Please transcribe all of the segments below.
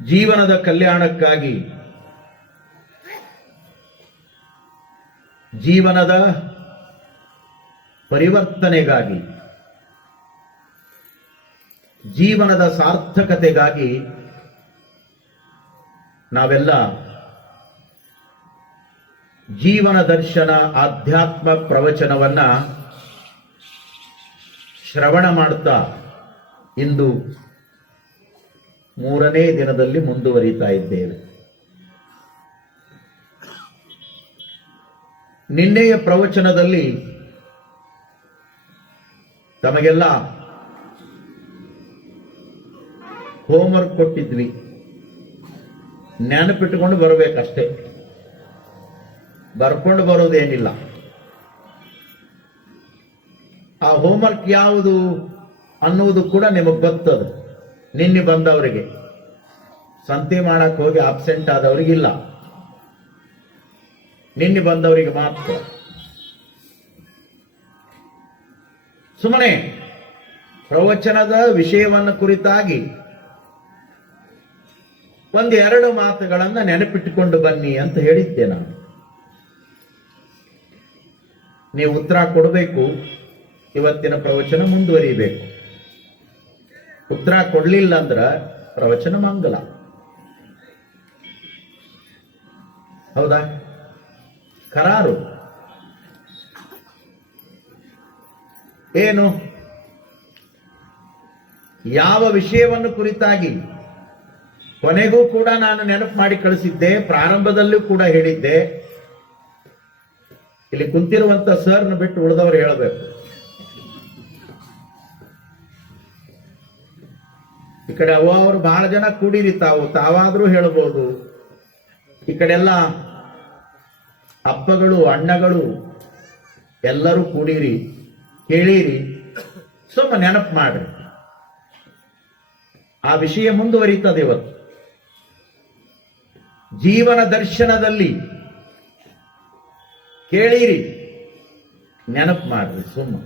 ಜೀವನದ ಕಲ್ಯಾಣಕ್ಕಾಗಿ, ಜೀವನದ ಪರಿವರ್ತನೆಗಾಗಿ, ಜೀವನದ ಸಾರ್ಥಕತೆಗಾಗಿ ನಾವೆಲ್ಲ ಜೀವನ ದರ್ಶನ ಆಧ್ಯಾತ್ಮ ಪ್ರವಚನವನ್ನ ಶ್ರವಣ ಮಾಡ್ತಾ ಇಂದು 3ನೇ ದಿನದಲ್ಲಿ ಮುಂದುವರಿತಾ ಇದ್ದೇವೆ. ನಿನ್ನೆಯ ಪ್ರವಚನದಲ್ಲಿ ತಮಗೆಲ್ಲ ಹೋಮ್ವರ್ಕ್ ಕೊಟ್ಟಿದ್ವಿ, ನೆನಪಿಟ್ಟುಕೊಂಡು ಬರಬೇಕಷ್ಟೇ, ಬರ್ಕೊಂಡು ಬರೋದೇನಿಲ್ಲ. ಆ ಹೋಮ್ವರ್ಕ್ ಯಾವುದು ಅನ್ನುವುದು ಕೂಡ ನಿಮಗೆ ಗೊತ್ತದ. ನಿನ್ನೆ ಬಂದವರಿಗೆ, ಸಂತೆ ಮಾಡಕ್ ಹೋಗಿ ಆಬ್ಸೆಂಟ್ ಆದವರಿಗಿಲ್ಲ, ನಿನ್ನೆ ಬಂದವರಿಗೆ ಮಾತ್ರ. ಸುಮ್ಮನೆ ಪ್ರವಚನದ ವಿಷಯವನ್ನು ಕುರಿತಾಗಿ 1-2 ಮಾತುಗಳನ್ನು ನೆನಪಿಟ್ಟುಕೊಂಡು ಬನ್ನಿ ಅಂತ ಹೇಳಿದ್ದೆ ನಾನು. ನೀವು ಉತ್ತರ ಕೊಡಬೇಕು, ಇವತ್ತಿನ ಪ್ರವಚನ ಮುಂದುವರಿಯಬೇಕು. ಉತ್ತರ ಕೊಡ್ಲಿಲ್ಲ ಅಂದ್ರ ಪ್ರವಚನ ಮಂಗಲ. ಹೌದಾ? ಕರಾರು. ಏನು? ಯಾವ ವಿಷಯವನ್ನು ಕುರಿತಾಗಿ ಕೊನೆಗೂ ಕೂಡ ನಾನು ನೆನಪು ಮಾಡಿ ಕಳಿಸಿದ್ದೆ, ಪ್ರಾರಂಭದಲ್ಲೂ ಕೂಡ ಹೇಳಿದ್ದೆ. ಇಲ್ಲಿ ಕುಂತಿರುವಂತ ಸರ್ನ ಬಿಟ್ಟು ಉಳಿದವರು ಹೇಳಬೇಕು. ಈ ಕಡೆ ಅವರು ಬಹಳ ಜನ ಕೂಡಿರಿ, ತಾವಾದ್ರೂ ಹೇಳಬಹುದು. ಈ ಕಡೆ ಎಲ್ಲ ಅಪ್ಪಗಳು ಅಣ್ಣಗಳು ಎಲ್ಲರೂ ಕೂಡಿರಿ, ಕೇಳಿರಿ, ಸುಮ್ಮ ನೆನಪು ಮಾಡ್ರಿ. ಆ ವಿಷಯ ಮುಂದುವರಿತದೆ ಇವತ್ತು. ಜೀವನ ದರ್ಶನದಲ್ಲಿ ಕೇಳಿರಿ, ನೆನಪು ಮಾಡ್ರಿ ಸುಮ್ಮ.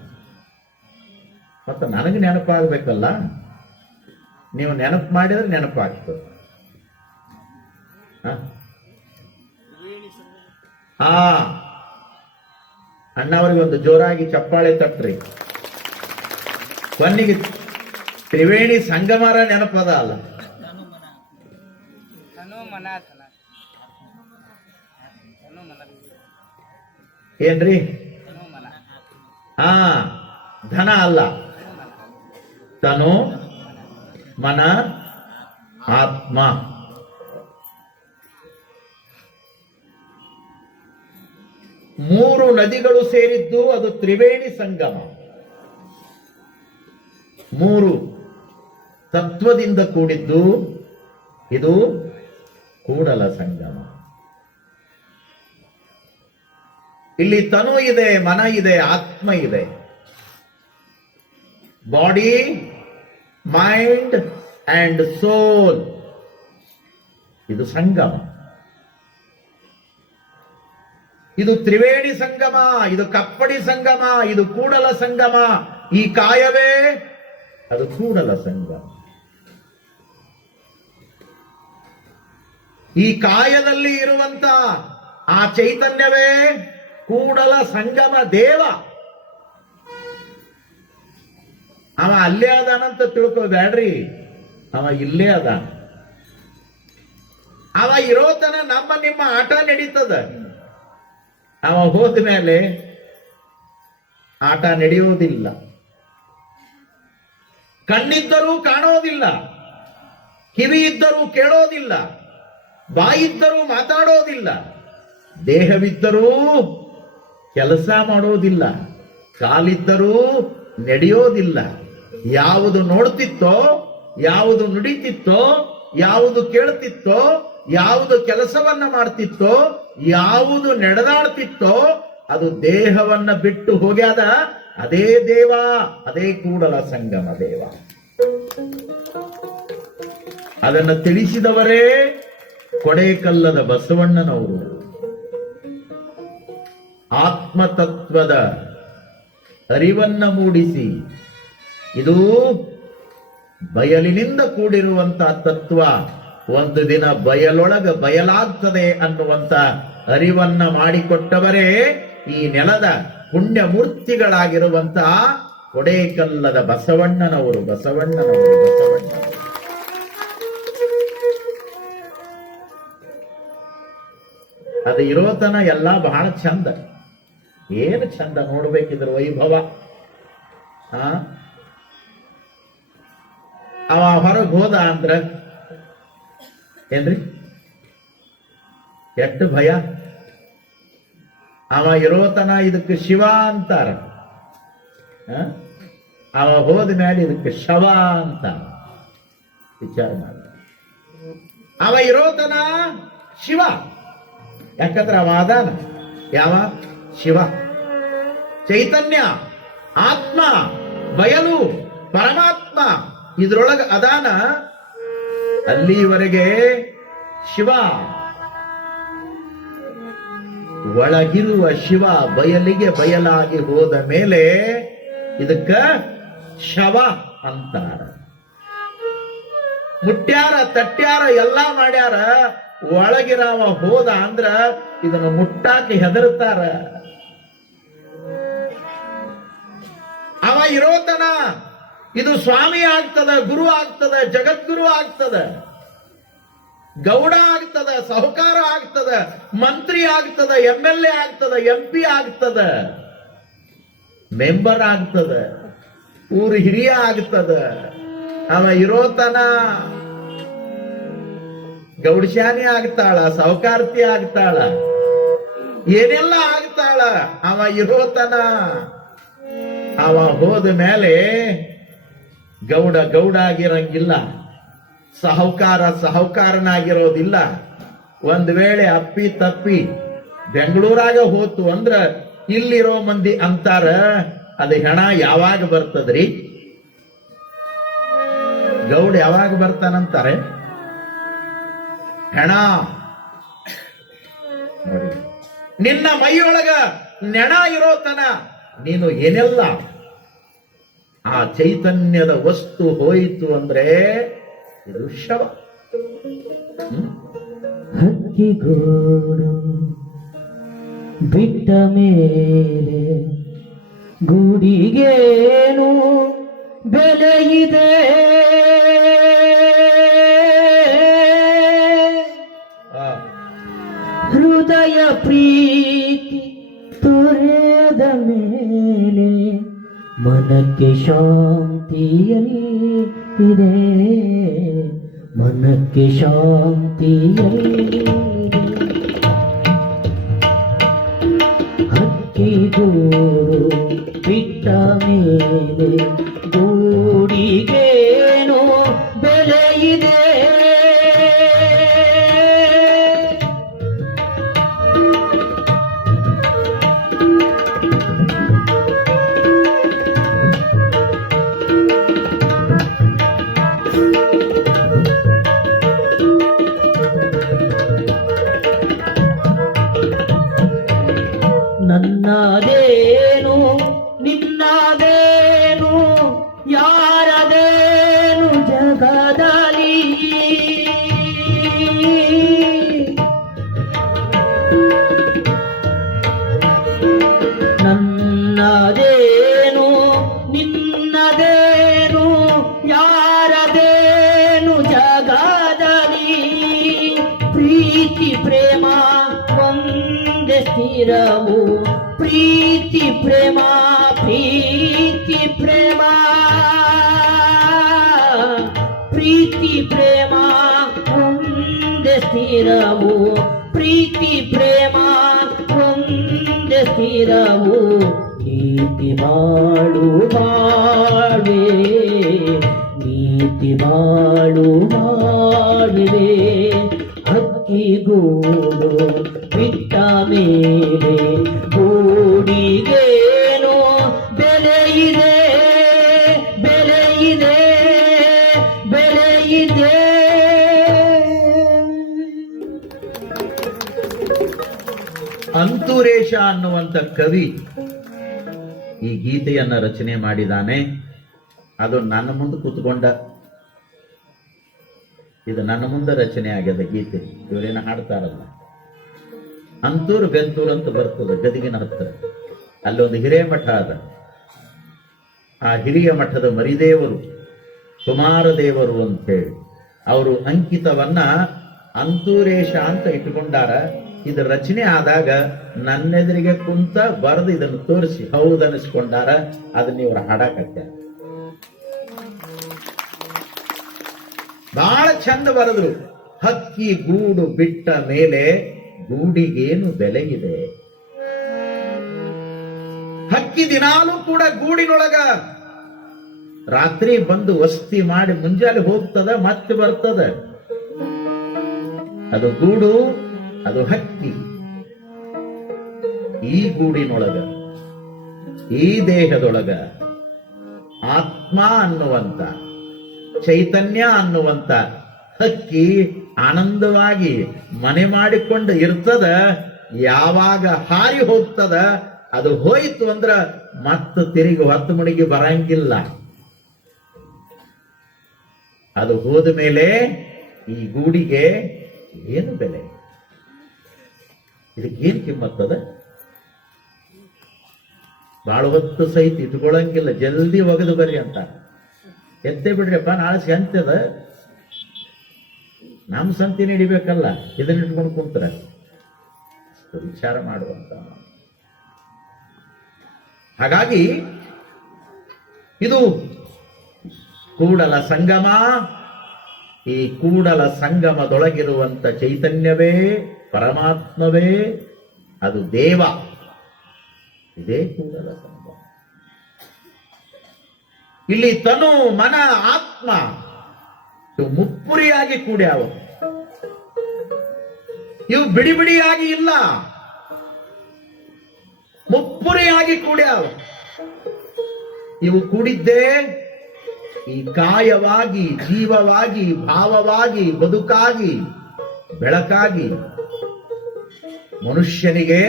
ಮತ್ತೆ ನನಗೆ ನೆನಪಾಗಬೇಕಲ್ಲ, ನೀವು ನೆನಪು ಮಾಡಿದ್ರೆ ನೆನಪಾಗ್ತದೆ. ಅಣ್ಣವರಿಗೆ ಒಂದು ಜೋರಾಗಿ ಚಪ್ಪಾಳೆ ತಟ್ರಿ. ಕೊನೆಗೆ ತ್ರಿವೇಣಿ ಸಂಗಮರ ನೆನಪದ ಅಲ್ಲ. ಏನ್ರಿ? ಧನ ಅಲ್ಲ, ತನು ಮನ ಆತ್ಮ. ಮೂರು ನದಿಗಳು ಸೇರಿದ್ದು ಅದು ತ್ರಿವೇಣಿ ಸಂಗಮ. 3 ತತ್ವದಿಂದ ಕೂಡಿದ್ದು ಇದು ಕೂಡಲ ಸಂಗಮ. ಇಲ್ಲಿ ತನು ಇದೆ, ಮನ ಇದೆ, ಆತ್ಮ ಇದೆ. ಬಾಡಿ, ಮೈಂಡ್ ಅಂಡ್ ಸೋಲ್, ಇದು ಸಂಗಮ. ಇದು ತ್ರಿವೇಣಿ ಸಂಗಮ, ಇದು ಕಪ್ಪಡಿ ಸಂಗಮ, ಇದು ಕೂಡಲ ಸಂಗಮ. ಈ ಕಾಯವೇ ಅದು ಕೂಡಲ ಸಂಗಮ. ಈ ಕಾಯದಲ್ಲಿ ಇರುವಂತ ಆ ಚೈತನ್ಯವೇ ಕೂಡಲ ಸಂಗಮ ದೇವ. ಅವ ಅಲ್ಲೇ ಅದಾನಂತ ತಿಳ್ಕೋಬೇಡ್ರಿ, ಅವ ಇಲ್ಲೇ ಅದಾನ. ಅವ ಇರೋತನ ನಮ್ಮ ನಿಮ್ಮ ಆಟ ನಡೀತದ. ಅವ ಹೋದ ಮೇಲೆ ಆಟ ನಡೆಯೋದಿಲ್ಲ. ಕಣ್ಣಿದ್ದರೂ ಕಾಣೋದಿಲ್ಲ, ಕಿವಿ ಇದ್ದರೂ ಕೇಳೋದಿಲ್ಲ, ಬಾಯಿದ್ದರೂ ಮಾತಾಡೋದಿಲ್ಲ, ದೇಹವಿದ್ದರೂ ಕೆಲಸ ಮಾಡೋದಿಲ್ಲ, ಕಾಲಿದ್ದರೂ ನಡೆಯೋದಿಲ್ಲ. ಯಾವುದು ನೋಡ್ತಿತ್ತೋ, ಯಾವುದು ನುಡಿತಿತ್ತೋ, ಯಾವುದು ಕೇಳ್ತಿತ್ತೋ, ಯಾವುದು ಕೆಲಸವನ್ನ ಮಾಡ್ತಿತ್ತೋ, ಯಾವುದು ನಡೆದಾಡ್ತಿತ್ತೋ ಅದು ದೇಹವನ್ನ ಬಿಟ್ಟು ಹೋಗ್ಯಾದ. ಅದೇ ದೇವ, ಅದೇ ಕೂಡಲ ಸಂಗಮ ದೇವ. ಅದನ್ನು ತಿಳಿಸಿದವರೇ ಕೊಡೇಕಲ್ಲದ ಬಸವಣ್ಣನವರು. ಆತ್ಮತತ್ವದ ಅರಿವನ್ನ ಮೂಡಿಸಿ, ಇದು ಬಯಲಿನಿಂದ ಕೂಡಿರುವಂತಹ ತತ್ವ, ಒಂದು ದಿನ ಬಯಲೊಳಗ ಬಯಲಾಗ್ತದೆ ಅನ್ನುವಂತ ಅರಿವನ್ನ ಮಾಡಿಕೊಟ್ಟವರೇ ಈ ನೆಲದ ಪುಣ್ಯ ಮೂರ್ತಿಗಳಾಗಿರುವಂತಹ ಕೊಡೇಕಲ್ಲದ ಬಸವಣ್ಣನವರು. ಅದು ಇರೋತನ ಎಲ್ಲ ಬಹಳ ಚಂದ. ಏನು ಚಂದ ನೋಡ್ಬೇಕಿದ್ರ ವೈಭವ. ಅವ ಹೊರಗೆ ಹೋದ ಅಂದ್ರ ಏನ್ರಿ ಎಷ್ಟು ಭಯ. ಅವ ಇರೋತನ ಇದಕ್ಕೆ ಶಿವ ಅಂತಾರ, ಅವ ಹೋದ ಮೇಲೆ ಇದಕ್ಕೆ ಶವ ಅಂತ ವಿಚಾರ ಮಾಡ. ಅವ ಇರೋತನ ಶಿವ, ಯಾಕಂದ್ರೆ ಅವ ಅದಾನ. ಯಾವ ಶಿವ? ಚೈತನ್ಯ, ಆತ್ಮ, ಬಯಲು, ಪರಮಾತ್ಮ ಇದ್ರೊಳಗ ಅದಾನ. ಅಲ್ಲಿವರೆಗೆ ಶಿವ. ಒಳಗಿರುವ ಶಿವ ಬಯಲಿಗೆ ಬಯಲಾಗಿ ಹೋದ ಮೇಲೆ ಇದಕ್ಕ ಶವ ಅಂತಾರ. ಮುಟ್ಟ್ಯಾರ, ತಟ್ಟ್ಯಾರ, ಎಲ್ಲಾ ಮಾಡ್ಯಾರ. ಒಳಗಿರವ ಹೋದ ಅಂದ್ರ ಇದನ್ನು ಮುಟ್ಟಾಕಿ ಹೆದರ್ತಾರ. ಅವ ಇರೋತನ ಇದು ಸ್ವಾಮಿ ಆಗ್ತದ, ಗುರು ಆಗ್ತದ, ಜಗದ್ಗುರು ಆಗ್ತದ, ಗೌಡ ಆಗ್ತದ, ಸಾಹುಕಾರ ಆಗ್ತದ, ಮಂತ್ರಿ ಆಗ್ತದ, MLA ಆಗ್ತದ, MP ಆಗ್ತದ, ಮೆಂಬರ್ ಆಗ್ತದ, ಊರು ಹಿರಿಯ ಆಗ್ತದ. ಅವ ಇರೋತನ ಗೌಡಶಾನಿ ಆಗ್ತಾಳ, ಸಾಹುಕಾರ್ತಿ ಆಗ್ತಾಳ, ಏನೆಲ್ಲ ಆಗ್ತಾಳ. ಅವ ಇರೋತನ. ಅವ ಹೋದ ಮೇಲೆ ಗೌಡ ಗೌಡ ಆಗಿರಂಗಿಲ್ಲ, ಸಾಹುಕಾರನಾಗಿರೋದಿಲ್ಲ. ಒಂದ್ ವೇಳೆ ಅಪ್ಪಿ ತಪ್ಪಿ ಬೆಂಗಳೂರಾಗ ಹೋತು ಅಂದ್ರ ಇಲ್ಲಿರೋ ಮಂದಿ ಅಂತಾರ, ಅದು ಹೆಣ ಯಾವಾಗ ಬರ್ತದ್ರಿ? ಗೌಡ ಯಾವಾಗ ಬರ್ತಾನಂತಾರೆ? ಹೆಣ. ನಿನ್ನ ಮೈಯೊಳಗ ನೆಣ ಇರೋತನ ನೀನು ಏನೆಲ್ಲ ಆ ಚೈತನ್ಯದ ವಸ್ತು ಹೋಯಿತು ಅಂದ್ರೆ ಇದು ಶವ. ಹಕ್ಕಿಗೂಡು ಬಿಟ್ಟ ಮೇಲೆ ಗೂಡಿಗೇನು ಬೆಲೆ ಇದೆ? ಹೃದಯ ಪ್ರೀತಿ ತೊರೆದ ಮೇಲೆ ಮನಕ್ಕೆ ಶಾಂತಿಯಲ್ಲಿದೆ, ಮನಕ್ಕೆ ಶಾಂತಿಯಲ್ಲಿದೆ. ಹಕ್ಕಿಗೂಡು ಬಿಟ್ಟ ಮೇಲೆ ಗೂಡಿಗೇನು ಬೆಲೆ ಇದೆ? ನನ್ನದೇನು ನಿನ್ನದೇನು ಯಾರದೇನು ಜಗದಲ್ಲಿ? ನನ್ನದೇನು ನಿನ್ನದೇನು ಯಾರದೇನು ಜಗದಲ್ಲಿ? ಪ್ರೀತಿ ಪ್ರೇಮ ಒಂದೇ ಸ್ಥಿರವು, ಪ್ರೀತಿ ಪ್ರೇಮ, ಪ್ರೀತಿ ಪ್ರೇಮ, ಪ್ರೀತಿ ಪ್ರೇಮ ಒಂದೇ ಸ್ಥಿರವು, ಪ್ರೀತಿ ಪ್ರೇಮ ಒಂದೇ ಸ್ಥಿರವು. ನೀತಿ ಬಾಳು ಬಾಳ್ವೆ, ನೀತಿ ಬಾಳು ಬಾಳ್ವೆ. ಹಕ್ಕಿಗೂಡು ಬಿಟ್ಟ ಮೇಲೆ ಗೂಡಿಗೇನು ಬೆಲೆ ಇದೆ? ಬೆಲೆ ಇದೆ, ಬೆಲೆ ಇದೆ. ಅಂತುರೇಶ ಅನ್ನುವಂತ ಕವಿ ಈ ಗೀತೆಯನ್ನ ರಚನೆ ಮಾಡಿದಾನೆ. ಅದು ನನ್ನ ಮುಂದೆ ಕೂತ್ಕೊಂಡ ಇದು ನನ್ನ ಮುಂದೆ ರಚನೆ ಆಗ್ಯದ ಗೀತೆ. ಇವರೇನ ಹಾಡ್ತಾರಲ್ಲ, ಅಂತೂರು ಬೆಂತೂರು ಅಂತ ಬರ್ತದೆ ಗದಗಿನ ಹತ್ರ. ಅಲ್ಲೊಂದು ಹಿರೇಮಠ ಅದ. ಆ ಹಿರಿಯ ಮಠದ ಮರಿದೇವರು ಕುಮಾರ ದೇವರು ಅಂತ ಹೇಳಿ ಅವರು ಅಂಕಿತವನ್ನ ಅಂತೂರೇಶ ಅಂತ ಇಟ್ಟುಕೊಂಡಾರ. ಇದು ರಚನೆ ಆದಾಗ ನನ್ನೆದುರಿಗೆ ಕುಂತ ಬರೆದು ಇದನ್ನು ತೋರಿಸಿ ಹೌದನಿಸ್ಕೊಂಡಾರ. ಅದನ್ನ ಇವರು ಹಾಡಾಕತ್ಯಾರ. ಬಹಳ ಚಂದ ಬರೆದ್ರು. ಹಕ್ಕಿ ಗೂಡು ಬಿಟ್ಟ ಮೇಲೆ ಗೂಡಿಗೇನು ಬೆಲೆ ಇದೆ. ಹಕ್ಕಿ ದಿನಾಲೂ ಕೂಡ ಗೂಡಿನೊಳಗ ರಾತ್ರಿ ಬಂದು ವಸ್ತಿ ಮಾಡಿ ಮುಂಜಾನೆ ಹೋಗ್ತದ, ಮತ್ತೆ ಬರ್ತದ. ಅದು ಗೂಡು, ಅದು ಹಕ್ಕಿ. ಈ ಗೂಡಿನೊಳಗ, ಈ ದೇಹದೊಳಗ ಆತ್ಮ ಅನ್ನುವಂತ, ಚೈತನ್ಯ ಅನ್ನುವಂತ ಹಕ್ಕಿ ಆನಂದವಾಗಿ ಮನೆ ಮಾಡಿಕೊಂಡು ಇರ್ತದ. ಯಾವಾಗ ಹಾರಿ ಹೋಗ್ತದ, ಅದು ಹೋಯಿತು ಅಂದ್ರ ಮತ್ತೆ ತಿರುಗಿ ಹೊತ್ತು ಮುಣಿಗಿ ಬರಂಗಿಲ್ಲ. ಅದು ಹೋದ ಮೇಲೆ ಈ ಗೂಡಿಗೆ ಏನು ಬೆಲೆ, ಇದಕ್ಕೇನು ಕಿಮ್ಮತ್ತದ? ಬಹಳ ಹೊತ್ತು ಸಹಿತ ಇಟ್ಕೊಳ್ಳಂಗಿಲ್ಲ, ಜಲ್ದಿ ಒಗೆದು ಬರ್ರಿ ಅಂತ. ಎತ್ತೇ ಬಿಡ್ರಿಪ್ಪ, ನಾಳೆ ಸಂತದ, ನಮ್ಮ ಸಂತಿನ ಹಿಡಿಬೇಕಲ್ಲ, ಇದನ್ನ ಇಟ್ಕೊಂಡು ಕುಂತರ ವಿಚಾರ ಮಾಡುವಂತ. ಹಾಗಾಗಿ ಇದು ಕೂಡಲ ಸಂಗಮ. ಈ ಕೂಡಲ ಸಂಗಮದೊಳಗಿರುವಂತ ಚೈತನ್ಯವೇ, ಪರಮಾತ್ಮವೇ, ಅದು ದೇವ. ಇದೇ ಕೂಡಲ ಸಂಗಮ. ಇಲ್ಲಿ ತನು, ಮನ, ಆತ್ಮ ಇವು ಮುಪ್ಪುರಿಯಾಗಿ ಕೂಡ್ಯಾವ. ಇವು ಬಿಡಿ ಬಿಡಿಯಾಗಿ ಇಲ್ಲ, ಮುಪ್ಪುರಿಯಾಗಿ ಕೂಡ್ಯಾವ. ಇವು ಕೂಡಿದ್ದೇ ಈ ಕಾಯವಾಗಿ, ಜೀವವಾಗಿ, ಭಾವವಾಗಿ, ಬದುಕಾಗಿ, ಬೆಳಕಾಗಿ ಮನುಷ್ಯನಿಗೆ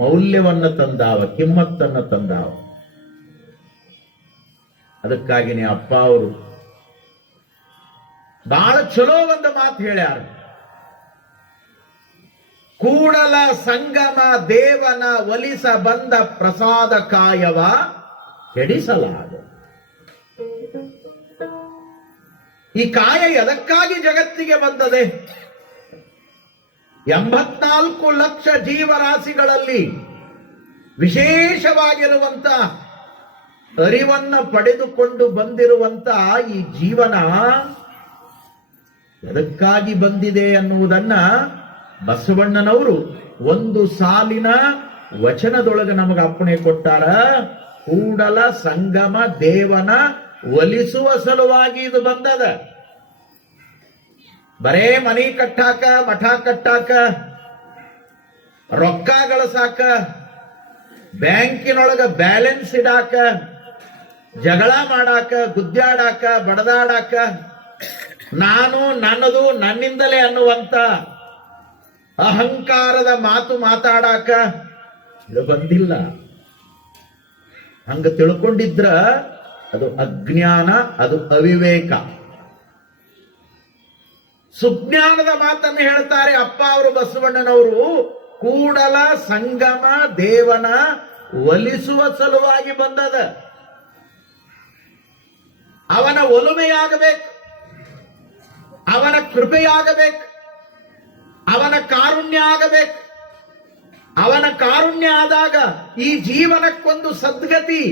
ಮೌಲ್ಯವನ್ನು ತಂದಾವ, ಕಿಮ್ಮತ್ತನ್ನು ತಂದಾವ. ಅದಕ್ಕಾಗಿನೇ ಅಪ್ಪ ಅವರು ಬಹಳ ಚಲೋ ಒಂದು ಮಾತು ಹೇಳ್ಯಾರ. ಕೂಡಲ ಸಂಗಮ ದೇವನ ಒಲಿಸ ಬಂದ ಪ್ರಸಾದ ಕಾಯವ ಕೆಡಿಸಲಾಗ. ಈ ಕಾಯ ಎದಕ್ಕಾಗಿ ಜಗತ್ತಿಗೆ ಬಂದದೆ? 84 ಲಕ್ಷ ಜೀವರಾಶಿಗಳಲ್ಲಿ ವಿಶೇಷವಾಗಿರುವಂತ ಅರಿವನ್ನ ಪಡೆದುಕೊಂಡು ಬಂದಿರುವಂತ ಈ ಜೀವನ ಎದಕ್ಕಾಗಿ ಬಂದಿದೆ ಅನ್ನುವುದನ್ನ ಬಸವಣ್ಣನವರು ಒಂದು ಸಾಲಿನ ವಚನದೊಳಗೆ ನಮಗೆ ಅಪ್ಪಣೆ ಕೊಟ್ಟಾರ. ಕೂಡಲ ಸಂಗಮ ದೇವನ ಒಲಿಸುವ ಸಲುವಾಗಿ ಇದು ಬಂದದ. ಬರೇ ಮನಿ ಕಟ್ಟಾಕ, ಮಠ ಕಟ್ಟಾಕ, ರೊಕ್ಕ ಗಳಸಾಕ, ಬ್ಯಾಂಕಿನೊಳಗ ಬ್ಯಾಲೆನ್ಸ್ ಇಡಾಕ, ಜಗಳ ಮಾಡಾಕ, ಗುದ್ದಾಡಾಕ, ಬಡದಾಡಾಕ, ನಾನು ನನ್ನದು ನನ್ನಿಂದಲೇ ಅನ್ನುವಂತ ಅಹಂಕಾರದ ಮಾತು ಮಾತಾಡಾಕ ಇದು ಬಂದಿಲ್ಲ. ಹಂಗ ತಿಳ್ಕೊಂಡಿದ್ರ ಅದು ಅಜ್ಞಾನ, ಅದು ಅವಿವೇಕ. ಸುಜ್ಞಾನದ ಮಾತನ್ನು ಹೇಳ್ತಾರೆ ಅಪ್ಪ ಅವರು, ಬಸವಣ್ಣನವರು. ಕೂಡಲ ಸಂಗಮ ದೇವನ ಒಲಿಸುವ ಸಲುವಾಗಿ ಬಂದದ. ಅವನ ಒಲುಮೆಯಾಗಬೇಕು, ಅವನ ಕೃಪೆಯಾಗಬೇಕು, ಅವನ ಕಾರುಣ್ಯ ಆಗಬೇಕು. ಅವನ ಕಾರುಣ್ಯ ಆದಾಗ ಈ ಜೀವನಕ್ಕೊಂದು ಸದ್ಗತಿ,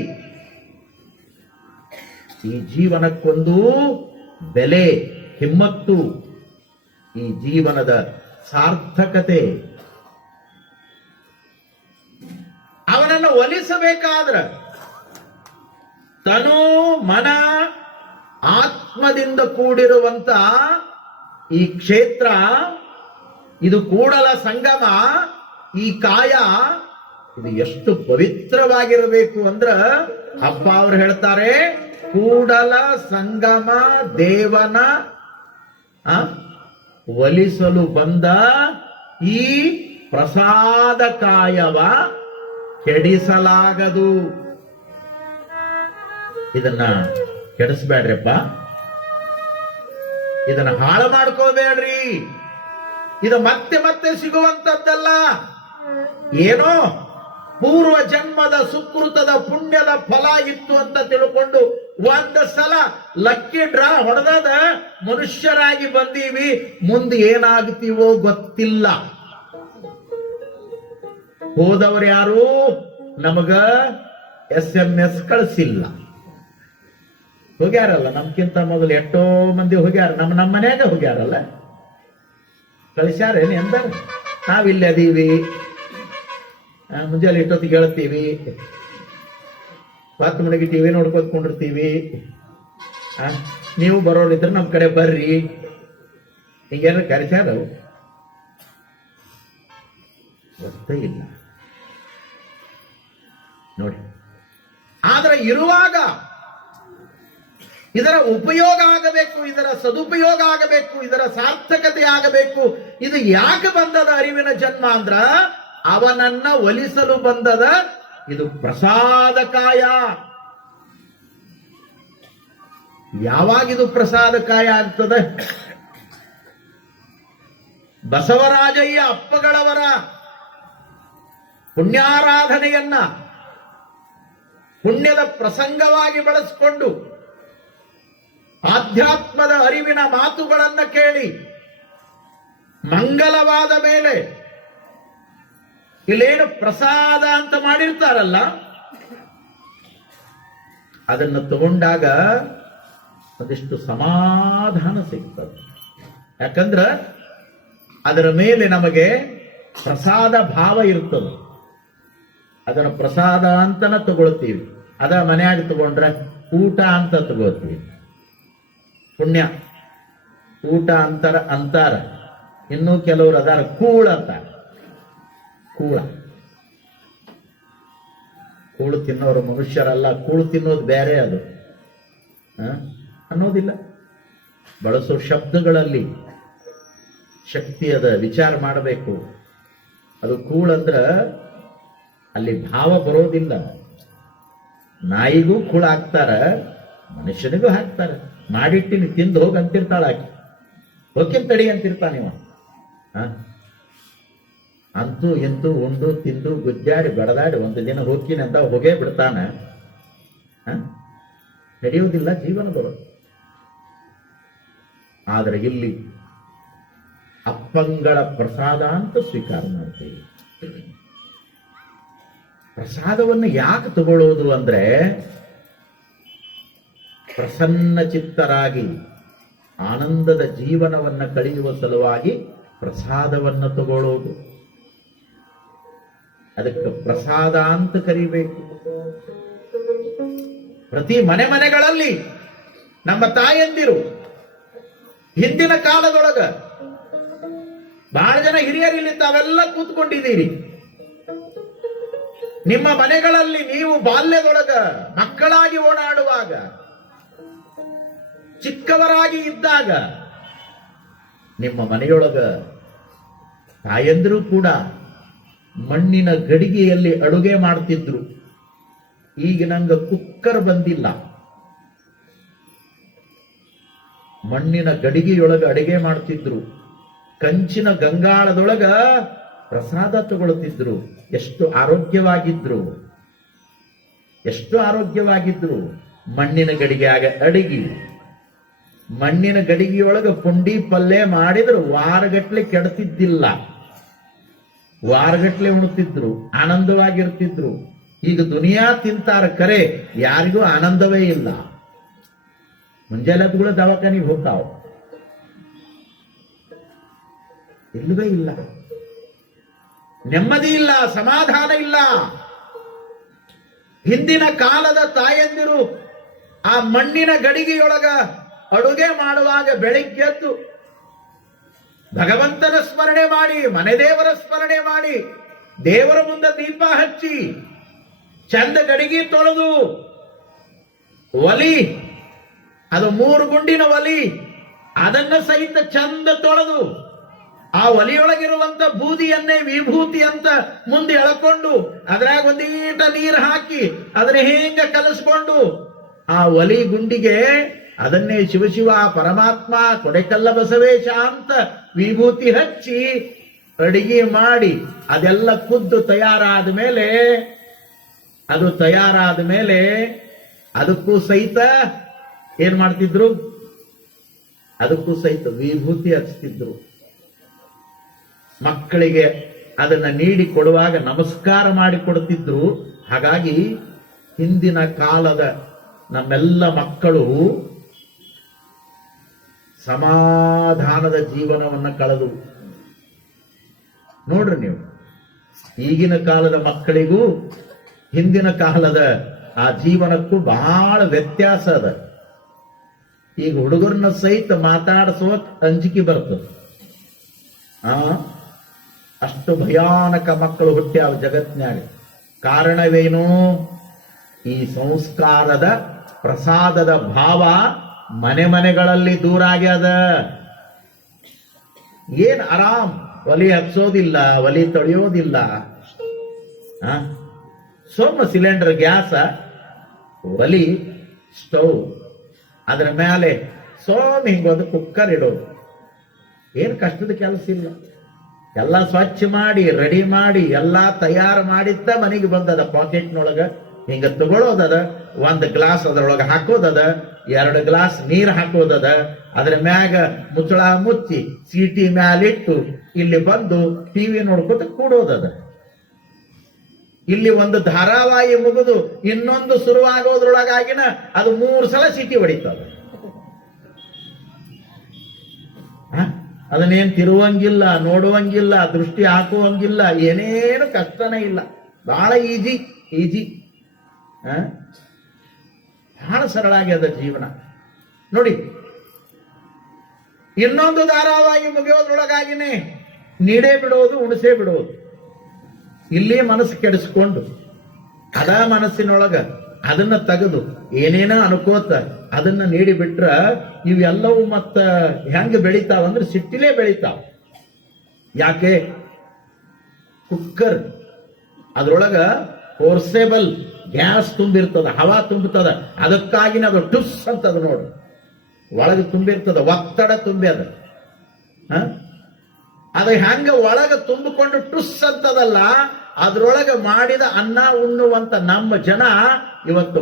ಈ ಜೀವನಕ್ಕೊಂದು ಬೆಲೆ, ಹಿಮ್ಮತ್ತು, ಈ ಜೀವನದ ಸಾರ್ಥಕತೆ. ಅವನನ್ನು ಒಲಿಸಬೇಕಾದ್ರ ತನು, ಮನ, ಆತ್ಮದಿಂದ ಕೂಡಿರುವಂತ ಈ ಕ್ಷೇತ್ರ, ಇದು ಕೂಡಲ ಸಂಗಮ, ಈ ಕಾಯ ಇದು ಎಷ್ಟು ಪವಿತ್ರವಾಗಿರಬೇಕು ಅಂದ್ರ ಅಪ್ಪ ಅವರು ಹೇಳ್ತಾರೆ, ಕೂಡಲ ಸಂಗಮ ದೇವನ ಒಲಿಸಲು ಬಂದ ಈ ಪ್ರಸಾದ ಕಾಯವ ಕೆಡಿಸಲಾಗದು. ಇದನ್ನ ಕೆಡಿಸ್ಬೇಡ್ರಪ್ಪ. ಇದನ್ನ ಹಾಳು ಮಾಡ್ಕೋಬೇಡ್ರಿ. ಇದು ಮತ್ತೆ ಮತ್ತೆ ಸಿಗುವಂತದ್ದಲ್ಲ. ಏನೋ ಪೂರ್ವ ಜನ್ಮದ ಸುಕೃತದ ಪುಣ್ಯದ ಫಲ ಇತ್ತು ಅಂತ ತಿಳ್ಕೊಂಡು ಒಂದು ಸಲ ಲಕ್ಕಿ ಡ್ರಾ ಹೊಡೆದ ಮನುಷ್ಯರಾಗಿ ಬಂದೀವಿ. ಮುಂದೆ ಏನಾಗ್ತೀವೋ ಗೊತ್ತಿಲ್ಲ. ಹೋದವರು ಯಾರು ನಮಗ SMS ಕಳಿಸಿಲ್ಲ. ಹೋಗ್ಯಾರಲ್ಲ, ನಮ್ಗಿಂತ ಮೊದಲು ಎಷ್ಟೋ ಮಂದಿ ಹೋಗ್ಯಾರ. ನಮ್ಮ ಮನ್ಯಾಗ ಹೋಗ್ಯಾರಲ್ಲ, ಕಳಿಸ್ಯಾರೇನು ಎಂದಾರ. ನಾವಿಲ್ಲಿ ಅದೀವಿ, ಮುಂಜಾನೆ ಇಷ್ಟೊತ್ತಿಗೆ ಹೇಳ್ತೀವಿ, 10 ಮಣಿಗೆ ಟಿವಿ ನೋಡ್ಕೊತ್ಕೊಂಡಿರ್ತೀವಿ. ನೀವು ಬರೋರಿದ್ರೆ ನಮ್ಮ ಕಡೆ ಬರ್ರಿ, ಹಿಂಗೇನಾರ ಕರೆಸ್ಯಾರ? ಗೊತ್ತೇ ಇಲ್ಲ ನೋಡಿ. ಆದ್ರೆ ಇರುವಾಗ ಇದರ ಉಪಯೋಗ ಆಗಬೇಕು, ಇದರ ಸದುಪಯೋಗ ಆಗಬೇಕು, ಇದರ ಸಾರ್ಥಕತೆ ಆಗಬೇಕು. ಇದು ಯಾಕೆ ಬಂದದ ಅರಿವಿನ ಜನ್ಮ ಅಂದ್ರ ಅವನನ್ನ ಒಲಿಸಲು ಬಂದದ. ಇದು ಪ್ರಸಾದಕಾಯ. ಯಾವಾಗ ಇದು ಪ್ರಸಾದಕಾಯ ಆಗ್ತದೆ? ಬಸವರಾಜಯ್ಯ ಅಪ್ಪಗಳವರ ಪುಣ್ಯಾರಾಧನೆಯನ್ನ ಪುಣ್ಯದ ಪ್ರಸಂಗವಾಗಿ ಬಳಸಿಕೊಂಡು ಆಧ್ಯಾತ್ಮದ ಅರಿವಿನ ಮಾತುಗಳನ್ನ ಕೇಳಿ ಮಂಗಲವಾದ ಮೇಲೆ ಇಲ್ಲೇನು ಪ್ರಸಾದ ಅಂತ ಮಾಡಿರ್ತಾರಲ್ಲ, ಅದನ್ನು ತಗೊಂಡಾಗ ಒಂದಿಷ್ಟು ಸಮಾಧಾನ ಸಿಗ್ತದೆ. ಯಾಕಂದ್ರ ಅದರ ಮೇಲೆ ನಮಗೆ ಪ್ರಸಾದ ಭಾವ ಇರ್ತದೆ. ಅದನ್ನು ಪ್ರಸಾದ ಅಂತನ ತಗೊಳ್ತೀವಿ. ಅದ ಮನೆಯಾಗ ತಗೊಂಡ್ರೆ ಊಟ ಅಂತ ತಗೋತೀವಿ. ಪುಣ್ಯ ಊಟ ಅಂತಾರ. ಇನ್ನೂ ಕೆಲವರು ಅದಾರ ಕೂಳ ಅಂತ. ಕೂಳು ತಿನ್ನೋರು ಮನುಷ್ಯರಲ್ಲ. ಕೂಳು ತಿನ್ನೋದು ಬೇರೆ, ಅದು ಅನ್ನೋದಿಲ್ಲ. ಬಳಸೋ ಶಬ್ದಗಳಲ್ಲಿ ಶಕ್ತಿ ಅದ, ವಿಚಾರ ಮಾಡಬೇಕು. ಅದು ಕೂಳಂದ್ರ ಅಲ್ಲಿ ಭಾವ ಬರೋದಿಲ್ಲ. ನಾಯಿಗೂ ಕೂಳ ಹಾಕ್ತಾರ, ಮನುಷ್ಯನಿಗೂ ಹಾಕ್ತಾರ. ಮಾಡಿಟ್ಟಿನಿ ತಿಂದು ಹೋಗಿ ಅಂತಿರ್ತಾಳ ಆಕಿ. ಹೋಗಿನ್ ತಡಿ ಅಂತಿರ್ತಾನಿವ. ಅಂತೂ ಎಂತೂ ಉಂಡು ತಿಂದು ಗುಜ್ಜಾಡಿ ಬಡದಾಡಿ ಒಂದು ದಿನ ಹೋಗ್ತೀನಿ ಅಂತ ಹೋಗೇ ಬಿಡ್ತಾನ. ನಡೆಯುವುದಿಲ್ಲ ಜೀವನಗಳು. ಆದರೆ ಇಲ್ಲಿ ಅಪ್ಪಂಗಳ ಪ್ರಸಾದ ಅಂತ ಸ್ವೀಕಾರ ಮಾಡ್ತೀವಿ. ಪ್ರಸಾದವನ್ನು ಯಾಕೆ ತಗೊಳ್ಳೋದು ಅಂದ್ರೆ ಪ್ರಸನ್ನ ಚಿತ್ತರಾಗಿ ಆನಂದದ ಜೀವನವನ್ನು ಕಳೆಯುವ ಸಲುವಾಗಿ ಪ್ರಸಾದವನ್ನು ತಗೊಳ್ಳೋದು. ಅದಕ್ಕೆ ಪ್ರಸಾದ ಅಂತ ಕರಿಬೇಕು. ಪ್ರತಿ ಮನೆಗಳಲ್ಲಿ ನಮ್ಮ ತಾಯಂದಿರು ಹಿಂದಿನ ಕಾಲದೊಳಗ ಬಹಳ ಜನ ಹಿರಿಯರಿಲ್ಲಿ ತಾವೆಲ್ಲ ಕೂತ್ಕೊಂಡಿದ್ದೀರಿ. ನಿಮ್ಮ ಮನೆಗಳಲ್ಲಿ ನೀವು ಬಾಲ್ಯದೊಳಗ ಮಕ್ಕಳಾಗಿ ಓಡಾಡುವಾಗ, ಚಿಕ್ಕವರಾಗಿ ಇದ್ದಾಗ ನಿಮ್ಮ ಮನೆಯೊಳಗ ತಾಯಂದಿರು ಕೂಡ ಮಣ್ಣಿನ ಗಡಿಗೆಯಲ್ಲಿ ಅಡುಗೆ ಮಾಡ್ತಿದ್ರು. ಈಗ ನಂಗ ಕುಕ್ಕರ್ ಬಂದಿಲ್ಲ. ಮಣ್ಣಿನ ಗಡಿಗೆಯೊಳಗ ಅಡುಗೆ ಮಾಡ್ತಿದ್ರು. ಕಂಚಿನ ಗಂಗಾಳದೊಳಗ ಪ್ರಸಾದ ತಗೊಳ್ತಿದ್ರು. ಎಷ್ಟು ಆರೋಗ್ಯವಾಗಿದ್ರು. ಮಣ್ಣಿನ ಗಡಿಗೆಯಾಗ ಅಡಿಗೆ, ಮಣ್ಣಿನ ಗಡಿಗೆಯೊಳಗ ಪುಂಡಿ ಪಲ್ಯ ಮಾಡಿದ್ರು ವಾರಗಟ್ಲೆ ಕೆಡ್ತಿದ್ದಿಲ್ಲ. ವಾರಗಟ್ಲೆ ಉಣ್ತಿದ್ರು, ಆನಂದವಾಗಿರ್ತಿದ್ರು. ಈಗ ದುನಿಯಾ ತಿಂತಾರ ಕರೆ, ಯಾರಿಗೂ ಆನಂದವೇ ಇಲ್ಲ. ಮುಂಜಾನೆಗಳು ದವಾಖಾನಿಗೆ ಹೋಗ್ತಾವ, ಇಲ್ಲವೇ ಇಲ್ಲ. ನೆಮ್ಮದಿ ಇಲ್ಲ, ಸಮಾಧಾನ ಇಲ್ಲ. ಹಿಂದಿನ ಕಾಲದ ತಾಯಂದಿರು ಆ ಮಣ್ಣಿನ ಗಡಿಗೆಯೊಳಗ ಅಡುಗೆ ಮಾಡುವಾಗ ಬೆಳಿಗ್ಗೆದ್ದು ಭಗವಂತನ ಸ್ಮರಣೆ ಮಾಡಿ, ಮನೆ ದೇವರ ಸ್ಮರಣೆ ಮಾಡಿ, ದೇವರ ಮುಂದೆ ದೀಪ ಹಚ್ಚಿ, ಚಂದ ಗಡಿಗೆ ತೊಳೆದು, ಒಲಿ ಅದು 3 ಗುಂಡಿನ ಒಲಿ, ಅದನ್ನ ಸಹಿತ ಚಂದ ತೊಳೆದು, ಆ ಒಲಿಯೊಳಗಿರುವಂತ ಬೂದಿಯನ್ನೇ ವಿಭೂತಿ ಅಂತ ಮುಂದೆ ಎಳ್ಕೊಂಡು ಅದ್ರಾಗ ಒಂದೀಟ ನೀರು ಹಾಕಿ ಅದನ್ನ ಹೇಂಗ ಕಲಸ್ಕೊಂಡು ಆ ಒಲಿ ಗುಂಡಿಗೆ ಅದನ್ನೇ ಶಿವ ಪರಮಾತ್ಮ ಕೊಡೆಕಲ್ಲ ಬಸವೇಶ ಅಂತ ವಿಭೂತಿ ಹಚ್ಚಿ ಅಡಿಗೆ ಮಾಡಿ ಅದೆಲ್ಲ ಖುದ್ದು ತಯಾರಾದ ಮೇಲೆ ಅದಕ್ಕೂ ಸಹಿತ ಏನ್ ಮಾಡ್ತಿದ್ರು? ಅದಕ್ಕೂ ಸಹಿತ ವಿಭೂತಿ ಹಚ್ತಿದ್ರು. ಮಕ್ಕಳಿಗೆ ಅದನ್ನ ನೀಡಿ ಕೊಡುವಾಗ ನಮಸ್ಕಾರ ಮಾಡಿ ಕೊಡುತ್ತಿದ್ರು. ಹಾಗಾಗಿ ಹಿಂದಿನ ಕಾಲದ ನಮ್ಮೆಲ್ಲ ಮಕ್ಕಳು ಸಮಾಧಾನದ ಜೀವನವನ್ನ ಕಳೆದು ನೋಡ್ರಿ ನೀವು. ಈಗಿನ ಕಾಲದ ಮಕ್ಕಳಿಗೂ ಹಿಂದಿನ ಕಾಲದ ಆ ಜೀವನಕ್ಕೂ ಬಹಳ ವ್ಯತ್ಯಾಸ ಅದ. ಈಗ ಹುಡುಗರನ್ನ ಸಹಿತ ಮಾತಾಡಿಸುವ ಅಂಜಿಕೆ ಬರ್ತದೆ. ಅಷ್ಟು ಭಯಾನಕ ಮಕ್ಕಳು ಹುಟ್ಟ್ಯಾವ ಜಗತ್ನ್ಯಾಗ. ಕಾರಣವೇನು? ಈ ಸಂಸ್ಕಾರದ ಪ್ರಸಾದದ ಭಾವ ಮನೆಗಳಲ್ಲಿ ದೂರ ಆಗ್ಯದ. ಏನ್ ಆರಾಮ್, ಒಲಿ ಹಚ್ಚೋದಿಲ್ಲ, ಒಲಿ ತೊಳೆಯೋದಿಲ್ಲ, ಸೋಮ ಸಿಲಿಂಡರ್ ಗ್ಯಾಸ, ಒಲಿ ಸ್ಟವ್, ಅದರ ಮೇಲೆ ಸೋಮ ಹಿಂಗೊಂದು ಕುಕ್ಕರ್ ಇಡೋದು. ಏನ್ ಕಷ್ಟದ ಕೆಲಸ ಇಲ್ಲ. ಎಲ್ಲ ಸ್ವಚ್ಛ ಮಾಡಿ ರೆಡಿ ಮಾಡಿ ಎಲ್ಲಾ ತಯಾರು ಮಾಡಿದ್ದ ಮನೆಗೆ ಬಂದದ. ಪಾಕೆಟ್ನೊಳಗ ಹಿಂಗ ತಗೊಳ್ಳೋದದ, ಒಂದು ಗ್ಲಾಸ್ ಅದರೊಳಗೆ ಹಾಕೋದದ, 2 ಗ್ಲಾಸ್ ನೀರು ಹಾಕೋದದ, ಅದ್ರ ಮ್ಯಾಗ ಮುಚ್ಚಳ ಮುಚ್ಚಿ ಸೀಟಿ ಮ್ಯಾಲಿಟ್ಟು ಇಲ್ಲಿ ಬಂದು ಟಿವಿ ನೋಡ್ಕೊತ ಕೂಡೋದದ. ಇಲ್ಲಿ ಒಂದು ಧಾರಾವಾಹಿ ಮುಗಿದು ಇನ್ನೊಂದು ಶುರುವಾಗೋದ್ರೊಳಗಾಗಿನ ಅದು 3 ಸಲ ಸೀಟಿ ಹೊಡಿತದ. ಅದನ್ನೇನ್ ತಿರುವಂಗಿಲ್ಲ, ನೋಡುವಂಗಿಲ್ಲ, ದೃಷ್ಟಿ ಹಾಕುವಂಗಿಲ್ಲ, ಏನೇನು ಕಷ್ಟನೇ ಇಲ್ಲ. ಬಹಳ ಈಜಿ ಬಹಳ ಸರಳ ಆಗ್ಯದ ಜೀವನ. ನೋಡಿ, ಇನ್ನೊಂದು ಧಾರಾವಾಹಿ ಮುಗಿಯೋದ್ರೊಳಗಾಗಿನೇ ನೀಡೇ ಬಿಡೋದು, ಉಣಿಸೇ ಬಿಡೋದು. ಇಲ್ಲೇ ಮನಸ್ಸು ಕೆಡಿಸ್ಕೊಂಡು ಅದ ಮನಸ್ಸಿನೊಳಗ ಅದನ್ನ ತೆಗೆದು ಏನೇನೋ ಅನ್ಕೋತ ಅದನ್ನ ನೀಡಿ ಬಿಟ್ರ ಇವೆಲ್ಲವೂ ಮತ್ತ ಹೆಂಗ ಬೆಳಿತಾವಂದ್ರೆ ಸಿಟ್ಟಿಲೇ ಬೆಳಿತಾವ. ಯಾಕೆ? ಕುಕ್ಕರ್ ಅದ್ರೊಳಗ ಫೋರ್ಸೇಬಲ್ ಗ್ಯಾಸ್ ತುಂಬಿರ್ತದ, ಹವಾ ತುಂಬುತ್ತದ. ಅದಕ್ಕಾಗಿನ ಅದು ಟುಸ್ ಅಂತದ ನೋಡು, ಒಳಗೆ ತುಂಬಿರ್ತದ, ಒತ್ತಡ ತುಂಬಿ ಅದು ಹೆಂಗ ಒಳಗ ತುಂಬಿಕೊಂಡು ಟುಸ್ ಅಂತದಲ್ಲ, ಅದ್ರೊಳಗೆ ಮಾಡಿದ ಅನ್ನ ಉಣ್ಣುವಂತ ನಮ್ಮ ಜನ ಇವತ್ತು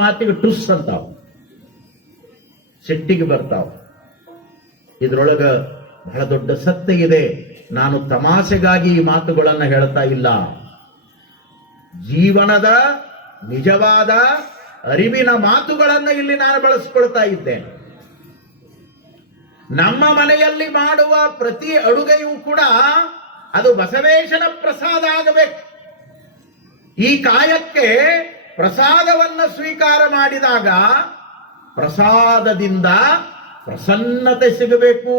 ಮಾತಿಗೆ ಟುಸ್ ಅಂತಾವ, ಸಿಟ್ಟಿಗೆ ಬರ್ತಾವ. ಇದ್ರೊಳಗ ಬಹಳ ದೊಡ್ಡ ಸತ್ಯ ಇದೆ. ನಾನು ತಮಾಷೆಗಾಗಿ ಈ ಮಾತುಗಳನ್ನ ಹೇಳ್ತಾ ಇಲ್ಲ. ಜೀವನದ ನಿಜವಾದ ಅರಿವಿನ ಮಾತುಗಳನ್ನ ಇಲ್ಲಿ ನಾನು ಬಳಸ್ಕೊಳ್ತಾ ಇದ್ದೇನೆ. ನಮ್ಮ ಮನೆಯಲ್ಲಿ ಮಾಡುವ ಪ್ರತಿ ಅಡುಗೆಯೂ ಕೂಡ ಅದು ಬಸವೇಶನ ಪ್ರಸಾದ ಆಗಬೇಕು. ಈ ಕಾಯಕ್ಕೆ ಪ್ರಸಾದವನ್ನ ಸ್ವೀಕಾರ ಮಾಡಿದಾಗ ಪ್ರಸಾದದಿಂದ ಪ್ರಸನ್ನತೆ ಸಿಗಬೇಕು.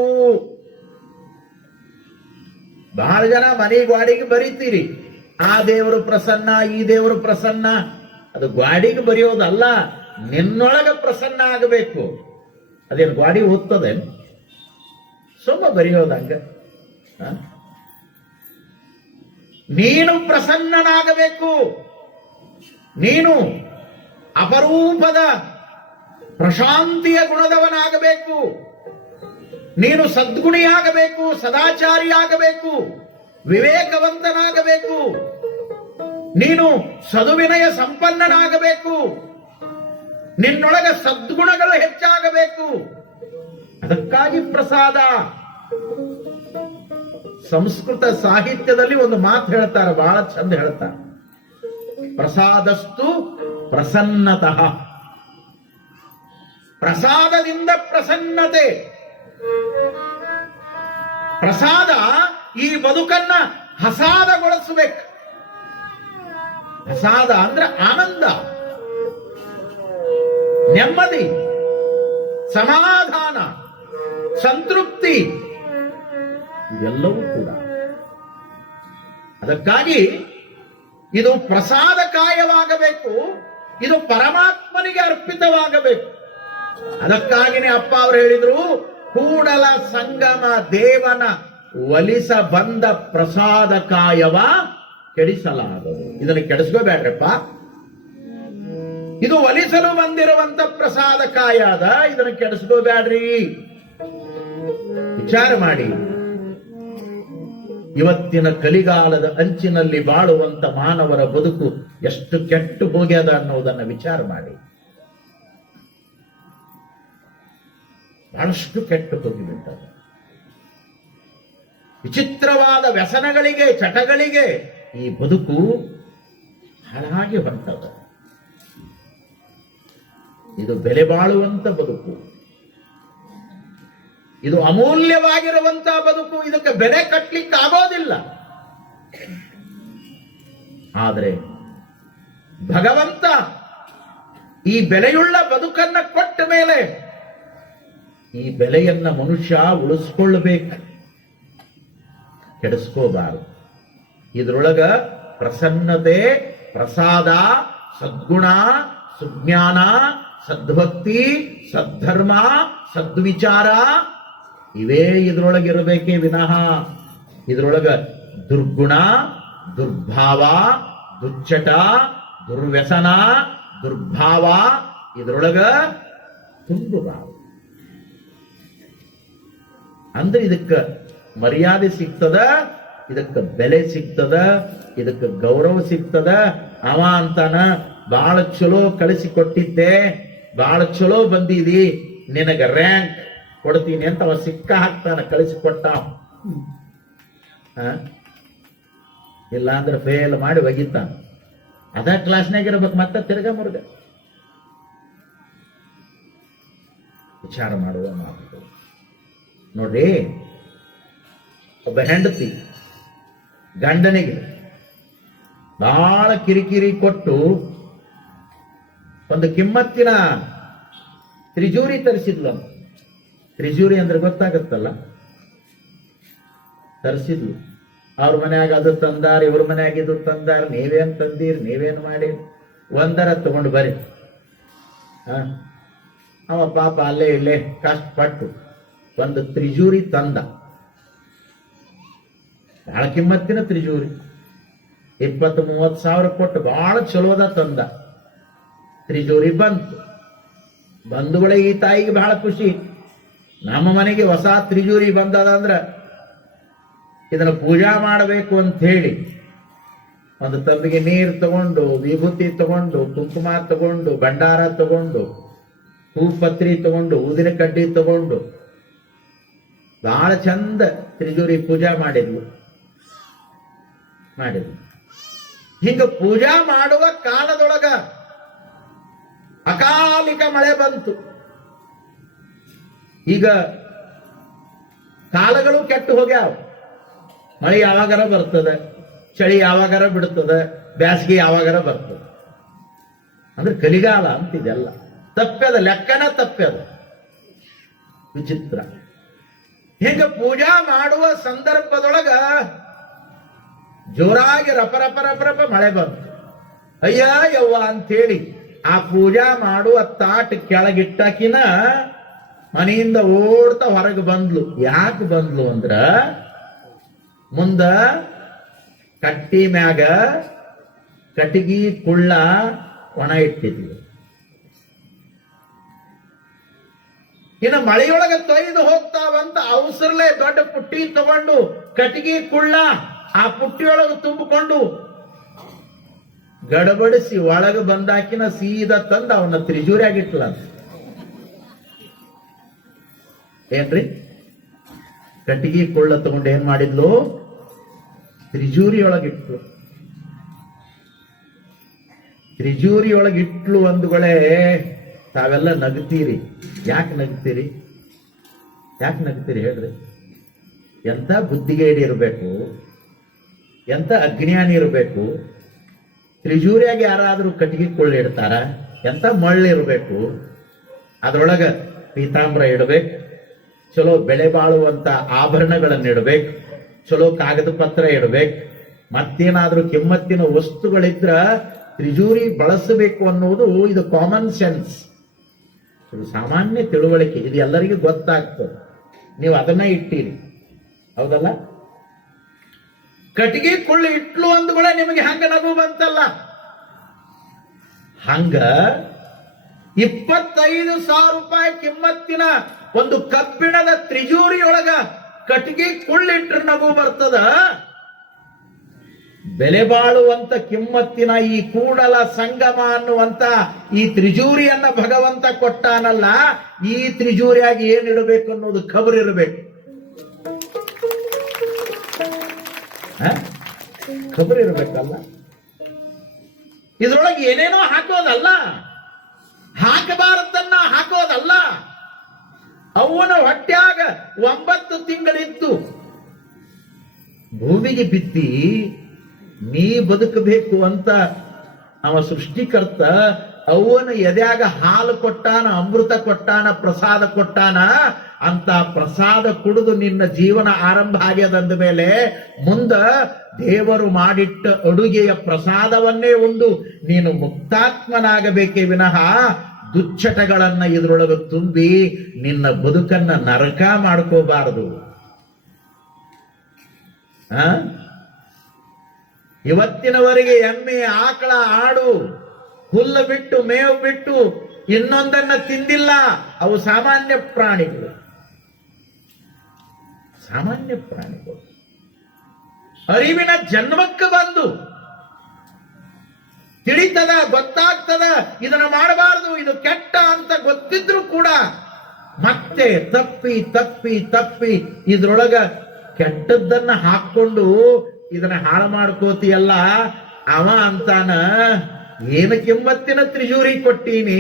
ಬಹಳ ಜನ ಮನೆ ಗ್ವಾಡಿಗೆ ಬರೀತೀರಿ, ಆ ದೇವರು ಪ್ರಸನ್ನ, ಈ ದೇವರು ಪ್ರಸನ್ನ. ಅದು ಗ್ವಾಡಿಗೆ ಬರೆಯೋದಲ್ಲ, ನಿನ್ನೊಳಗ ಪ್ರಸನ್ನ ಆಗಬೇಕು. ಅದೇನು ಗ್ವಾಡಿ ಓದ್ತದೆ? ಸುಮ್ಮ ಬರೆಯೋದಂಗ. ನೀನು ಪ್ರಸನ್ನನಾಗಬೇಕು. ನೀನು ಅಪರೂಪದ ಪ್ರಶಾಂತಿಯ ಗುಣದವನಾಗಬೇಕು. ನೀನು ಸದ್ಗುಣಿಯಾಗಬೇಕು, ಸದಾಚಾರಿಯಾಗಬೇಕು, ವಿವೇಕವಂತನಾಗಬೇಕು. ನೀನು ಸದುವಿನಯ ಸಂಪನ್ನನಾಗಬೇಕು. ನಿನ್ನೊಳಗ ಸದ್ಗುಣಗಳು ಹೆಚ್ಚಾಗಬೇಕು. ಅದಕ್ಕಾಗಿ ಪ್ರಸಾದ. ಸಂಸ್ಕೃತ ಸಾಹಿತ್ಯದಲ್ಲಿ ಒಂದು ಮಾತು ಹೇಳ್ತಾರೆ, ಬಹಳ ಚಂದ ಹೇಳ್ತಾರೆ. ಪ್ರಸಾದಸ್ತು ಪ್ರಸನ್ನತಃ. ಪ್ರಸಾದದಿಂದ ಪ್ರಸನ್ನತೆ. ಪ್ರಸಾದ ಈ ಬದುಕನ್ನ ಹಸಾದಗೊಳಿಸಬೇಕು. ಹಸಾದ ಅಂದ್ರೆ ಆನಂದ, ನೆಮ್ಮದಿ, ಸಮಾಧಾನ, ಸಂತೃಪ್ತಿ, ಇವೆಲ್ಲವೂ ಕೂಡ. ಅದಕ್ಕಾಗಿ ಇದು ಪ್ರಸಾದ ಕಾಯವಾಗಬೇಕು. ಇದು ಪರಮಾತ್ಮನಿಗೆ ಅರ್ಪಿತವಾಗಬೇಕು. ಅದಕ್ಕಾಗಿನೇ ಅಪ್ಪ ಅವರು ಹೇಳಿದ್ರು, ಕೂಡಲ ಸಂಗಮ ದೇವನ ಒಲಿಸ ಬಂದ ಪ್ರಸಾದ ಕಾಯವ ಕೆಡಿಸಲಾಗದು. ಇದನ್ನು ಕೆಡಿಸ್ಕೋಬೇಡ್ರಪ್ಪ. ಇದು ಒಲಿಸಲು ಬಂದಿರುವಂತ ಪ್ರಸಾದ ಕಾಯಾದ, ಇದನ್ನು ಕೆಡಿಸ್ಕೋಬ್ಯಾಡ್ರಿ. ವಿಚಾರ ಮಾಡಿ, ಇವತ್ತಿನ ಕಲಿಗಾಲದ ಅಂಚಿನಲ್ಲಿ ಬಾಳುವಂತ ಮಾನವರ ಬದುಕು ಎಷ್ಟು ಕೆಟ್ಟು ಹೋಗ್ಯದ ಅನ್ನೋದನ್ನ ವಿಚಾರ ಮಾಡಿ. ಬಹಳಷ್ಟು ಕೆಟ್ಟು ಹೋಗಿಬಿಟ್ಟದ. ವಿಚಿತ್ರವಾದ ವ್ಯಸನಗಳಿಗೆ, ಚಟಗಳಿಗೆ ಈ ಬದುಕು ಹಾಳಾಗಿ ಹೊಂಟದ. ಇದು ಬೆಲೆ ಬಾಳುವಂತ ಬದುಕು, ಇದು ಅಮೂಲ್ಯವಾಗಿರುವಂತಹ ಬದುಕು. ಇದಕ್ಕೆ ಬೆಲೆ ಕಟ್ಟಲಿಕ್ಕೆ ಆಗೋದಿಲ್ಲ. ಆದರೆ ಭಗವಂತ ಈ ಬೆಲೆಯುಳ್ಳ ಬದುಕನ್ನ ಕೊಟ್ಟ ಮೇಲೆ ಈ ಬೆಲೆಯನ್ನ ಮನುಷ್ಯ ಉಳಿಸ್ಕೊಳ್ಬೇಕು, ಕೆಡಿಸ್ಕೋಬಾರದು. ಇದ್ರೊಳಗ ಪ್ರಸನ್ನತೆ, ಪ್ರಸಾದ, ಸದ್ಗುಣ, ಸುಜ್ಞಾನ, ಸದ್ಭಕ್ತಿ, ಸದ್ಧರ್ಮ, ಸದ್ವಿಚಾರ ಇವೇ ಇದ್ರೊಳಗಿರಬೇಕೇ ವಿನಃ ಇದ್ರೊಳಗ ದುರ್ಗುಣ, ದುರ್ಭಾವ, ದುಚ್ಚಟ, ದುರ್ವ್ಯಸನ, ದುರ್ಭಾವ ಇದ್ರೊಳಗ ತುಂಬಬಾರದು. ಅಂದ್ರೆ ಇದಕ್ಕ ಮರ್ಯಾದೆ ಸಿಗ್ತದ, ಇದಕ್ಕೆ ಬೆಲೆ ಸಿಗ್ತದ, ಇದಕ್ಕೆ ಗೌರವ ಸಿಗ್ತದ. ಅವ ಅಂತಾನ, ಬಹಳ ಚಲೋ ಕಳಿಸಿಕೊಟ್ಟಿದ್ದೆ, ಬಹಳ ಚಲೋ ಬಂದಿದಿ, ನಿನಗ ರ್ಯಾಂಕ್ ಕೊಡ್ತೀನಿ ಅಂತ ಅವ ಸಿಕ್ಕ ಹಾಕ್ತಾನ, ಕಳಿಸಿಕೊಟ್ಟ. ಇಲ್ಲ ಅಂದ್ರೆ ಫೇಲ್ ಮಾಡಿ ಒಗಿತಾನ. ಅದ ಕ್ಲಾಸ್ನಾಗ ಇರ್ಬೇಕು, ಮತ್ತೆ ತಿರ್ಗಾ ಮುರುಗ. ವಿಚಾರ ಮಾಡುವ ಮಾತು ನೋಡ್ರಿ. ಒಬ್ಬ ಹೆಂಡತಿ ಗಂಡನಿಗೆ ಬಹಳ ಕಿರಿಕಿರಿ ಕೊಟ್ಟು ಒಂದು ಕಿಮ್ಮತ್ತಿನ ತ್ರಿಜೂರಿ ತರಿಸಿದ್ಲು. ತ್ರಿಜೂರಿ ಅಂದ್ರೆ ಗೊತ್ತಾಗತ್ತಲ್ಲ, ತರಿಸಿದ್ಲು. ಅವ್ರ ಮನ್ಯಾಗ ಅದು ತಂದಾರ, ಇವ್ರ ಮನ್ಯಾಗ ಇದು ತಂದಾರ, ನೀವೇನ್ ತಂದೀರ್, ನೀವೇನ್ ಮಾಡಿ, ಒಂದರ ತಗೊಂಡು ಬರ್ರಿ. ಅವ ಪಾಪ ಅಲ್ಲೇ ಇಲ್ಲೇ ಕಷ್ಟಪಟ್ಟು ಒಂದು ತ್ರಿಜೂರಿ ತಂದ. ಬಹಳ ಕಿಮ್ಮತ್ತಿನ ತ್ರಿಜೂರಿ, 20-30 ಸಾವಿರ ಕೊಟ್ಟು ಬಹಳ ಚಲೋದ ತಂದ. ತ್ರಿಜೂರಿ ಬಂತು. ಬಂಧುಗಳೇ ಈ ತಾಯಿಗೆ ಬಹಳ ಖುಷಿ. ನಮ್ಮ ಮನೆಗೆ ಹೊಸ ತ್ರಿಜೂರಿ ಬಂದದ ಅಂದ್ರ ಇದನ್ನ ಪೂಜಾ ಮಾಡಬೇಕು ಅಂತ ಹೇಳಿ ಒಂದು ತಂಬಿಗೆ ನೀರು ತಗೊಂಡು, ವಿಭೂತಿ ತಗೊಂಡು, ಕುಂಕುಮ ತಗೊಂಡು, ಭಂಡಾರ ತಗೊಂಡು, ಹೂಪತ್ರಿ ತಗೊಂಡು, ಊದಿನ ಕಡ್ಡಿ ತಗೊಂಡು ಬಹಳ ಚಂದ ತ್ರಿಜೂರಿ ಪೂಜಾ ಮಾಡಿದ್ಲು. ಹೀಗ ಪೂಜಾ ಮಾಡುವ ಕಾಲದೊಳಗ ಅಕಾಲಿಕ ಮಳೆ ಬಂತು. ಈಗ ಕಾಲಗಳು ಕೆಟ್ಟು ಹೋಗ್ಯಾವ. ಮಳೆ ಯಾವಾಗರ ಬರ್ತದೆ, ಚಳಿ ಯಾವಾಗರ ಬಿಡುತ್ತದೆ, ಬ್ಯಾಸಿಗೆ ಯಾವಾಗರ ಬರ್ತದೆ. ಅಂದ್ರೆ ಕಲಿಗಾಲ ಅಂತಿದೆಲ್ಲ ತಪ್ಪದ, ಲೆಕ್ಕನ ತಪ್ಪದ. ವಿಚಿತ್ರ. ಹೀಗ ಪೂಜಾ ಮಾಡುವ ಸಂದರ್ಭದೊಳಗ ಜೋರಾಗಿ ರಪರಪ ಮಳೆ ಬಂತು. ಅಯ್ಯ ಯವ್ವ ಅಂತೇಳಿ ಆ ಪೂಜಾ ಮಾಡುವ ತಾಟ್ ಕೆಳಗಿಟ್ಟಕಿನ ಮನೆಯಿಂದ ಓಡ್ತಾ ಹೊರಗೆ ಬಂದ್ಲು. ಯಾಕೆ ಬಂದ್ಲು ಅಂದ್ರ ಮುಂದ ಕಟ್ಟಿ ಮ್ಯಾಗ ಕಟ್ಟಿಗಿ ಕುಳ್ಳ ಒಣ ಇಟ್ಟಿದ್ಲು. ಇನ್ನು ಮಳೆಯೊಳಗೆ ತೊಯ್ದು ಹೋಗ್ತಾವಂತ ಅವಸರಲೇ ದೊಡ್ಡ ಪುಟ್ಟಿ ತಗೊಂಡು ಕಟ್ಟಿಗಿ ಕುಳ್ಳ ಆ ಪುಟ್ಟಿಯೊಳಗೆ ತುಂಬಿಕೊಂಡು ಗಡಬಡಿಸಿ ಒಳಗೆ ಬಂದಾಕಿನ ಸೀದಾ ತಂದ ಅವನ ತ್ರಿಜೂರಿಯಾಗಿಟ್ಲ. ಏನ್ರಿ, ಕಟ್ಟಿಗೆ ಕೊಳ್ಳ ತಗೊಂಡು ಏನ್ ಮಾಡಿದ್ಲು, ತ್ರಿಜೂರಿಯೊಳಗಿಟ್ಲು. ತ್ರಿಜೂರಿಯೊಳಗಿಟ್ಲು ಒಂದುಗಳೇ ತಾವೆಲ್ಲ ನಗ್ತೀರಿ. ಯಾಕೆ ನಗ್ತೀರಿ? ಹೇಳ್ರಿ. ಎಂತ ಬುದ್ಧಿಗೇಡಿ ಇರಬೇಕು, ಎಂತ ಅಜ್ಞಾನಿ ಇರಬೇಕು. ತ್ರಿಜೂರಿಯಾಗಿ ಯಾರಾದ್ರೂ ಕಟ್ಟಿಗೆ ಕೊಳ್ಳಿ ಇಡ್ತಾರ? ಎಂತ ಮಳ್ಳಿರ್ಬೇಕು. ಅದ್ರೊಳಗ ಪೀತಾಂಬರ ಇಡಬೇಕು, ಚಲೋ ಬೆಳೆ ಬಾಳುವಂತ ಆಭರಣಗಳನ್ನು ಇಡಬೇಕು, ಚಲೋ ಕಾಗದ ಪತ್ರ ಇಡಬೇಕು. ಮತ್ತೇನಾದ್ರೂ ಕಿಮ್ಮತ್ತಿನ ವಸ್ತುಗಳಿದ್ರ ತ್ರಿಜೂರಿ ಬಳಸಬೇಕು ಅನ್ನೋದು ಇದು ಕಾಮನ್ ಸೆನ್ಸ್, ಇದು ಸಾಮಾನ್ಯ ತಿಳುವಳಿಕೆ. ಇದು ಎಲ್ಲರಿಗೂ ಗೊತ್ತಾಗ್ತದೆ. ನೀವು ಅದನ್ನ ಇಟ್ಟಿರಿ, ಹೌದಲ್ಲ? ಕಟ್ಟಿಗೆ ಕೊಳ್ಳಿ ಇಟ್ಲು ಅಂದ್ಗಳೇ ನಿಮಗೆ ಹಂಗ ನಗು ಬಂತಲ್ಲ. ಹಂಗ 25,000 ರೂಪಾಯಿ ಕಿಮ್ಮತ್ತಿನ ಒಂದು ಕಬ್ಬಿಣದ ತ್ರಿಜೂರಿಯೊಳಗ ಕಟ್ಟಿಗೆ ಕುಳ್ಳಿಟ್ರೆ ನಗು ಬರ್ತದ. ಬೆಲೆ ಬಾಳುವಂತ ಕಿಮ್ಮತ್ತಿನ ಈ ಕೂಡಲ ಸಂಗಮ ಅನ್ನುವಂತ ಈ ತ್ರಿಜೂರಿಯನ್ನ ಭಗವಂತ ಕೊಟ್ಟಾನಲ್ಲ, ಈ ತ್ರಿಜೂರಿಯಾಗಿ ಏನಿಡಬೇಕು ಅನ್ನೋದು ಖಬರ್ ಇರಬೇಕು. ಖಬರ್ ಇರಬೇಕಲ್ಲ. ಇದ್ರೊಳಗೆ ಏನೇನೋ ಹಾಕೋದಲ್ಲ, ಹಾಕಬಾರದನ್ನ ಹಾಕೋದಲ್ಲ. ಅವನ ಹೊಟ್ಯಾಗ 9 ತಿಂಗಳಿತ್ತು, ಭೂಮಿಗೆ ಬಿತ್ತಿ ನೀ ಬದುಕಬೇಕು ಅಂತ ಅವ ಸೃಷ್ಟಿಕರ್ತ ಅವನ ಎದ್ಯಾಗ ಹಾಲು ಕೊಟ್ಟಾನ, ಅಮೃತ ಕೊಟ್ಟಾನ, ಪ್ರಸಾದ ಕೊಟ್ಟಾನ. ಅಂತ ಪ್ರಸಾದ ಕುಡಿದು ನಿನ್ನ ಜೀವನ ಆರಂಭ ಆಗ್ಯದಂದ ಮೇಲೆ ಮುಂದ ದೇವರು ಮಾಡಿಟ್ಟ ಅಡುಗೆಯ ಪ್ರಸಾದವನ್ನೇ ಉಂಡು ನೀನು ಮುಕ್ತಾತ್ಮನಾಗಬೇಕೇ ವಿನಃ ದುಶ್ಚಟಗಳನ್ನ ಇದರೊಳಗೆ ತುಂಬಿ ನಿನ್ನ ಬದುಕನ್ನ ನರಕ ಮಾಡ್ಕೋಬಾರದು. ಇವತ್ತಿನವರೆಗೆ ಎಮ್ಮೆ, ಆಕಳ, ಆಡು ಹುಲ್ಲು ಬಿಟ್ಟು, ಮೇವು ಬಿಟ್ಟು ಇನ್ನೊಂದನ್ನ ತಿಂದಿಲ್ಲ. ಅವು ಸಾಮಾನ್ಯ ಪ್ರಾಣಿಗಳು, ಸಾಮಾನ್ಯ ಪ್ರಾಣಿಗಳು. ಅರಿವಿನ ಜನ್ಮಕ್ಕೆ ಬಂದು ತಿಳಿತದ, ಗೊತ್ತಾಗ್ತದ, ಇದನ್ನ ಮಾಡಬಾರದು, ಇದು ಕೆಟ್ಟ ಅಂತ ಗೊತ್ತಿದ್ರು ಕೂಡ ಮತ್ತೆ ತಪ್ಪಿ ತಪ್ಪಿ ತಪ್ಪಿ ಇದ್ರೊಳಗ ಕೆಟ್ಟದ್ದನ್ನ ಹಾಕೊಂಡು ಇದನ್ನ ಹಾಳು ಮಾಡ್ಕೋತಿಯಲ್ಲ. ಅವ ಅಂತಾನ, ಏನು ಕಿಮ್ಮತ್ತಿನ ತ್ರಿಜೂರಿ ಕೊಟ್ಟೀನಿ,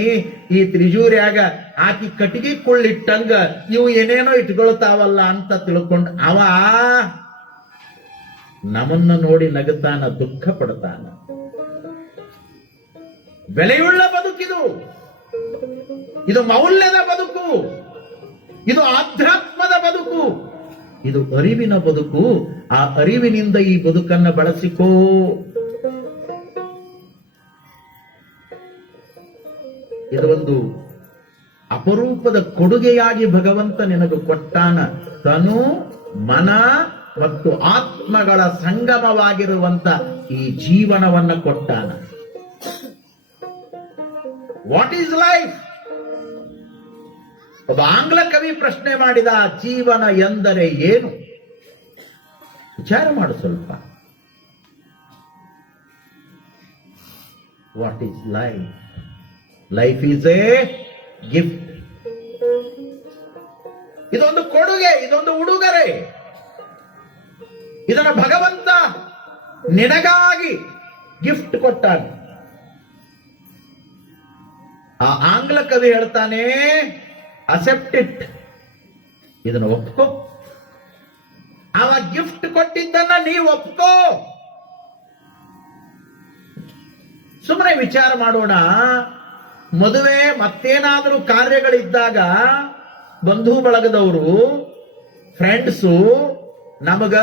ಈ ತ್ರಿಜೂರಿಯಾಗ ಆಕಿ ಕಟ್ಟಿಗೆ ಕೊಳ್ಳಿಟ್ಟಂಗ ಇವು ಏನೇನೋ ಇಟ್ಕೊಳ್ತಾವಲ್ಲ ಅಂತ ತಿಳ್ಕೊಂಡು ಅವ ನಮ್ಮನ್ನ ನೋಡಿ ನಗುತ್ತಾನ, ದುಃಖ ಪಡ್ತಾನ. ಬೆಲೆಯುಳ್ಳ ಬದುಕಿದು, ಇದು ಮೌಲ್ಯದ ಬದುಕು, ಇದು ಆಧ್ಯಾತ್ಮದ ಬದುಕು, ಇದು ಅರಿವಿನ ಬದುಕು. ಆ ಅರಿವಿನಿಂದ ಈ ಬದುಕನ್ನ ಬಳಸಿಕೋ. ಇದು ಒಂದು ಅಪರೂಪದ ಕೊಡುಗೆಯಾಗಿ ಭಗವಂತ ನಿನಗೆ ಕೊಟ್ಟಾನ. ತನು, ಮನ ಮತ್ತು ಆತ್ಮಗಳ ಸಂಗಮವಾಗಿರುವಂತ ಈ ಜೀವನವನ್ನ ಕೊಟ್ಟಾನ. What is life? ಒಬ್ಬ ಆಂಗ್ಲ ಕವಿ ಪ್ರಶ್ನೆ ಮಾಡಿದ, ಜೀವನ ಎಂದರೆ ಏನು? ವಿಚಾರ ಮಾಡು ಸ್ವಲ್ಪ. What is life? Life is A gift. ಇದೊಂದು ಕೊಡುಗೆ, ಇದೊಂದು ಉಡುಗೊರೆ. ಇದನ್ನ ಭಗವಂತ ನಿನಗಾಗಿ ಗಿಫ್ಟ್ ಕೊಟ್ಟಾನೆ. ಆ ಆಂಗ್ಲ ಕವಿ ಹೇಳ್ತಾನೆ, ಅಸೆಪ್ಟ್ ಇಟ್, ಇದನ್ನು ಒಪ್ಕೋ. ಅವ ಗಿಫ್ಟ್ ಕೊಟ್ಟಿದ್ದನ್ನ ನೀವು ಒಪ್ಕೋ. ಸುಮ್ಮನೆ ವಿಚಾರ ಮಾಡೋಣ. ಮದುವೆ ಮತ್ತೇನಾದರೂ ಕಾರ್ಯಗಳಿದ್ದಾಗ ಬಂಧು ಬಳಗದವರು, ಫ್ರೆಂಡ್ಸು ನಮಗ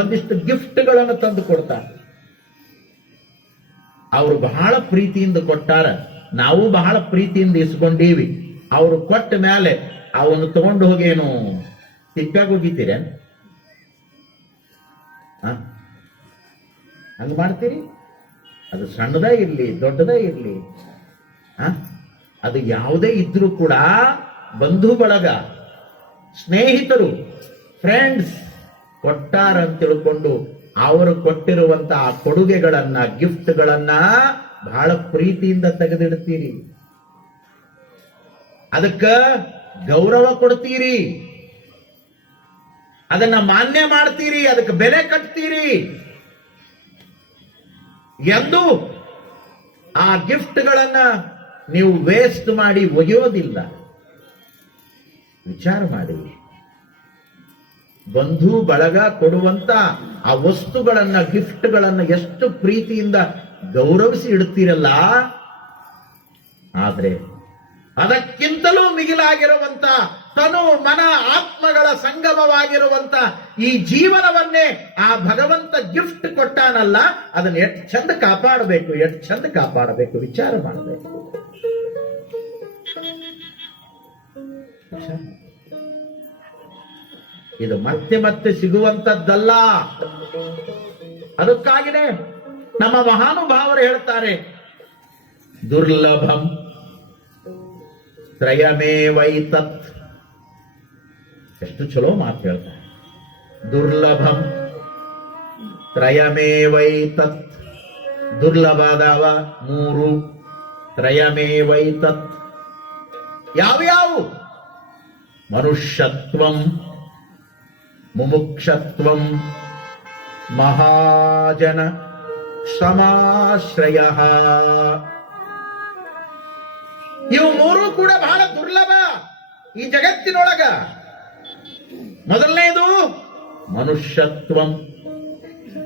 ಒಂದಿಷ್ಟು ಗಿಫ್ಟ್ಗಳನ್ನು ತಂದು ಕೊಡ್ತಾರೆ. ಅವರು ಬಹಳ ಪ್ರೀತಿಯಿಂದ ಕೊಟ್ಟಾರ, ನಾವು ಬಹಳ ಪ್ರೀತಿಯಿಂದ ಇಸ್ಕೊಂಡೀವಿ. ಅವರು ಕೊಟ್ಟ ಮೇಲೆ ಅವನು ತಗೊಂಡು ಹೋಗೇನು ತಿಪ್ಪಾಗ ಹೋಗಿತೀರ? ಹಂಗ ಮಾಡ್ತೀರಿ? ಅದು ಸಣ್ಣದೇ ಇರ್ಲಿ, ದೊಡ್ಡದೇ ಇರ್ಲಿ, ಅದು ಯಾವುದೇ ಇದ್ರೂ ಕೂಡ ಬಂಧು ಬಳಗ, ಸ್ನೇಹಿತರು, ಫ್ರೆಂಡ್ಸ್ ಕೊಟ್ಟಾರಂತ ತಿಳ್ಕೊಂಡು ಅವರು ಕೊಟ್ಟಿರುವಂತಹ ಕೊಡುಗೆಗಳನ್ನ, ಗಿಫ್ಟ್ಗಳನ್ನ ಬಹಳ ಪ್ರೀತಿಯಿಂದ ತೆಗೆದಿಡ್ತೀರಿ. ಅದಕ್ಕ ಗೌರವ ಕೊಡ್ತೀರಿ, ಅದನ್ನ ಮಾನ್ಯ ಮಾಡ್ತೀರಿ, ಅದಕ್ಕೆ ಬೆಲೆ ಕಟ್ತೀರಿ. ಎಂದು ಆ ಗಿಫ್ಟ್ಗಳನ್ನ ನೀವು ವೇಸ್ಟ್ ಮಾಡಿ ಒಗೆಯೋದಿಲ್ಲ. ವಿಚಾರ ಮಾಡಿ. ಬಂಧು ಬಳಗ ಕೊಡುವಂತ ಆ ವಸ್ತುಗಳನ್ನ, ಗಿಫ್ಟ್ಗಳನ್ನ ಎಷ್ಟು ಪ್ರೀತಿಯಿಂದ ಗೌರವಿಸಿ ಇಡ್ತೀರಲ್ಲ. ಆದ್ರೆ ಅದಕ್ಕಿಂತಲೂ ಮಿಗಿಲಾಗಿರುವಂತ ತನು, ಮನ, ಆತ್ಮಗಳ ಸಂಗಮವಾಗಿರುವಂತ ಈ ಜೀವನವನ್ನೇ ಆ ಭಗವಂತ ಗಿಫ್ಟ್ ಕೊಟ್ಟಾನಲ್ಲ, ಅದನ್ನ ಎಷ್ಟು ಚಂದ ಕಾಪಾಡಬೇಕು, ಎಷ್ಟು ಚಂದ ಕಾಪಾಡಬೇಕು, ವಿಚಾರ ಮಾಡಬೇಕು. ಇದು ಮತ್ತೆ ಮತ್ತೆ ಸಿಗುವಂತದ್ದಲ್ಲ. ಅದಕ್ಕಾಗಿನೇ ನಮ್ಮ ಮಹಾನುಭಾವರು ಹೇಳ್ತಾರೆ, ದುರ್ಲಭಂ ತ್ರಯಮೇವೈತತ್. ಎಷ್ಟು ಚಲೋ ಮಾತು ಹೇಳ್ತಾರೆ. ದುರ್ಲಭಂ ತ್ರಯಮೇವೈತತ್. ದುರ್ಲಭದಾವ ಮೂರು, ತ್ರಯಮೇವೈತತ್. ಯಾವ್ಯಾವು? ಮನುಷ್ಯತ್ವಂ, ಮುಮುಕ್ಷತ್ವಂ, ಮಹಾಜನ ಶ್ರಮಾಶ್ರಯ. ಇವು ಮೂರು ಕೂಡ ಬಹಳ ದುರ್ಲಭ ಈ ಜಗತ್ತಿನೊಳಗ. ಮೊದಲನೇದು ಮನುಷ್ಯತ್ವಂ.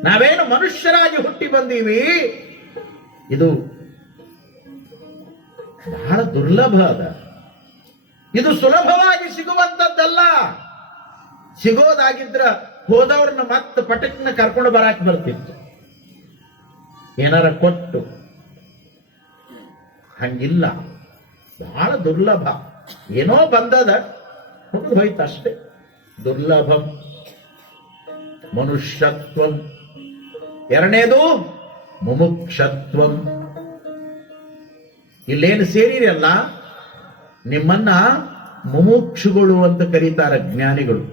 ನಾವೇನು ಮನುಷ್ಯರಾಗಿ ಹುಟ್ಟಿ ಬಂದೀವಿ, ಇದು ಬಹಳ ದುರ್ಲಭ ಅದ. ಇದು ಸುಲಭವಾಗಿ ಸಿಗುವಂತದ್ದಲ್ಲ. ಸಿಗೋದಾಗಿದ್ರ ಹೋದವ್ರನ್ನ ಮತ್ತೆ ಪಟಕ್ನ ಕರ್ಕೊಂಡು ಬರಾಕ್ ಬರ್ತಿತ್ತು, ಏನಾರ ಕೊಟ್ಟು. ಹಂಗಿಲ್ಲ, ಬಹಳ ದುರ್ಲಭ. ಏನೋ ಬಂದದ ಹೋಯ್ತು ಅಷ್ಟೇ. ದುರ್ಲಭಂ ಮನುಷ್ಯತ್ವಂ. ಎರಡನೇದು ಮುಮುಕ್ಷತ್ವಂ. ಇಲ್ಲೇನು ಸೇರಿರಲ್ಲ, ನಿಮ್ಮನ್ನ ಮುಮುಕ್ಷುಗಳು ಅಂತ ಕರೀತಾರೆ ಜ್ಞಾನಿಗಳು.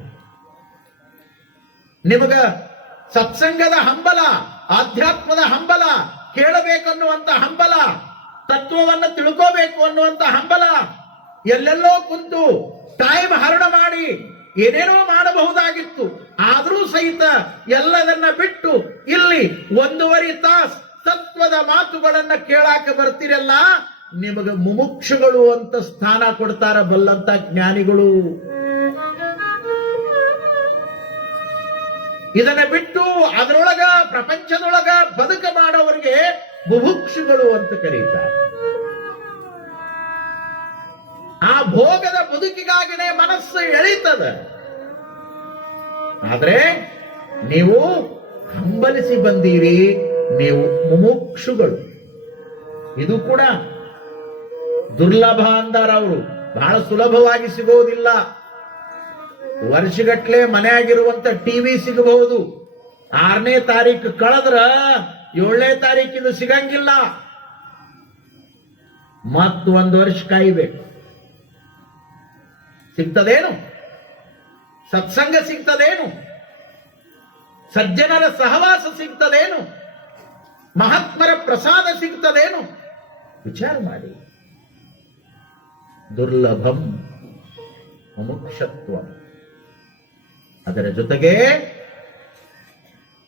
ನಿಮಗ ಸತ್ಸಂಗದ ಹಂಬಲ, ಆಧ್ಯಾತ್ಮದ ಹಂಬಲ, ಕೇಳಬೇಕನ್ನುವಂತ ಹಂಬಲ, ತತ್ವವನ್ನು ತಿಳ್ಕೋಬೇಕು ಅನ್ನುವಂತ ಹಂಬಲ. ಎಲ್ಲೆಲ್ಲೋ ಕುಂತು ಟೈಮ್ ಹರಣ ಮಾಡಿ ಏನೇನೋ ಮಾಡಬಹುದಾಗಿತ್ತು, ಆದರೂ ಸಹಿತ ಎಲ್ಲದನ್ನ ಬಿಟ್ಟು ಇಲ್ಲಿ 1.5 ತಾಸು ತತ್ವದ ಮಾತುಗಳನ್ನ ಕೇಳಾಕ ಬರ್ತಿರಲ್ಲ, ನಿಮಗ ಮುಮುಕ್ಷುಗಳು ಅಂತ ಸ್ಥಾನ ಕೊಡ್ತಾರ ಬಲ್ಲಂತ ಜ್ಞಾನಿಗಳು. ಇದನ್ನ ಬಿಟ್ಟು ಅದರೊಳಗ ಪ್ರಪಂಚದೊಳಗ ಬದುಕ ಮಾಡೋವರಿಗೆ ಬುಭುಕ್ಷುಗಳು ಅಂತ ಕರೀತಾರೆ. ಆ ಭೋಗದ ಬದುಕಿಗಾಗಿನೇ ಮನಸ್ಸು ಎಳೀತದ. ಆದ್ರೆ ನೀವು ಹಂಬಲಿಸಿ ಬಂದೀರಿ, ನೀವು ಮುಮುಕ್ಷುಗಳು. ಇದು ಕೂಡ ದುರ್ಲಭ ಅಂದಾರ ಅವರು. ಬಹಳ ಸುಲಭವಾಗಿ ಸಿಗೋದಿಲ್ಲ. ವರ್ಷಗಟ್ಲೆ ಮನೆಯಾಗಿರುವಂತ ಟಿವಿ ಸಿಗಬಹುದು, 6ನೇ ತಾರೀಕು ಕಳೆದ್ರ 7ನೇ ತಾರೀಕಿದು ಸಿಗಂಗಿಲ್ಲ. ಮತ್ತೊಂದು ವರ್ಷ ಕಾಯಬೇಕು. ಸಿಗ್ತದೇನು? ಸತ್ಸಂಗ ಸಿಗ್ತದೇನು? ಸಜ್ಜನರ ಸಹವಾಸ ಸಿಗ್ತದೇನು? ಮಹಾತ್ಮರ ಪ್ರಸಾದ ಸಿಗ್ತದೇನು? ವಿಚಾರ ಮಾಡಿ. ದುರ್ಲಭಂ ಮುಮುಕ್ಷತ್ವ. ಅದರ ಜೊತೆಗೆ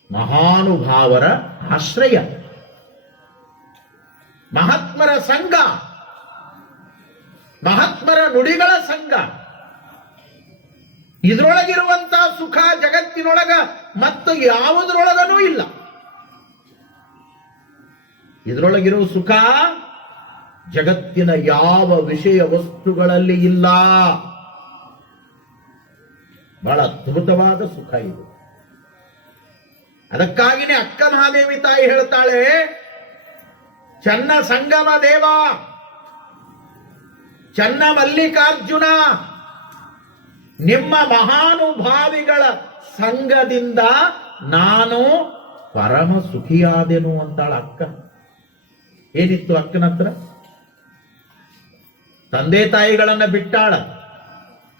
ಮಹಾನುಭಾವರ ಆಶ್ರಯ, ಮಹಾತ್ಮರ ಸಂಘ, ಮಹಾತ್ಮರ ನುಡಿಗಳ ಸಂಘ. ಇದರೊಳಗಿರುವಂತ ಸುಖ ಜಗತ್ತಿನೊಳಗ ಮತ್ತು ಯಾವುದರೊಳಗನೂ ಇಲ್ಲ. ಇದರೊಳಗಿರುವ ಸುಖ ಜಗತ್ತಿನ ಯಾವ ವಿಷಯ ವಸ್ತುಗಳಲ್ಲಿ ಇಲ್ಲ. ಬಹಳ ಅದ್ಭುತವಾದ ಸುಖ ಇದು. ಅದಕ್ಕಾಗಿನೇ ಅಕ್ಕ ಮಹಾದೇವಿ ತಾಯಿ ಹೇಳ್ತಾಳೆ, ಚನ್ನ ಸಂಗಮ ದೇವ, ಚನ್ನ ಮಲ್ಲಿಕಾರ್ಜುನ, ನಿಮ್ಮ ಮಹಾನುಭಾವಿಗಳ ಸಂಘದಿಂದ ನಾನು ಪರಮ ಸುಖಿಯಾದೆನು ಅಂತಾಳ ಅಕ್ಕ. ಏನಿತ್ತು ಅಕ್ಕನ ಹತ್ರ? ತಂದೆ ತಾಯಿಗಳನ್ನ ಬಿಟ್ಟಾಳ,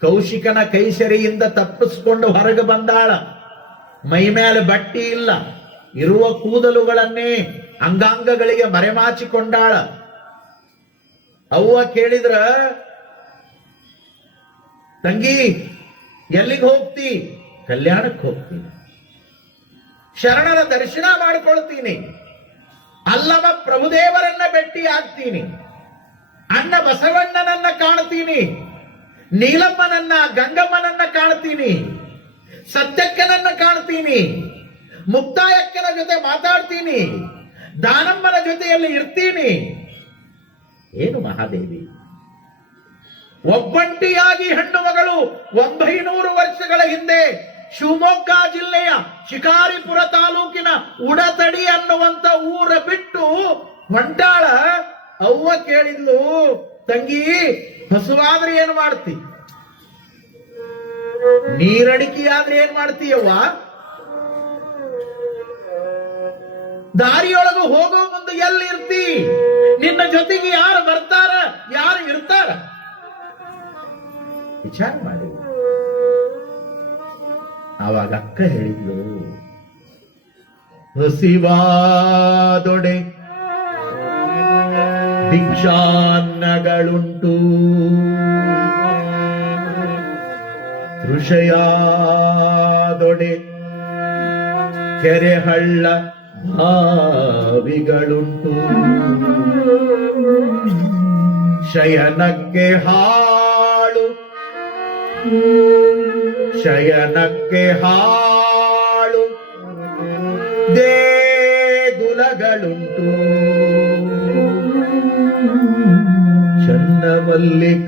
ಕೌಶಿಕನ ಕೈಸರಿಯಿಂದ ತಪ್ಪಿಸ್ಕೊಂಡು ಹೊರಗೆ ಬಂದಾಳ, ಮೈ ಮೇಲೆ ಬಟ್ಟಿ ಇಲ್ಲ, ಇರುವ ಕೂದಲುಗಳನ್ನೇ ಅಂಗಾಂಗಗಳಿಗೆ ಮರೆಮಾಚಿಕೊಂಡಾಳ. ಅವ್ವ ಕೇಳಿದ್ರ, ತಂಗಿ ಎಲ್ಲಿಗೆ ಹೋಗ್ತಿ? ಕಲ್ಯಾಣಕ್ಕೆ ಹೋಗ್ತೀನಿ, ಶರಣರ ದರ್ಶನ ಮಾಡ್ಕೊಳ್ತೀನಿ, ಅಲ್ಲಮ ಪ್ರಭುದೇವರನ್ನ ಭೇಟಿ ಆಗ್ತೀನಿ, ಅಣ್ಣ ಬಸವಣ್ಣನನ್ನ ಕಾಣ್ತೀನಿ, ನೀಲಮ್ಮನನ್ನ ಗಂಗಮ್ಮನನ್ನ ಕಾಣ್ತೀನಿ, ಸತ್ಯಕ್ಕನನ್ನ ಕಾಣ್ತೀನಿ, ಮುಕ್ತಾಯಕ್ಕನ ಜೊತೆ ಮಾತಾಡ್ತೀನಿ, ದಾನಮ್ಮನ ಜೊತೆಯಲ್ಲಿ ಇರ್ತೀನಿ. ಏನು ಮಹಾದೇವಿ? ಒಬ್ಬಂಟಿಯಾಗಿ ಹೆಣ್ಣು ಮಗಳು 900 ವರ್ಷಗಳ ಹಿಂದೆ ಶಿವಮೊಗ್ಗ ಜಿಲ್ಲೆಯ ಶಿಕಾರಿಪುರ ತಾಲೂಕಿನ ಉಡತಡಿ ಅನ್ನುವಂತ ಊರ ಬಿಟ್ಟು ಹೊಂಟಾಳ. ಅವ್ವ ಕೇಳಿದ್ಲು, ತಂಗಿ ಹಸುವಾದ್ರೆ ಏನು ಮಾಡ್ತಿ? ನೀರಡಿಕೆಯಾದ್ರೆ ಏನ್ ಮಾಡ್ತೀಯವ್ವ? ದಾರಿಯೊಳಗೆ ಹೋಗೋ ಮುಂದೆ ಎಲ್ಲಿರ್ತಿ? ನಿನ್ನ ಜೊತೆಗೆ ಯಾರು ಬರ್ತಾರ, ಯಾರು ಇರ್ತಾರ, ವಿಚಾರ ಮಾಡಿ. ಆವಾಗ ಅಕ್ಕ ಹೇಳಿದ್ಲು, ಹಸಿವಾದೊಡೆ ಭಿಕ್ಷಾನ್ನಗಳುಂಟು, ತೃಷಯಾದೊಡೆ ಕೆರೆಹಳ್ಳ ಭಾವಿಗಳುಂಟು, ಶಯನಕ್ಕೆ ಹಾಳು, ಶಯನಕ್ಕೆ ಹಾಳು ದೇಗುಲಗಳುಂಟು, ಚನ್ನಮಲ್ಲಿಕಾರ್ಜುನ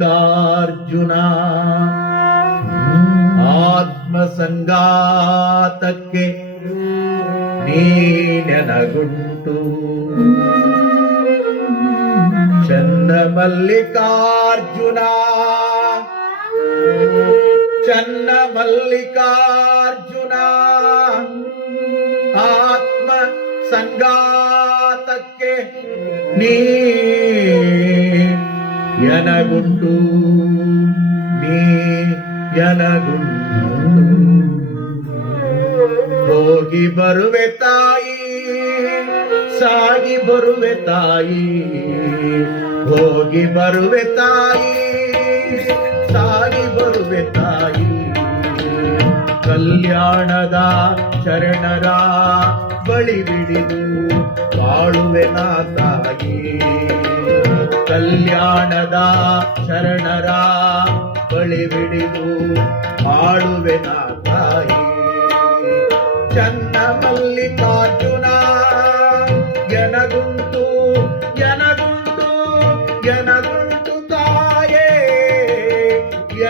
ಆತ್ಮಸಂಗಾತಕ್ಕೆ ನೀನೆನಗುಂಟು, ಚನ್ನಮಲ್ಲಿಕಾರ್ಜುನ ಚನ್ನಮಲ್ಲಿಕಾರ್ಜುನ ಆತ್ಮ ಸಂಗಾತಕ್ಕೆ ನೀನಗುಂಟು, ನೀನಗುಂಟು. ಹೋಗಿ ಬರುವೆ ತಾಯಿ, ಸಾಗಿ ಬರುವೆ ತಾಯಿ, ಹೋಗಿ ಬರುವೆ ತಾಯಿ, ಸಾಗಿ ಬರುವೆ ತಾಯಿ, ಕಲ್ಯಾಣದ ಶರಣರ ಬಳಿ ಬಿಡಿದು ಬಾಳುವೆ ನಾ ತಾಯಿ, ಕಲ್ಯಾಣದ ಶರಣರ ಬಳಿ ಬಿಡಿದು ಬಾಳುವೆ ನಾ ತಾಯಿ. ಚನ್ನಮಲ್ಲಿಕಾರ್ಜುನ ಎನಗುಂಟು, ಎನಗುಂಟು, ಎನಗುಂಟು ತಾಯೇ,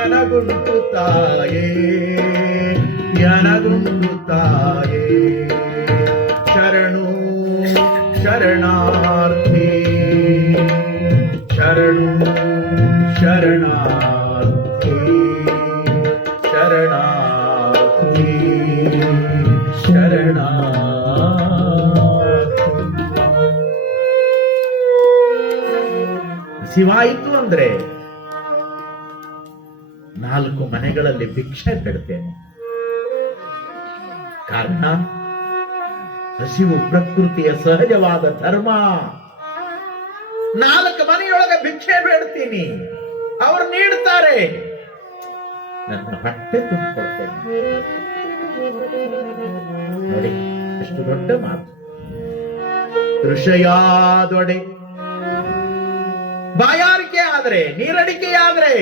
ಎನಗುಂಟು ತಾಯೇ, ಎನಗುಂಟು ತಾಯೇ. ಶರಣು ಶರಣಾರ್ಥಿ, ಶರಣು ಶರಣಾರ್ಥಿ, ಶರಣಾರ್ಥಿ, ಶರಣಾರ್ಥಿ. ಶಿವಾಯಿತು ಅಂದ್ರೆ 4 ಮನೆಗಳಲ್ಲಿ ಭಿಕ್ಷೆ ಬಿಡ್ತೇನೆ. ಕಾರಣ ಹಸಿವು ಪ್ರಕೃತಿಯ ಸಹಜವಾದ ಧರ್ಮ. 4 ಮನೆಯೊಳಗೆ ಭಿಕ್ಷೆ ಬೇಡ್ತೀನಿ, ಅವರು ನೀಡ್ತಾರೆ, ನನ್ನ ಹೊಟ್ಟೆ ತುಂಬಿಕೊಡ್ತೇನೆ. ನೋಡಿ ಎಷ್ಟು ದೊಡ್ಡ ಮಾತು. ತೃಷಯಾದೊಡೆ ಬಾಯಾರಿಕೆ ಆದ್ರೆ, ನೀರಡಿಕೆಯಾದ್ರೆ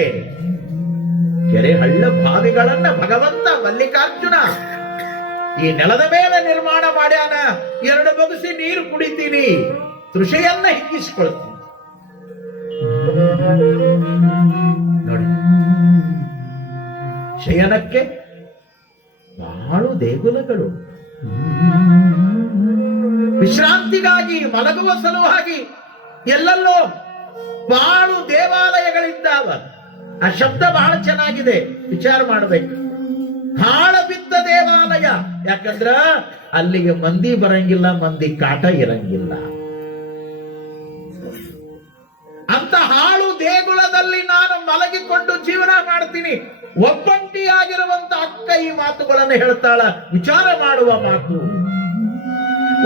ಕೆರೆ ಹಳ್ಳ ಬಾವಿಗಳನ್ನ ಭಗವಂತ ಮಲ್ಲಿಕಾರ್ಜುನ ಈ ನೆಲದ ಮೇಲೆ ನಿರ್ಮಾಣ ಮಾಡ್ಯಾನ. 2 ಬೊಗಸಿ ನೀರು ಕುಡಿತೀನಿ, ತೃಷೆಯನ್ನ ಹಿಗ್ಗಿಸಿಕೊಳ್ತೀನಿ. ನೋಡಿ, ಶಯನಕ್ಕೆ ಬಾಳು ದೇಗುಲಗಳು, ವಿಶ್ರಾಂತಿಗಾಗಿ ಮಲಗುವ ಸಲುವಾಗಿ ಎಲ್ಲೆಲ್ಲೋ ಬಾಳು ದೇವಾಲಯಗಳಿದ್ದಾವ. ಆ ಶಬ್ದ ಬಹಳ ಚೆನ್ನಾಗಿದೆ, ವಿಚಾರ ಮಾಡಬೇಕು. ಹಾಳ ಬಿದ್ದ ದೇವಾಲಯ, ಯಾಕಂದ್ರ ಅಲ್ಲಿಗೆ ಮಂದಿ ಬರಂಗಿಲ್ಲ, ಮಂದಿ ಕಾಟ ಇರಂಗಿಲ್ಲ. ಅಂತ ಹಾಳು ದೇಗುಲದಲ್ಲಿ ನಾನು ಮಲಗಿಕೊಂಡು ಜೀವನ ಮಾಡ್ತೀನಿ. ಒಬ್ಬಂಟಿಯಾಗಿರುವಂತ ಅಕ್ಕ ಈ ಮಾತುಗಳನ್ನು ಹೇಳ್ತಾಳ. ವಿಚಾರ ಮಾಡುವ ಮಾತು.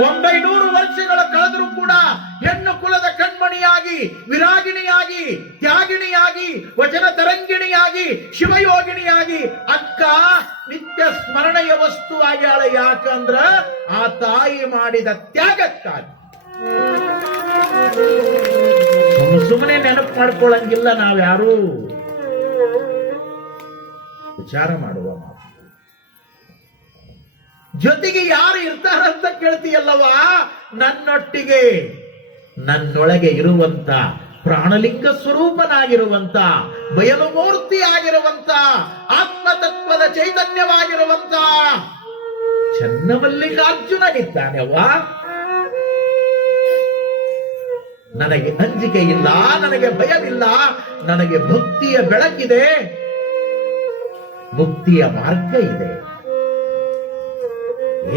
900 ವರ್ಷಗಳ ಕಳೆದರೂ ಕೂಡ ಹೆಣ್ಣು ಕುಲದ ಕಣ್ಮಣಿಯಾಗಿ, ವಿರಾಗಿಣಿಯಾಗಿ, ತ್ಯಾಗಿಣಿಯಾಗಿ, ವಚನ ತರಂಗಿಣಿಯಾಗಿ, ಶಿವಯೋಗಿಣಿಯಾಗಿ ಅಕ್ಕ ನಿತ್ಯ ಸ್ಮರಣೆಯ ವಸ್ತು ಆಗ್ಯಾಳ. ಯಾಕಂದ್ರ ಆ ತಾಯಿ ಮಾಡಿದ ತ್ಯಾಗಕ್ಕಾಗಿ. ಸುಮ್ಮನೆ ನೆನಪು ಮಾಡ್ಕೊಳ್ಳಂಗಿಲ್ಲ ನಾವ್ಯಾರು. ವಿಚಾರ ಮಾಡುವ ಮಾತು. ಜೊತೆಗೆ ಯಾರು ಇರ್ತಾರಂತ ಕೇಳ್ತೀಯಲ್ಲವಾ? ನನ್ನೊಟ್ಟಿಗೆ ನನ್ನೊಳಗೆ ಇರುವಂತ ಪ್ರಾಣಲಿಂಗ ಸ್ವರೂಪನಾಗಿರುವಂತ, ಬಯಲು ಮೂರ್ತಿ ಆಗಿರುವಂತ, ಆತ್ಮತತ್ವದ ಚೈತನ್ಯವಾಗಿರುವಂತ ಚನ್ನಮಲ್ಲಿಕಾರ್ಜುನನಿದ್ದಾನೆವ್ವ. ನನಗೆ ಅಂಜಿಕೆ ಇಲ್ಲ, ನನಗೆ ಭಯವಿಲ್ಲ, ನನಗೆ ಭಕ್ತಿಯ ಬೆಳಕಿದೆ, ಮುಕ್ತಿಯ ಮಾರ್ಗ ಇದೆ.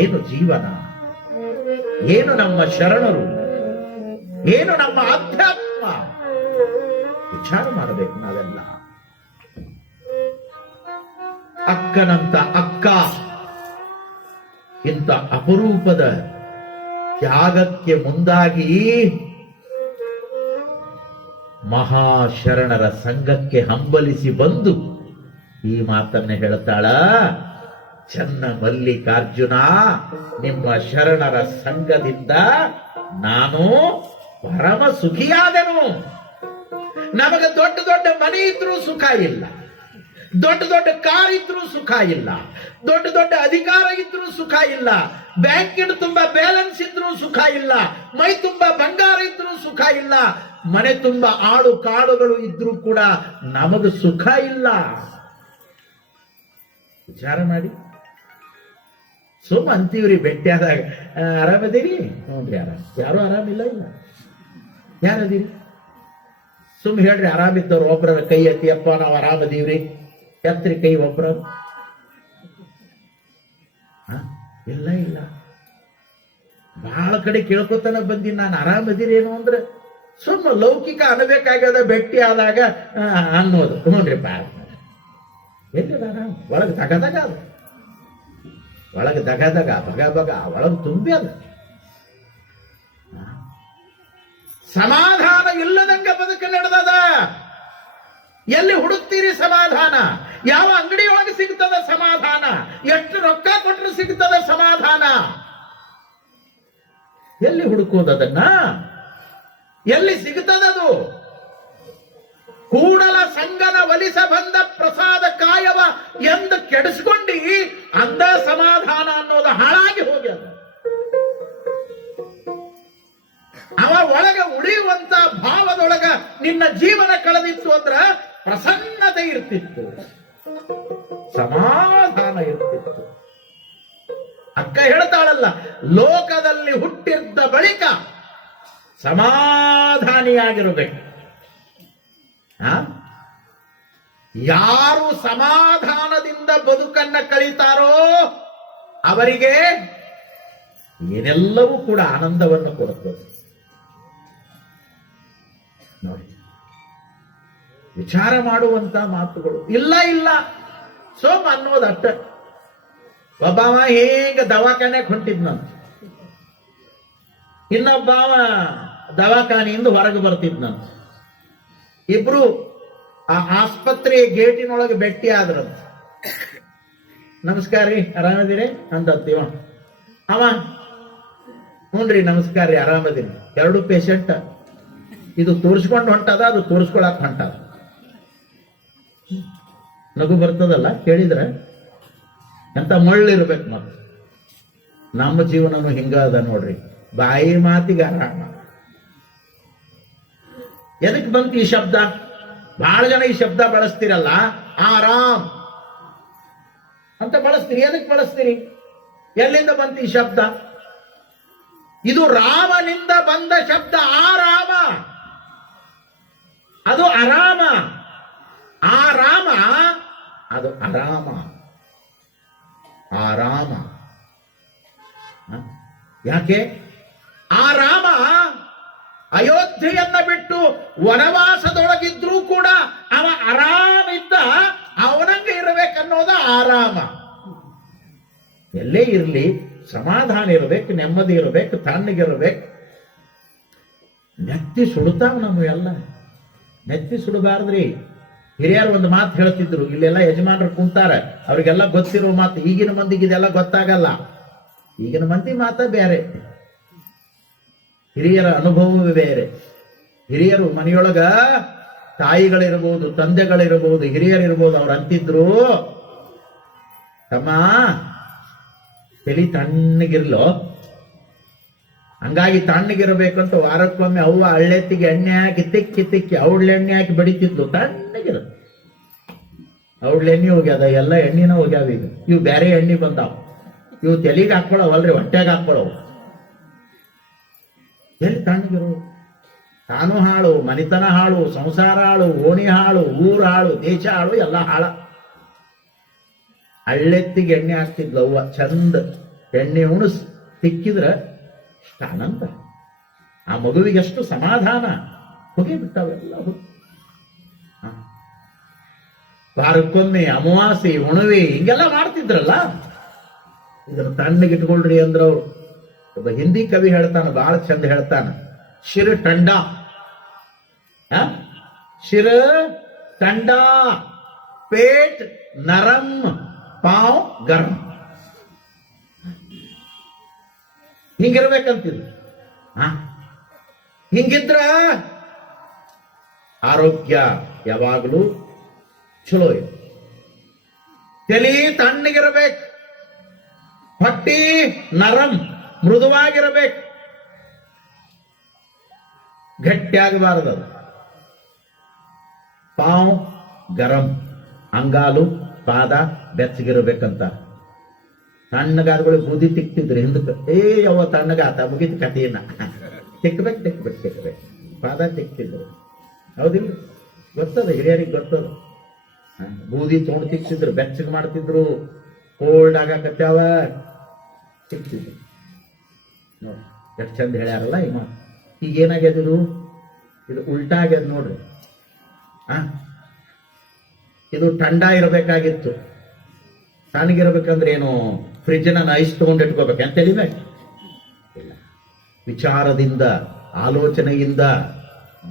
ಏನು ಜೀವನ, ಏನು ನಮ್ಮ ಶರಣರು. ಏನು ನಮ್ಮ ಅಧ್ಯಾತ್ಮ? ವಿಚಾರ ಮಾಡಬೇಕು ನಾವೆಲ್ಲ. ಅಕ್ಕನಂತ ಅಕ್ಕ ಇಂಥ ಅಪರೂಪದ ತ್ಯಾಗಕ್ಕೆ ಮುಂದಾಗಿ ಮಹಾಶರಣರ ಸಂಘಕ್ಕೆ ಹಂಬಲಿಸಿ ಬಂದು ಈ ಮಾತನ್ನ ಹೇಳ್ತಾಳ, ಚನ್ನ ಮಲ್ಲಿಕಾರ್ಜುನ, ನಿಮ್ಮ ಶರಣರ ಸಂಘದಿಂದ ನಾನು ಪರಮ ಸುಖಿಯಾದೆನು. ನಮಗೆ ದೊಡ್ಡ ದೊಡ್ಡ ಮನೆ ಇದ್ರೂ ಸುಖ ಇಲ್ಲ, ದೊಡ್ಡ ದೊಡ್ಡ ಕಾರ್ ಇದ್ರೂ ಸುಖ ಇಲ್ಲ, ದೊಡ್ಡ ದೊಡ್ಡ ಅಧಿಕಾರ ಇದ್ರೂ ಸುಖ ಇಲ್ಲ, ಬ್ಯಾಂಕಿನ ತುಂಬಾ ಬ್ಯಾಲೆನ್ಸ್ ಇದ್ರೂ ಸುಖ ಇಲ್ಲ, ಮೈ ತುಂಬಾ ಬಂಗಾರ ಇದ್ರೂ ಸುಖ ಇಲ್ಲ, ಮನೆ ತುಂಬಾ ಆಡು ಕಾಡುಗಳು ಇದ್ರೂ ಕೂಡ ನಮಗ ಸುಖ ಇಲ್ಲ. ವಿಚಾರ ಮಾಡಿ. ಸುಮ್ಮ ಅಂತೀವ್ರಿ ಭೇಟಿಯಾದಾಗ, ಆರಾಮದಿರಿ? ನೋಡ್ರಿ ಆರಾಮ್. ಯಾರು ಆರಾಮಿಲ್ಲ, ಇಲ್ಲ. ಯಾರದಿರಿ? ಸುಮ್ ಹೇಳ್ರಿ ಆರಾಮಿದ್ದವ್ರು. ಒಬ್ಬರ ಕೈ ಎತ್ತಿ, ಅಪ್ಪ ನಾವು ಆರಾಮದೀವ್ರಿ, ಎತ್ತರಿ ಕೈ ಒಬ್ಬರ. ಇಲ್ಲ ಇಲ್ಲ. ಬಹಳ ಕಡೆ ಕೇಳ್ಕೊತಾನ ಬಂದೀನಿ ನಾನು, ಆರಾಮದಿರೇನು ಅಂದ್ರೆ ಸುಮ್ಮ ಲೌಕಿಕ ಅನ್ಬೇಕಾಗ್ಯದ ಭೇಟಿ ಆದಾಗ ಅನ್ನೋದು. ನೋಡ್ರಿ ಬಾ, ಎಲ್ಲಿದ ಆರಾಮ್? ಒಳಗೆ ದಗದಗ ಅದು, ಒಳಗೆ ದಗದಗ ಬಗ ಬಗ ಒಳಗೆ ತುಂಬಿ ಅದ. ಸಮಾಧಾನ ಇಲ್ಲದಂಗ ಬದುಕು ನಡೆದದ. ಎಲ್ಲಿ ಹುಡುಕ್ತೀರಿ ಸಮಾಧಾನ? ಯಾವ ಅಂಗಡಿಯೊಳಗೆ ಸಿಗ್ತದ ಸಮಾಧಾನ? ಎಷ್ಟು ರೊಕ್ಕ ಕೊಟ್ಟರು ಸಿಗ್ತದ ಸಮಾಧಾನ? ಎಲ್ಲಿ ಹುಡುಕೋದನ್ನ? ಎಲ್ಲಿ ಸಿಗ್ತದದು? ಕೂಡಲ ಸಂಗನ ಒಲಿಸ ಬಂದ ಪ್ರಸಾದ ಕಾಯವ ಎಂದು ಕೆಡಿಸ್ಕೊಂಡಿ ಅಂದ ಸಮಾಧಾನ ಅನ್ನೋದು ಹಾಳಾಗಿ ಹೋಗ್ಯದ. ಅವ ಒಳಗ ಉಳಿಯುವಂತ ಭಾವದೊಳಗ ನಿನ್ನ ಜೀವನ ಕಳೆದಿತ್ತು ಅಂದ್ರ ಪ್ರಸನ್ನತೆ ಇರ್ತಿತ್ತು, ಸಮಾಧಾನ ಇರ್ತಿತ್ತು. ಅಕ್ಕ ಹೇಳ್ತಾಳಲ್ಲ, ಲೋಕದಲ್ಲಿ ಹುಟ್ಟಿದ್ದ ಬಳಿಕ ಸಮಾಧಾನಿಯಾಗಿರಬೇಕು. ಯಾರು ಸಮಾಧಾನದಿಂದ ಬದುಕನ್ನ ಕಳೀತಾರೋ ಅವರಿಗೆ ಏನೆಲ್ಲವೂ ಕೂಡ ಆನಂದವನ್ನು ಕೊಡುತ್ತದೆ. ನೋಡಿ, ವಿಚಾರ ಮಾಡುವಂತ ಮಾತುಗಳು ಇಲ್ಲ ಇಲ್ಲ ಸೋಮ ಅನ್ನೋದಟ್ಟ. ಒಬ್ಬವ ಹೇಗ ದವಾಖಾನೆಗೆ ಹೊಂಟಿದ್ನಂತ, ಇನ್ನೊಬ್ಬವ ದವಾಖಾನೆಯಿಂದ ಹೊರಗೆ ಬರ್ತಿದ್ನಂತ. ಇಬ್ರು ಆ ಆಸ್ಪತ್ರೆಯ ಗೇಟಿನೊಳಗೆ ಭೇಟಿ ಆದ್ರಂತ. ನಮಸ್ಕಾರ ರೀ, ಆರಾಮದಿರಿ ಅಂತಂತೀವ. ಅವ ಹ್ಞೂನ್ರಿ ನಮಸ್ಕಾರ ರೀ, ಆರಾಮದಿರಿ. ಎರಡು ಪೇಷಂಟ್, ಇದು ತೋರಿಸ್ಕೊಂಡು ಹೊಂಟದ, ಅದು ತೋರಿಸ್ಕೊಳಕ್ ಹೊಂಟದ. ನಗು ಬರ್ತದಲ್ಲ ಕೇಳಿದ್ರೆ. ಎಂತ ಮಳ್ಳಿರ್ಬೇಕು ಮತ್ತೆ. ನಮ್ಮ ಜೀವನನು ಹಿಂಗ ಅದ ನೋಡ್ರಿ, ಬಾಯಿ ಮಾತಿಗೆ ಆರಾಮ. ಎದಕ್ಕೆ ಬಂತು ಈ ಶಬ್ದ? ಬಹಳ ಜನ ಈ ಶಬ್ದ ಬಳಸ್ತಿರಲ್ಲ, ಆರಾಮ್ ಅಂತ ಬಳಸ್ತೀರಿ. ಎದಕ್ಕೆ ಬಳಸ್ತೀರಿ? ಎಲ್ಲಿಂದ ಬಂತು ಈ ಶಬ್ದ? ಇದು ರಾಮನಿಂದ ಬಂದ ಶಬ್ದ. ಆರಾಮ, ಅದು ಆರಾಮ. ಆರಾಮ ಅದು ಆರಾಮ. ಆರಾಮ ಯಾಕೆ? ಆರಾಮ ಅಯೋಧ್ಯೆಯನ್ನ ಬಿಟ್ಟು ವನವಾಸದೊಳಗಿದ್ರೂ ಕೂಡ ಅವ ಆರಾಮಿದ್ದ, ಅವನಂಗೆ ಇರಬೇಕನ್ನೋದ ಆರಾಮ. ಎಲ್ಲೇ ಇರಲಿ ಸಮಾಧಾನ ಇರಬೇಕು, ನೆಮ್ಮದಿ ಇರಬೇಕು, ತಣ್ಣಗಿರಬೇಕು. ನೆತ್ತಿ ಸುಡುತ್ತಾವ ನಮ್ಮ ಎಲ್ಲ. ನೆತ್ತಿ ಸುಡಬಾರ್ದ್ರಿ. ಹಿರಿಯರು ಒಂದು ಮಾತು ಹೇಳ್ತಿದ್ರು, ಇಲ್ಲೆಲ್ಲ ಯಜಮಾನರು ಕುಂತಾರ, ಅವ್ರಿಗೆಲ್ಲ ಗೊತ್ತಿರೋ ಮಾತು. ಈಗಿನ ಮಂದಿಗೆ ಇದೆಲ್ಲ ಗೊತ್ತಾಗಲ್ಲ. ಈಗಿನ ಮಂದಿ ಮಾತ ಬೇರೆ, ಹಿರಿಯರ ಅನುಭವವೇ ಬೇರೆ. ಹಿರಿಯರು ಮನೆಯೊಳಗ ತಾಯಿಗಳಿರ್ಬೋದು, ತಂದೆಗಳಿರ್ಬೋದು, ಹಿರಿಯರಿರ್ಬೋದು, ಅವ್ರು ಅಂತಿದ್ರು, ತಮ್ಮ ತಲೆ ತಣ್ಣಗಿರ್ಲೋ, ಹಂಗಾಗಿ ತಣ್ಣಗಿರಬೇಕಂತ ವಾರಕ್ಕೊಮ್ಮೆ ಅವ್ವ ಹಳ್ಳೆತ್ತಿಗೆ ಎಣ್ಣೆ ಹಾಕಿ ತಿಕ್ಕಿ ತಿಕ್ಕಿ ಔಡ್ಲೆಣ್ಣೆ ಹಾಕಿ ಬಡಿತಿದ್ಲು. ತಣ್ಣಗಿರ ಔಡ್ಲೆಣ್ಣೆ ಹೋಗ್ಯದ, ಎಲ್ಲ ಎಣ್ಣಿನ ಹೋಗ್ಯಾವ. ಈಗ ಇವು ಬೇರೆ ಎಣ್ಣೆ ಬಂದಾವ. ಇವು ತಲೆಗೆ ಹಾಕೊಳ್ಳವಲ್ರಿ, ಹೊಟ್ಟೆಗೆ ಹಾಕೊಳ್ಳವು. ಎಲ್ಲಿ ತಣ್ಣಗಿರು? ತಾನು ಹಾಳು, ಮನಿತನ ಹಾಳು, ಸಂಸಾರ ಹಾಳು, ಓಣಿ ಹಾಳು, ಊರು ಹಾಳು, ದೇಶ ಹಾಳು, ಎಲ್ಲ ಹಾಳ. ಹಳ್ಳೆತ್ತಿಗೆ ಎಣ್ಣೆ ಹಾಕ್ತಿದ್ಲು ಅವ್ವ. ಚಂದ ಎಣ್ಣೆ ಉಣಿಸ್ ತಿಕ್ಕಿದ್ರ ಆನಂದ. ಆ ಮಗುವಿಗೆ ಎಷ್ಟು ಸಮಾಧಾನ. ಹೋಗಿಬಿಟ್ಟವೆಲ್ಲ ವಾರಕ್ಕೊಮ್ಮೆ ಅಮಾವಾಸ್ಯೆ ಉಣವೆ ಹಿಂಗೆಲ್ಲ ಮಾಡ್ತಿದ್ರಲ್ಲ. ಇದನ್ನು ತಣ್ಣಗಿಟ್ಕೊಳ್ರಿ ಅಂದ್ರ ಅವ್ರು. ಒಬ್ಬ ಹಿಂದಿ ಕವಿ ಹೇಳ್ತಾನ, ಬಹಳ ಚಂದ ಹೇಳ್ತಾನ, ಶಿರ ಟಂಡಾ ಶಿರ ಟಂಡಾ ಪೇಟ್ ನರಂ ಪಾವ್ ಗರಂ. ಹಿಂಗಿರ್ಬೇಕಂತಿದ್ರು. ಹಿಂಗಿದ್ರ ಆರೋಗ್ಯ ಯಾವಾಗಲೂ ಚಲೋ ಇದೆ. ತಲೆ ತಣ್ಣಗಿರಬೇಕು, ಹೊಟ್ಟಿ ನರಂ ಮೃದುವಾಗಿರಬೇಕು, ಗಟ್ಟಿಯಾಗಬಾರದು. ಪಾವ್ ಗರಂ, ಅಂಗಾಲು ಪಾದ ಬೆಚ್ಚಗಿರ್ಬೇಕಂತ. ತಣ್ಣಗಾದಗಳು ಬೂದಿ ತಿಕ್ತಿದ್ರು ಹಿಂದಕ್ಕೆ. ಯಾವ ತಣ್ಣಗಾತ ಮುಗಿದ ಕಥೆಯನ್ನ ತಿಕ್ಬೇಕು. ಪಾದ ತಿಕ್ತಿದ್ರು, ಹೌದಿಲ್ಲ? ಗೊತ್ತದ, ಹಿರಿಯರಿಗೆ ಗೊತ್ತದ. ಬೂದಿ ತೊಗೊಂಡು ತಿಕ್ತಿದ್ರು, ಬೆಚ್ಚಗೆ ಮಾಡ್ತಿದ್ರು. ಕೋಲ್ಡ್ ಆಗಾಕತ್ಯಾವ ತಿಕ್ತಿದ್ರು. ನೋಡಿ ಎಷ್ಟು ಚಂದ ಹೇಳ್ಯಾರಲ್ಲ ಈ ಮಾತು. ಈಗ ಏನಾಗ್ಯದಿದು? ಇದು ಉಲ್ಟಾ ಆಗ್ಯದ ನೋಡ್ರಿ. ಇದು ಥಂಡ ಇರಬೇಕಾಗಿತ್ತು. ತಣ್ಣಗಿರ್ಬೇಕಂದ್ರೆ ಏನು, ಫ್ರಿಜ್ನ ಐಸ್ ತಗೊಂಡು ಇಟ್ಕೋಬೇಕು ಅಂತ ಹೇಳಿವೆ? ಇಲ್ಲ. ವಿಚಾರದಿಂದ, ಆಲೋಚನೆಯಿಂದ,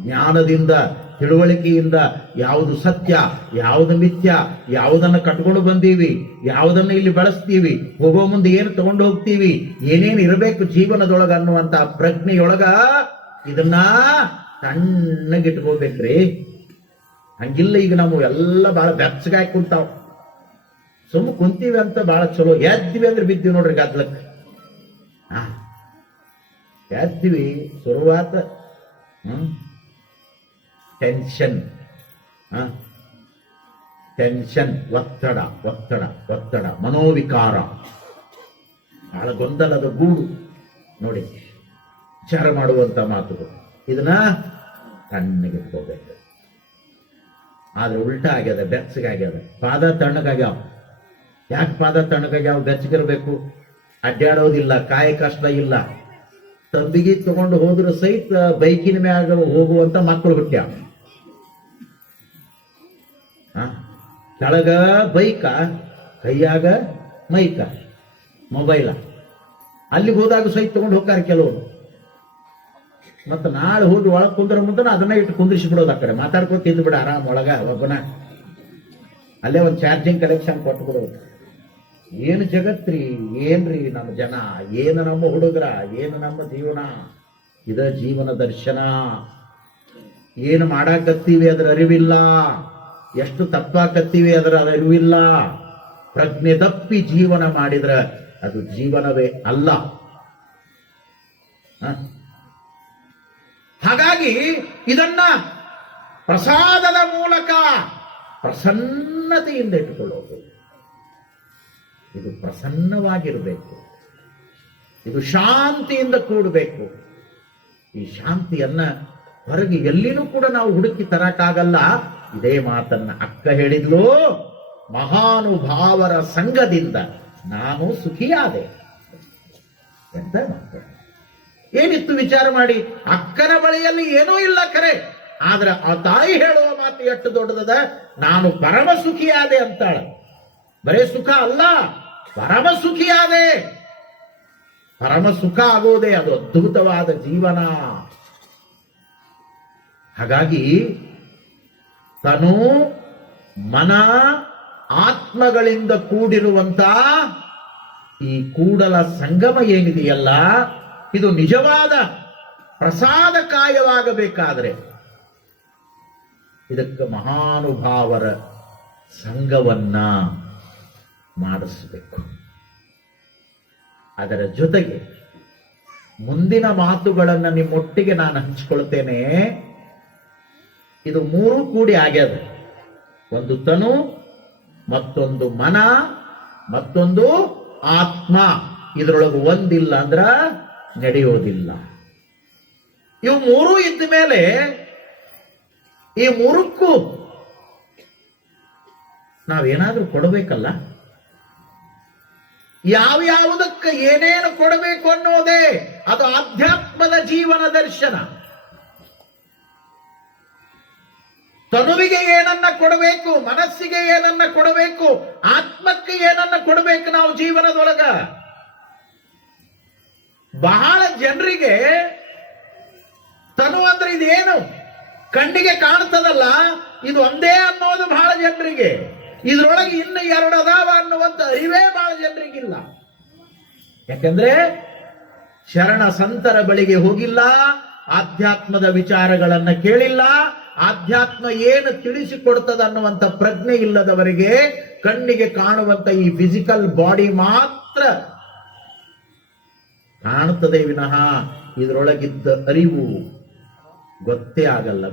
ಜ್ಞಾನದಿಂದ, ತಿಳುವಳಿಕೆಯಿಂದ ಯಾವುದು ಸತ್ಯ, ಯಾವುದು ಮಿಥ್ಯ, ಯಾವುದನ್ನು ಕಟ್ಕೊಂಡು ಬಂದೀವಿ, ಯಾವುದನ್ನು ಇಲ್ಲಿ ಬಳಸ್ತೀವಿ, ಹೋಗೋ ಮುಂದೆ ಏನು ತಗೊಂಡು ಹೋಗ್ತೀವಿ, ಏನೇನು ಇರಬೇಕು ಜೀವನದೊಳಗ ಅನ್ನುವಂತ ಪ್ರಜ್ಞೆಯೊಳಗ ಇದನ್ನ ತಣ್ಣಗಿಟ್ಕೋಬೇಕ್ರಿ. ಹಂಗಿಲ್ಲ. ಈಗ ನಾವು ಎಲ್ಲ ಬಹಳ ಬೆಚ್ಚಗಾಗಿ ಕುಂತಾವ್. ಸುಮ್ಮ ಕುಂತೀವಿ ಅಂತ ಬಹಳ ಚಲೋ, ಎದ್ದಿವಿ ಅಂದ್ರೆ ಬಿದ್ದೀವಿ ನೋಡ್ರಿ ಗದ್ಲಕ್. ಎದ್ದಿವಿ ಶುರುವಾತ ಟೆನ್ಷನ್, ಟೆನ್ಷನ್, ಒತ್ತಡ ಒತ್ತಡ ಒತ್ತಡ, ಮನೋವಿಕಾರ, ಬಹಳ ಗೊಂದಲದ ಗೂಡು ನೋಡಿ. ವಿಚಾರ ಮಾಡುವಂತ ಮಾತುಗಳು. ಇದನ್ನ ತಣ್ಣಗಿಟ್ಕೋಬೇಕು. ಆದ್ರೆ ಉಲ್ಟಾ ಆಗ್ಯದ, ಬೆಚ್ಚಗಾಗ್ಯದ. ಪಾದ ತಣ್ಣಗಾಗ್ಯಾವ. ಯಾಕೆ ಪಾದ ತಣ್ಣಗಾಗ್ಯಾವ? ಬೆಚ್ಚಗಿರ್ಬೇಕು. ಅಡ್ಡಾಡೋದಿಲ್ಲ, ಕಾಯ ಕಷ್ಟ ಇಲ್ಲ. ತಂಬಿಗೆ ತಗೊಂಡು ಹೋದ್ರು ಸಹಿತ ಬೈಕಿನ ಮ್ಯಾಗ ಹೋಗುವಂತ ಮಕ್ಕಳು ಹುಟ್ಟ್ಯಾವ. ಕೆಳಗ ಬೈಕ, ಕೈಯಾಗ ಮೈಕ, ಮೊಬೈಲ. ಅಲ್ಲಿಗೆ ಹೋದಾಗ ಸಹಿತ ತಗೊಂಡು ಹೋಗ್ತಾರೆ ಕೆಲವರು. ಮತ್ತ ನಾಳೆ ಹೋಗಿ ಒಳಗ್ ಕುಂದ್ರ ಮುಂದೆ ಅದನ್ನ ಇಟ್ಟು ಕುಂದ್ರಿಸಿ ಬಿಡೋದು. ಆ ಕಡೆ ಮಾತಾಡ್ಕೊತ ಇದ್ದು ಬಿಡ ಆರಾಮ್ ಒಳಗ ಒಬ್ಬನ. ಅಲ್ಲೇ ಒಂದು ಚಾರ್ಜಿಂಗ್ ಕಲೆಕ್ಷನ್ ಕೊಟ್ಟು ಬಿಡೋದು. ಏನು ಜಗತ್ರಿ, ಏನ್ರಿ ನಮ್ಮ ಜನ, ಏನು ನಮ್ಮ ಹುಡುಗರ, ಏನು ನಮ್ಮ ಜೀವನ. ಇದ ಜೀವನ ದರ್ಶನ. ಏನು ಮಾಡಾಕತ್ತೀವಿ ಅದರ ಅರಿವಿಲ್ಲ, ಎಷ್ಟು ತಪ್ಪಾಕತ್ತೀವಿ ಅದರ ಅರಿವಿಲ್ಲ. ಪ್ರಜ್ಞೆ ತಪ್ಪಿ ಜೀವನ ಮಾಡಿದ್ರ ಅದು ಜೀವನವೇ ಅಲ್ಲ. ಹಾಗಾಗಿ ಇದನ್ನ ಪ್ರಸಾದದ ಮೂಲಕ ಪ್ರಸನ್ನತೆಯಿಂದ ಇಟ್ಟುಕೊಳ್ಳೋದು. ಇದು ಪ್ರಸನ್ನವಾಗಿರಬೇಕು. ಇದು ಶಾಂತಿಯಿಂದ ಕೂಡಬೇಕು. ಈ ಶಾಂತಿಯನ್ನ ಹೊರಗೆ ಎಲ್ಲಿನೂ ಕೂಡ ನಾವು ಹುಡುಕಿ ತರಕ್ಕಾಗಲ್ಲ. ಇದೇ ಮಾತನ್ನ ಅಕ್ಕ ಹೇಳಿದ್ಲು, ಮಹಾನುಭಾವರ ಸಂಘದಿಂದ ನಾನು ಸುಖಿಯಾದೆ. ಎಂತ ಮಾತು. ಏನಿತ್ತು ವಿಚಾರ ಮಾಡಿ. ಅಕ್ಕನ ಬಳಿಯಲ್ಲಿ ಏನೂ ಇಲ್ಲ ಖರೆ, ಆದ್ರೆ ಆ ತಾಯಿ ಹೇಳುವ ಮಾತು ಎಷ್ಟು ದೊಡ್ಡದದ. ನಾನು ಪರಮ ಸುಖಿಯಾದೆ ಅಂತಾಳ. ಬರೇ ಸುಖ ಅಲ್ಲ, ಪರಮ ಸುಖಿಯಾದೆ. ಪರಮ ಸುಖ ಆಗೋದೇ ಅದು ಅದ್ಭುತವಾದ ಜೀವನ. ಹಾಗಾಗಿ ತನು ಮನ ಆತ್ಮಗಳಿಂದ ಕೂಡಿರುವಂತ ಈ ಕೂಡಲ ಸಂಗಮ ಏನಿದೆಯಲ್ಲ, ಇದು ನಿಜವಾದ ಪ್ರಸಾದಕಾಯವಾಗಬೇಕಾದ್ರೆ ಇದಕ್ಕೆ ಮಹಾನುಭಾವರ ಸಂಘವನ್ನ ಮಾಡಿಸಬೇಕು. ಅದರ ಜೊತೆಗೆ ಮುಂದಿನ ಮಾತುಗಳನ್ನು ನಿಮ್ಮೊಟ್ಟಿಗೆ ನಾನು ಹಂಚಿಕೊಳ್ತೇನೆ. ಇದು ಮೂರೂ ಕೂಡಿ ಆಗ್ಯದ. ಒಂದು ತನು, ಮತ್ತೊಂದು ಮನ, ಮತ್ತೊಂದು ಆತ್ಮ. ಇದರೊಳಗೆ ಒಂದಿಲ್ಲ ಅಂದ್ರ ನಡೆಯೋದಿಲ್ಲ. ಇವು ಮೂರೂ ಇದ್ದ ಮೇಲೆ ಈ ಮೂರಕ್ಕೂ ನಾವೇನಾದ್ರೂ ಕೊಡಬೇಕಲ್ಲ. ಯಾವ್ಯಾವುದಕ್ಕೆ ಏನೇನು ಕೊಡಬೇಕು ಅನ್ನೋದೇ ಅದು ಆಧ್ಯಾತ್ಮದ ಜೀವನ ದರ್ಶನ. ತನುವಿಗೆ ಏನನ್ನ ಕೊಡಬೇಕು, ಮನಸ್ಸಿಗೆ ಏನನ್ನ ಕೊಡಬೇಕು, ಆತ್ಮಕ್ಕೆ ಏನನ್ನ ಕೊಡಬೇಕು ನಾವು ಜೀವನದೊಳಗ. ಬಹಳ ಜನರಿಗೆ ತನು ಅಂದ್ರೆ ಇದೇನು ಕಣ್ಣಿಗೆ ಕಾಣ್ತದಲ್ಲ, ಇದು ಒಂದೇ ಅನ್ನೋದು ಬಹಳ ಜನರಿಗೆ. ಇದ್ರೊಳಗೆ ಇನ್ನು ಎರಡು ಅದಾವ ಅನ್ನುವಂತ ಅರಿವೇ ಬಹಳ ಜನರಿಗಿಲ್ಲ. ಯಾಕಂದ್ರೆ ಶರಣ ಸಂತರ ಬಳಿಗೆ ಹೋಗಿಲ್ಲ, ಆಧ್ಯಾತ್ಮದ ವಿಚಾರಗಳನ್ನ ಕೇಳಿಲ್ಲ, ಆಧ್ಯಾತ್ಮ ಏನು ತಿಳಿಸಿಕೊಡ್ತದ ಅನ್ನುವಂತ ಪ್ರಜ್ಞೆ ಇಲ್ಲದವರಿಗೆ ಕಣ್ಣಿಗೆ ಕಾಣುವಂತ ಈ ಫಿಸಿಕಲ್ ಬಾಡಿ ಮಾತ್ರ ಕಾಣುತ್ತದೆ ವಿನಃ ಇದರೊಳಗಿದ್ದ ಅರಿವು ಗೊತ್ತೇ ಆಗಲ್ಲ.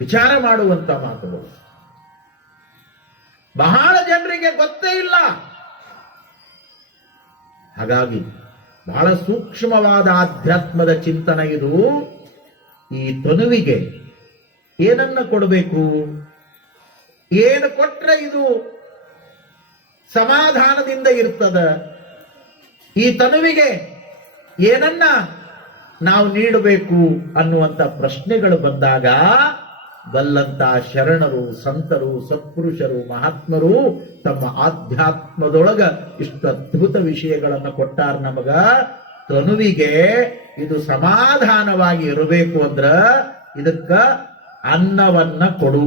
ವಿಚಾರ ಮಾಡುವಂತ ಮಾತುಗಳು ಬಹಳ ಜನರಿಗೆ ಗೊತ್ತೇ ಇಲ್ಲ. ಹಾಗಾಗಿ ಬಹಳ ಸೂಕ್ಷ್ಮವಾದ ಆಧ್ಯಾತ್ಮದ ಚಿಂತನೆ ಇದು. ಈ ತನುವಿಗೆ ಏನನ್ನ ಕೊಡಬೇಕು, ಏನು ಕೊಟ್ರೆ ಇದು ಸಮಾಧಾನದಿಂದ ಇರ್ತದ, ಈ ತನುವಿಗೆ ಏನನ್ನ ನಾವು ನೀಡಬೇಕು ಅನ್ನುವಂತ ಪ್ರಶ್ನೆಗಳು ಬಂದಾಗ ಬಲ್ಲಂತ ಶರಣರು, ಸಂತರು, ಸತ್ಪುರುಷರು, ಮಹಾತ್ಮರು ತಮ್ಮ ಆಧ್ಯಾತ್ಮದೊಳಗ ಇಷ್ಟು ಅದ್ಭುತ ವಿಷಯಗಳನ್ನು ಕೊಟ್ಟಾರ ನಮಗ. ತನುವಿಗೆ ಇದು ಸಮಾಧಾನವಾಗಿ ಇರಬೇಕು ಅಂದ್ರ ಇದಕ್ಕ ಅನ್ನವನ್ನ ಕೊಡು.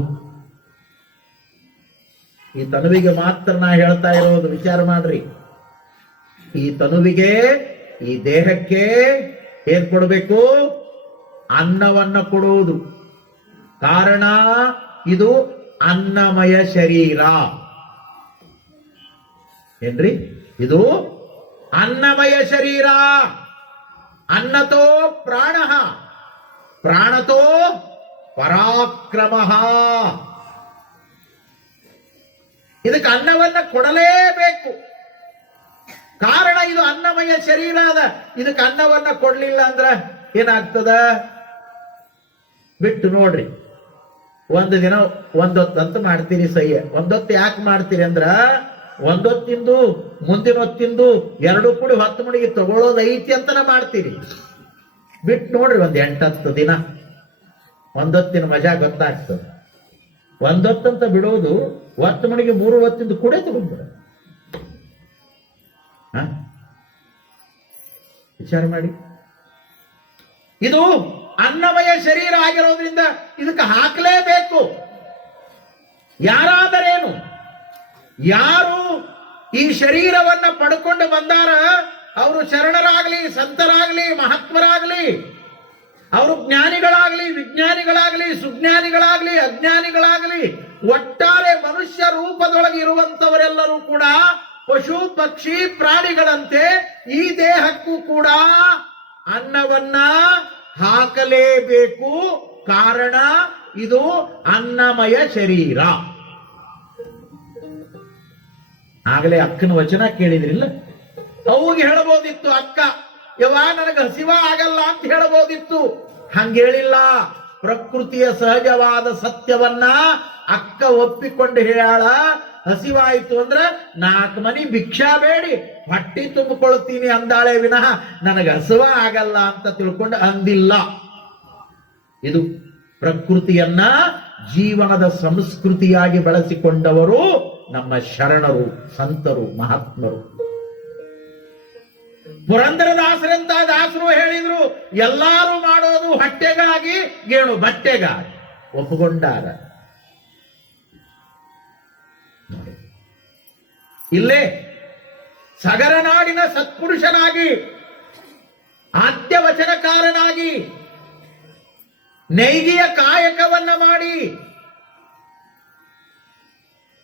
ಈ ತನುವಿಗೆ ಮಾತ್ರ ನಾ ಹೇಳ್ತಾ ಇರೋದು, ವಿಚಾರ ಮಾಡ್ರಿ. ಈ ತನುವಿಗೆ, ಈ ದೇಹಕ್ಕೆ ಏನ್ ಕೊಡಬೇಕು? ಅನ್ನವನ್ನ ಕೊಡುವುದು. ಕಾರಣ ಇದು ಅನ್ನಮಯ ಶರೀರ. ಏನ್ರಿ? ಇದು ಅನ್ನಮಯ ಶರೀರ. ಅನ್ನತೋ ಪ್ರಾಣ, ಪ್ರಾಣತೋ ಪರಾಕ್ರಮ. ಇದಕ್ಕೆ ಅನ್ನವನ್ನ ಕೊಡಲೇಬೇಕು. ಕಾರಣ ಇದು ಅನ್ನಮಯ ಶರೀರ ಅದ. ಇದಕ್ಕೆ ಅನ್ನವನ್ನ ಕೊಡ್ಲಿಲ್ಲ ಅಂದ್ರ ಏನಾಗ್ತದ? ಬಿಟ್ಟು ನೋಡ್ರಿ. ಒಂದು ದಿನ ಒಂದೊತ್ತಂತ ಮಾಡ್ತೀರಿ ಸಹ್ಯ. ಒಂದೊತ್ತು ಯಾಕೆ ಮಾಡ್ತೀರಿ ಅಂದ್ರ, ಒಂದೊತ್ತಿಂದು ಮುಂದಿನ ಹೊತ್ತಿಂದು ಎರಡು ಕೂಡಿ 10 ಮಣಿಗೆ ತಗೊಳ್ಳೋದು ಐತಿ ಅಂತನ ಮಾಡ್ತೀರಿ. ಬಿಟ್ಟು ನೋಡ್ರಿ ಒಂದ್ 8-10 ದಿನ ಒಂದೊತ್ತಿನ ಮಜಾ ಗೊತ್ತಾಗ್ತದೆ. ಒಂದೊತ್ತಂತ ಬಿಡೋದು 10 ಮಣಿಗೆ 3 ಹೊತ್ತಿಂದು ಕೂಡ ತಗೊಂಡ್ಬಿಡ. ವಿಚಾರ ಮಾಡಿ. ಇದು ಅನ್ನಮಯ ಶರೀರ ಆಗಿರೋದ್ರಿಂದ ಇದಕ್ಕೆ ಹಾಕಲೇಬೇಕು. ಯಾರಾದರೇನು, ಯಾರು ಈ ಶರೀರವನ್ನ ಪಡ್ಕೊಂಡು ಬಂದಾರ ಅವರು ಶರಣರಾಗ್ಲಿ, ಸಂತರಾಗ್ಲಿ, ಮಹಾತ್ಮರಾಗ್ಲಿ, ಅವರು ಜ್ಞಾನಿಗಳಾಗ್ಲಿ, ವಿಜ್ಞಾನಿಗಳಾಗ್ಲಿ, ಸುಜ್ಞಾನಿಗಳಾಗ್ಲಿ, ಅಜ್ಞಾನಿಗಳಾಗ್ಲಿ, ಒಟ್ಟಾರೆ ಮನುಷ್ಯ ರೂಪದೊಳಗೆ ಇರುವಂತವರೆಲ್ಲರೂ ಕೂಡ ಪಶು ಪಕ್ಷಿ ಪ್ರಾಣಿಗಳಂತೆ ಈ ದೇಹಕ್ಕೂ ಕೂಡ ಅನ್ನವನ್ನ ಹಾಕಲೇಬೇಕು. ಕಾರಣ ಇದು ಅನ್ನಮಯ ಶರೀರ. ಆಗಲೇ ಅಕ್ಕನ ವಚನ ಕೇಳಿದ್ರಿಲ್ಲ? ಅವಾಗ ಹೇಳಬಹುದಿತ್ತು, ಅಕ್ಕ ಯವ್ವ ನನಗೆ ಹಸಿವ ಆಗಲ್ಲ ಅಂತ ಹೇಳಬಹುದಿತ್ತು. ಹಂಗೇಳಿಲ್ಲ. ಪ್ರಕೃತಿಯ ಸಹಜವಾದ ಸತ್ಯವನ್ನ ಅಕ್ಕ ಒಪ್ಪಿಕೊಂಡು ಹೇಳ. ಹಸಿವಾಯಿತು ಅಂದ್ರ 4 ಮನಿ ಭಿಕ್ಷಾ ಬೇಡಿ ಹೊಟ್ಟಿ ತುಂಬಿಕೊಳ್ತೀನಿ ಅಂದಾಳೆ ವಿನಃ ನನಗೆ ಹಸಿವ ಆಗಲ್ಲ ಅಂತ ತಿಳ್ಕೊಂಡು ಅಂದಿಲ್ಲ. ಇದು ಪ್ರಕೃತಿಯನ್ನ ಜೀವನದ ಸಂಸ್ಕೃತಿಯಾಗಿ ಬಳಸಿಕೊಂಡವರು ನಮ್ಮ ಶರಣರು, ಸಂತರು, ಮಹಾತ್ಮರು. ಪುರಂದರದಾಸರಂತ ದಾಸರು ಹೇಳಿದ್ರು, ಎಲ್ಲಾರು ಮಾಡೋದು ಹೊಟ್ಟೆಗಾಗಿ, ಗೇಣು ಬಟ್ಟೆಗಾಗಿ. ಒಪ್ಪುಕೊಂಡಾರ. ಇಲ್ಲೇ ಸಗರನಾಡಿನ ಸತ್ಪುರುಷನಾಗಿ, ಆದ್ಯ ವಚನಕಾರನಾಗಿ, ನೈಗಿಯ ಕಾಯಕವನ್ನ ಮಾಡಿ,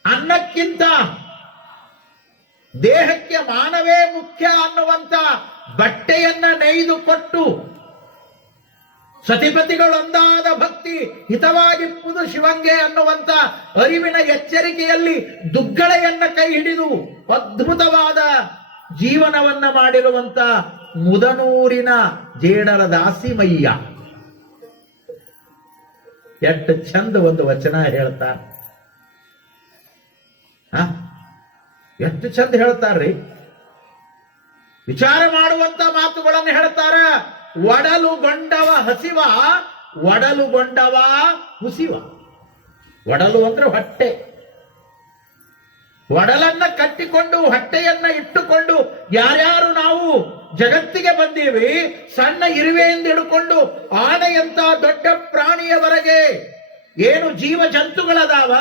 ಅನ್ನಕ್ಕಿಂತ ದೇಹಕ್ಕೆ ಮಾನವೇ ಮುಖ್ಯ ಅನ್ನುವಂತ ಬಟ್ಟೆಯನ್ನ ನೇಯ್ದು ಕೊಟ್ಟು, ಸತಿಪತಿಗಳೊಂದಾದ ಭಕ್ತಿ ಹಿತವಾಗಿಪ್ಪುದು ಶಿವಂಗೆ ಅನ್ನುವಂತ ಅರಿವಿನ ಎಚ್ಚರಿಕೆಯಲ್ಲಿ ದುಗ್ಗಳೆಯನ್ನ ಕೈ ಹಿಡಿದು ಅದ್ಭುತವಾದ ಜೀವನವನ್ನ ಮಾಡಿರುವಂತ ಮುದನೂರಿನ ಜೇಡರ ದಾಸಿಮಯ್ಯ ಎಷ್ಟು ಚಂದ ಒಂದು ವಚನ ಹೇಳ್ತಾರೆ. ಹ ಎಷ್ಟು ಚಂದ ಹೇಳ್ತಾರ್ರಿ. ವಿಚಾರ ಮಾಡುವಂತ ಮಾತುಗಳನ್ನು ಹೇಳ್ತಾರ. ಒಡಲುಗೊಂಡವ ಹಸಿವ, ಒಡಲುಗೊಂಡವ ಹುಸಿವ. ಒಡಲು ಅಂದ್ರೆ ಹೊಟ್ಟೆ. ಒಡಲನ್ನ ಕಟ್ಟಿಕೊಂಡು ಹೊಟ್ಟೆಯನ್ನ ಇಟ್ಟುಕೊಂಡು ಯಾರ್ಯಾರು ನಾವು ಜಗತ್ತಿಗೆ ಬಂದೀವಿ, ಸಣ್ಣ ಇರುವೆಯಿಂದ ಹಿಡ್ಕೊಂಡು ಆನೆಯಂತ ದೊಡ್ಡ ಪ್ರಾಣಿಯವರೆಗೆ ಏನು ಜೀವ ಜಂತುಗಳದಾವ,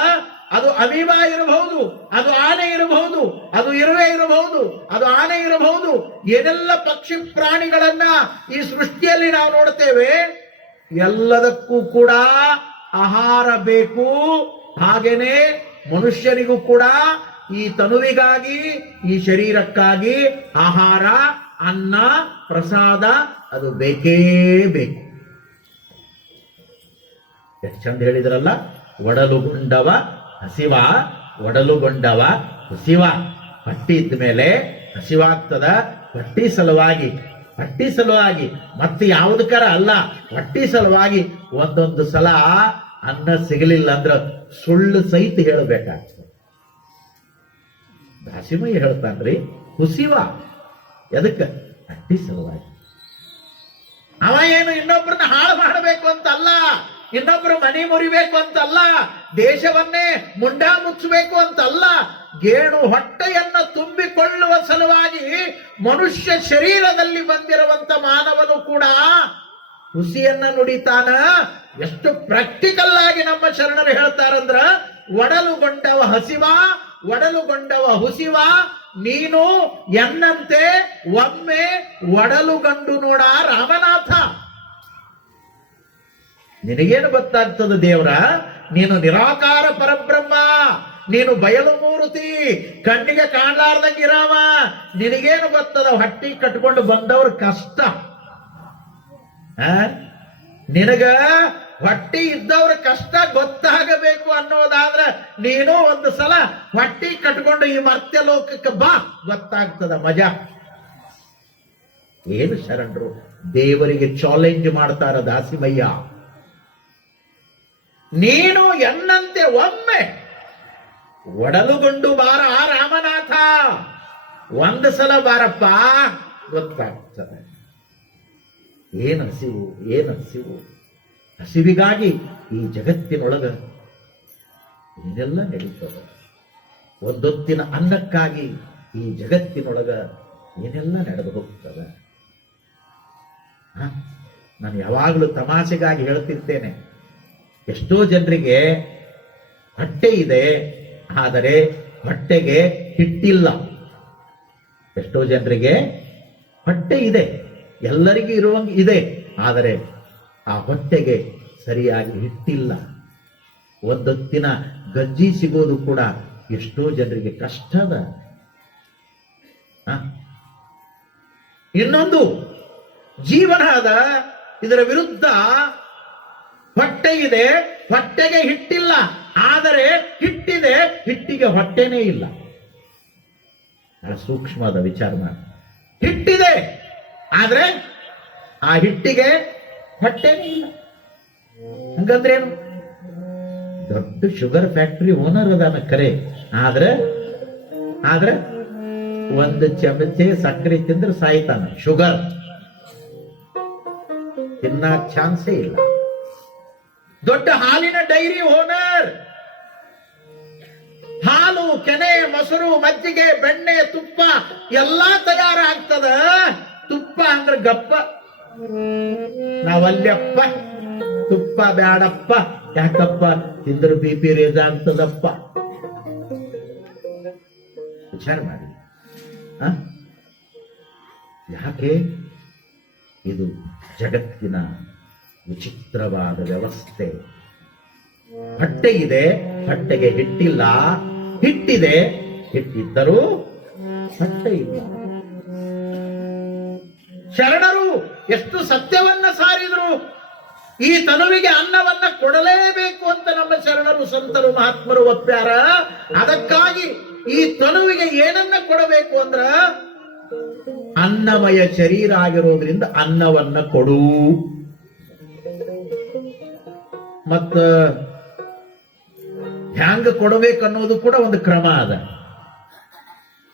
ಅದು ಅಮೀಬಾ ಇರಬಹುದು, ಅದು ಆನೆ ಇರಬಹುದು, ಅದು ಇರುವೆ ಇರಬಹುದು, ಅದು ಆನೆ ಇರಬಹುದು. ಏನೆಲ್ಲ ಪಕ್ಷಿ ಪ್ರಾಣಿಗಳನ್ನ ಈ ಸೃಷ್ಟಿಯಲ್ಲಿ ನಾವು ನೋಡ್ತೇವೆ, ಎಲ್ಲದಕ್ಕೂ ಕೂಡ ಆಹಾರ ಬೇಕು. ಹಾಗೇನೆ ಮನುಷ್ಯನಿಗೂ ಕೂಡ ಈ ತನುವಿಗಾಗಿ, ಈ ಶರೀರಕ್ಕಾಗಿ ಆಹಾರ, ಅನ್ನ, ಪ್ರಸಾದ ಅದು ಬೇಕೇ ಬೇಕು. ಎಷ್ಟು ಚಂದ ಹೇಳಿದ್ರಲ್ಲ, ಒಡಲುಗೊಂಡವ ಹಸಿವ, ಒಡಲುಗೊಂಡವ ಹುಸಿವ. ಹೊಟ್ಟಿ ಇದ್ದ ಮೇಲೆ ಹಸಿವಾಗ್ತದ. ಹೊಟ್ಟಿ ಸಲುವಾಗಿ ಮತ್ತೆ ಯಾವುದಕ್ಕರ ಅಲ್ಲ, ಹೊಟ್ಟಿ ಸಲುವಾಗಿ ಒಂದೊಂದು ಸಲ ಅನ್ನ ಸಿಗಲಿಲ್ಲ ಅಂದ್ರ ಸುಳ್ಳು ಸಹಿತ ಹೇಳಬೇಕಾಗ್ತದೆ. ದಾಸಿಮಯ್ಯ ಹೇಳ್ತಾನ್ರಿ, ಹುಸಿವ ಎದಕ್ಕೆ? ಹೊಟ್ಟಿ ಸಲುವಾಗಿ. ಅವ ಏನು ಇನ್ನೊಬ್ಬರನ್ನ ಹಾಳು ಮಾಡಬೇಕು ಅಂತಲ್ಲ, ಇನ್ನೊಬ್ಬರು ಮನೆ ಮುರಿಬೇಕು ಅಂತಲ್ಲ, ದೇಶವನ್ನೇ ಮುಂಡಾ ಮುಚ್ಚಬೇಕು ಅಂತಲ್ಲ. ಗೇಣು ಹೊಟ್ಟೆಯನ್ನ ತುಂಬಿಕೊಳ್ಳುವ ಸಲುವಾಗಿ ಮನುಷ್ಯ ಶರೀರದಲ್ಲಿ ಬಂದಿರುವಂತ ಮಾನವನು ಕೂಡ ಹುಸಿಯನ್ನ ನುಡಿತಾನ. ಎಷ್ಟು ಪ್ರಾಕ್ಟಿಕಲ್ ಆಗಿ ನಮ್ಮ ಶರಣರು ಹೇಳ್ತಾರಂದ್ರ, ಒಡಲುಗೊಂಡವ ಹಸಿವ, ಒಡಲುಗೊಂಡವ ಹುಸಿವ. ನೀನು ಎನ್ನಂತೆ ಒಮ್ಮೆ ಒಡಲುಗಂಡು ನೋಡ ರಾಮನಾಥ. ನಿನಗೇನು ಗೊತ್ತಾಗ್ತದ ದೇವ್ರ? ನೀನು ನಿರಾಕಾರ ಪರಬ್ರಹ್ಮ, ನೀನು ಬಯಲು ಮೂರ್ತಿ, ಕಣ್ಣಿಗೆ ಕಾಣಲಾರ್ದಂಗಿರಾಮ. ನಿನಗೇನು ಗೊತ್ತದ? ಹೊಟ್ಟಿ ಕಟ್ಕೊಂಡು ಬಂದವ್ರ ಕಷ್ಟ. ನಿನಗ ಹೊಟ್ಟಿ ಇದ್ದವ್ರ ಕಷ್ಟ ಗೊತ್ತಾಗಬೇಕು ಅನ್ನೋದಾದ್ರೆ ನೀನು ಒಂದು ಸಲ ಹೊಟ್ಟಿ ಕಟ್ಕೊಂಡು ಈ ಮರ್ತ್ಯ ಲೋಕಕ್ಕೆ ಬಾ, ಗೊತ್ತಾಗ್ತದ ಮಜಾ. ಏನು ಶರಣರು ದೇವರಿಗೆ ಚಾಲೆಂಜ್ ಮಾಡ್ತಾರ ದಾಸಿಮಯ್ಯ. ನೀನು ಎನ್ನಂತೆ ಒಮ್ಮೆ ಒಡಲುಗೊಂಡು ಬಾರ ರಾಮನಾಥ, ಒಂದು ಸಲ ಬಾರಪ್ಪ, ಗೊತ್ತಾಗ್ತದೆ. ಏನು ಹಸಿವು, ಏನು ಹಸಿವು. ಹಸಿವಿಗಾಗಿ ಈ ಜಗತ್ತಿನೊಳಗ ಇದೆಲ್ಲ ನಡೀತದೆ. ಒಂದೊತ್ತಿನ ಅನ್ನಕ್ಕಾಗಿ ಈ ಜಗತ್ತಿನೊಳಗ ಏನೆಲ್ಲ ನಡೆದು ಹೋಗ್ತದೆ. ನಾನು ಯಾವಾಗಲೂ ತಮಾಷೆಗಾಗಿ ಹೇಳ್ತಿರ್ತೇನೆ, ಎಷ್ಟೋ ಜನರಿಗೆ ಹೊಟ್ಟೆ ಇದೆ, ಆದರೆ ಹೊಟ್ಟೆಗೆ ಹಿಟ್ಟಿಲ್ಲ. ಎಷ್ಟೋ ಜನರಿಗೆ ಹೊಟ್ಟೆ ಇದೆ, ಎಲ್ಲರಿಗೂ ಇರುವಂಗೆ ಇದೆ, ಆದರೆ ಆ ಹೊಟ್ಟೆಗೆ ಸರಿಯಾಗಿ ಹಿಟ್ಟಿಲ್ಲ. ಒಂದೊತ್ತಿನ ಗಂಜಿ ಸಿಗೋದು ಕೂಡ ಎಷ್ಟೋ ಜನರಿಗೆ ಕಷ್ಟದ. ಇನ್ನೊಂದು ಜೀವನ ಅದ, ಇದರ ವಿರುದ್ಧ ಹೊಟ್ಟೆ ಇದೆ, ಹೊಟ್ಟೆಗೆ ಹಿಟ್ಟಿಲ್ಲ, ಆದರೆ ಹಿಟ್ಟಿದೆ, ಹಿಟ್ಟಿಗೆ ಹೊಟ್ಟೆನೇ ಇಲ್ಲ. ಬಹಳ ಸೂಕ್ಷ್ಮದ ವಿಚಾರ ಮಾಡಿ. ಹಿಟ್ಟಿದೆ, ಆದ್ರೆ ಆ ಹಿಟ್ಟಿಗೆ ಹೊಟ್ಟೆನೇ ಇಲ್ಲ. ಹಂಗಂದ್ರೇನು? ದೊಡ್ಡ ಶುಗರ್ ಫ್ಯಾಕ್ಟರಿ ಓನರ್ ಅದಾನ ಕರೆ, ಆದ್ರೆ ಒಂದು ಚಮಚೆ ಸಕ್ಕರೆ ತಿಂದ್ರೆ ಸಾಯ್ತಾನ. ಶುಗರ್ ತಿನ್ನ ಚಾನ್ಸೇ ಇಲ್ಲ. ದೊಡ್ಡ ಹಾಲಿನ ಡೈರಿ ಓನರ್, ಹಾಲು, ಕೆನೆ, ಮೊಸರು, ಮಜ್ಜಿಗೆ, ಬೆಣ್ಣೆ, ತುಪ್ಪ ಎಲ್ಲಾ ತಯಾರಾಗ್ತದ. ತುಪ್ಪ ಅಂದ್ರೆ ಗಪ್ಪ, ನಾವಲ್ಯಪ್ಪ, ತುಪ್ಪ ಬ್ಯಾಡಪ್ಪ. ಯಾಕಪ್ಪ? ತಿಂದ್ರೆ BP ರೇಜ ಆಗ್ತದಪ್ಪ. ವಿಚಾರ ಮಾಡಿ. ಯಾಕೆ? ಇದು ಜಗತ್ತಿನ ವಿಚಿತ್ರವಾದ ವ್ಯವಸ್ಥೆ. ಹೊಟ್ಟೆ ಇದೆ, ಹೊಟ್ಟೆಗೆ ಹಿಟ್ಟಿಲ್ಲ. ಹಿಟ್ಟಿದೆ, ಹಿಟ್ಟಿದ್ದರೂ ಹೊಟ್ಟೆ ಇಲ್ಲ. ಶರಣರು ಎಷ್ಟು ಸತ್ಯವನ್ನ ಸಾರಿದ್ರು. ಈ ತನುವಿಗೆ ಅನ್ನವನ್ನ ಕೊಡಲೇಬೇಕು ಅಂತ ನಮ್ಮ ಶರಣರು, ಸಂತರು, ಮಹಾತ್ಮರು ಒಪ್ಪ್ಯಾರ. ಅದಕ್ಕಾಗಿ ಈ ತನುವಿಗೆ ಏನನ್ನ ಕೊಡಬೇಕು ಅಂದ್ರ ಅನ್ನಮಯ ಶರೀರ ಆಗಿರೋದ್ರಿಂದ ಅನ್ನವನ್ನ ಕೊಡು. ಮತ್ತ ಹ್ಯಾಂಗ ಕೊಡಬೇಕು ಅನ್ನೋದು ಕೂಡ ಒಂದು ಕ್ರಮ ಅದ.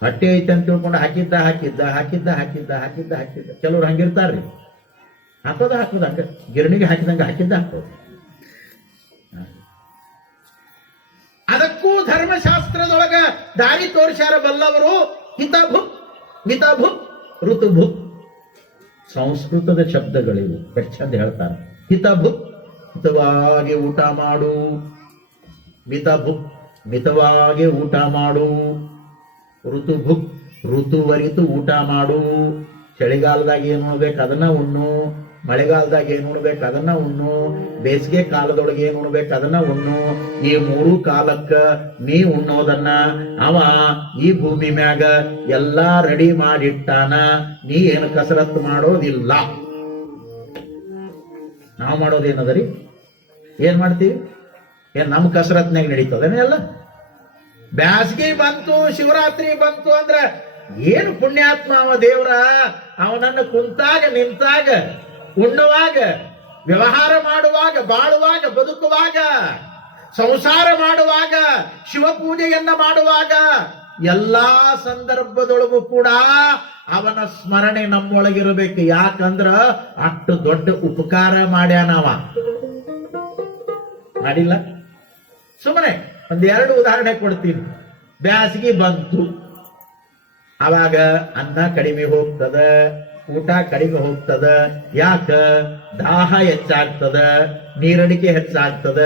ಹೊಟ್ಟೆ ಐತೆ ಅಂತ ತಿಳ್ಕೊಂಡು ಹಾಕಿದ್ದ ಕೆಲವ್ರು ಹಂಗಿರ್ತಾರ್ರಿ. ಹಾಕೋದು ಹಂಗ ಗಿರಣಿಗೆ ಹಾಕಿದಂಗ ಹಾಕೋದು. ಅದಕ್ಕೂ ಧರ್ಮಶಾಸ್ತ್ರದೊಳಗ ದಾರಿ ತೋರಿಸ್ಯಾರ ಬಲ್ಲವರು. ಹಿತಭುಕ್ ಮಿತಭುಕ್ ಋತುಭುಕ್ ಸಂಸ್ಕೃತದ ಶಬ್ದಗಳಿವು. ಎಷ್ಟು ಚಂದ ಹೇಳ್ತಾರೆ. ಹಿತಭುಕ್ ಹಿತವಾಗಿ ಊಟ ಮಾಡು, ಮಿತಭುಕ್ ಮಿತವಾಗಿ ಊಟ ಮಾಡು, ಋತುಭುಕ್ ಋತುವರಿತು ಊಟ ಮಾಡು. ಚಳಿಗಾಲದಾಗ ಏನು ಉಣ್ಬೇಕು ಅದನ್ನ ಉಣ್ಣು, ಮಳೆಗಾಲದಾಗ ಏನು ಉಣ್ಬೇಕು ಅದನ್ನ ಉಣ್ಣು, ಬೇಸಿಗೆ ಕಾಲದೊಳಗೆ ಏನು ಉಣ್ಬೇಕು ಅದನ್ನ ಉಣ್ಣು. ಈ 3 ಕಾಲಕ್ಕ ನೀ ಉಣ್ಣೋದನ್ನ ಅವ ಈ ಭೂಮಿ ಮ್ಯಾಗ ಎಲ್ಲಾ ರೆಡಿ ಮಾಡಿಟ್ಟಾನ. ನೀ ಏನು ಕಸರತ್ತು ಮಾಡೋದಿಲ್ಲ. ನಾವು ಮಾಡೋದೇನದರಿ? ಏನ್ ಮಾಡ್ತೀವಿ? ಏನ್ ನಮ್ಮ ಕಸರತ್ನಾಗ ನಡೀತದೇನೆ ಎಲ್ಲ? ಬ್ಯಾಸಗಿ ಬಂತು, ಶಿವರಾತ್ರಿ ಬಂತು ಅಂದ್ರೆ ಏನು ಪುಣ್ಯಾತ್ಮ ಅವ ದೇವ್ರ. ಅವನನ್ನು ಕುಂತಾಗ ನಿಂತಾಗ ಉಣ್ಣುವಾಗ ವ್ಯವಹಾರ ಮಾಡುವಾಗ ಬಾಳುವಾಗ ಬದುಕುವಾಗ ಸಂಸಾರ ಮಾಡುವಾಗ ಶಿವಪೂಜೆಯನ್ನ ಮಾಡುವಾಗ ಎಲ್ಲಾ ಸಂದರ್ಭದೊಳಗೂ ಕೂಡ ಅವನ ಸ್ಮರಣೆ ನಮ್ಮೊಳಗಿರಬೇಕು. ಯಾಕಂದ್ರ ಅಷ್ಟು ದೊಡ್ಡ ಉಪಕಾರ ಮಾಡ್ಯಾನವ. ಮಾಡಿಲ್ಲ? ಸುಮ್ಮನೆ ಒಂದೆರಡು ಉದಾಹರಣೆ ಕೊಡ್ತೀನಿ. ಬ್ಯಾಸಗಿ ಬಂತು, ಅವಾಗ ಅನ್ನ ಕಡಿಮೆ ಹೋಗ್ತದ, ಊಟ ಕಡಿಮೆ ಹೋಗ್ತದ. ಯಾಕ? ದಾಹ ಹೆಚ್ಚಾಗ್ತದ, ನೀರಡಿಕೆ ಹೆಚ್ಚಾಗ್ತದ,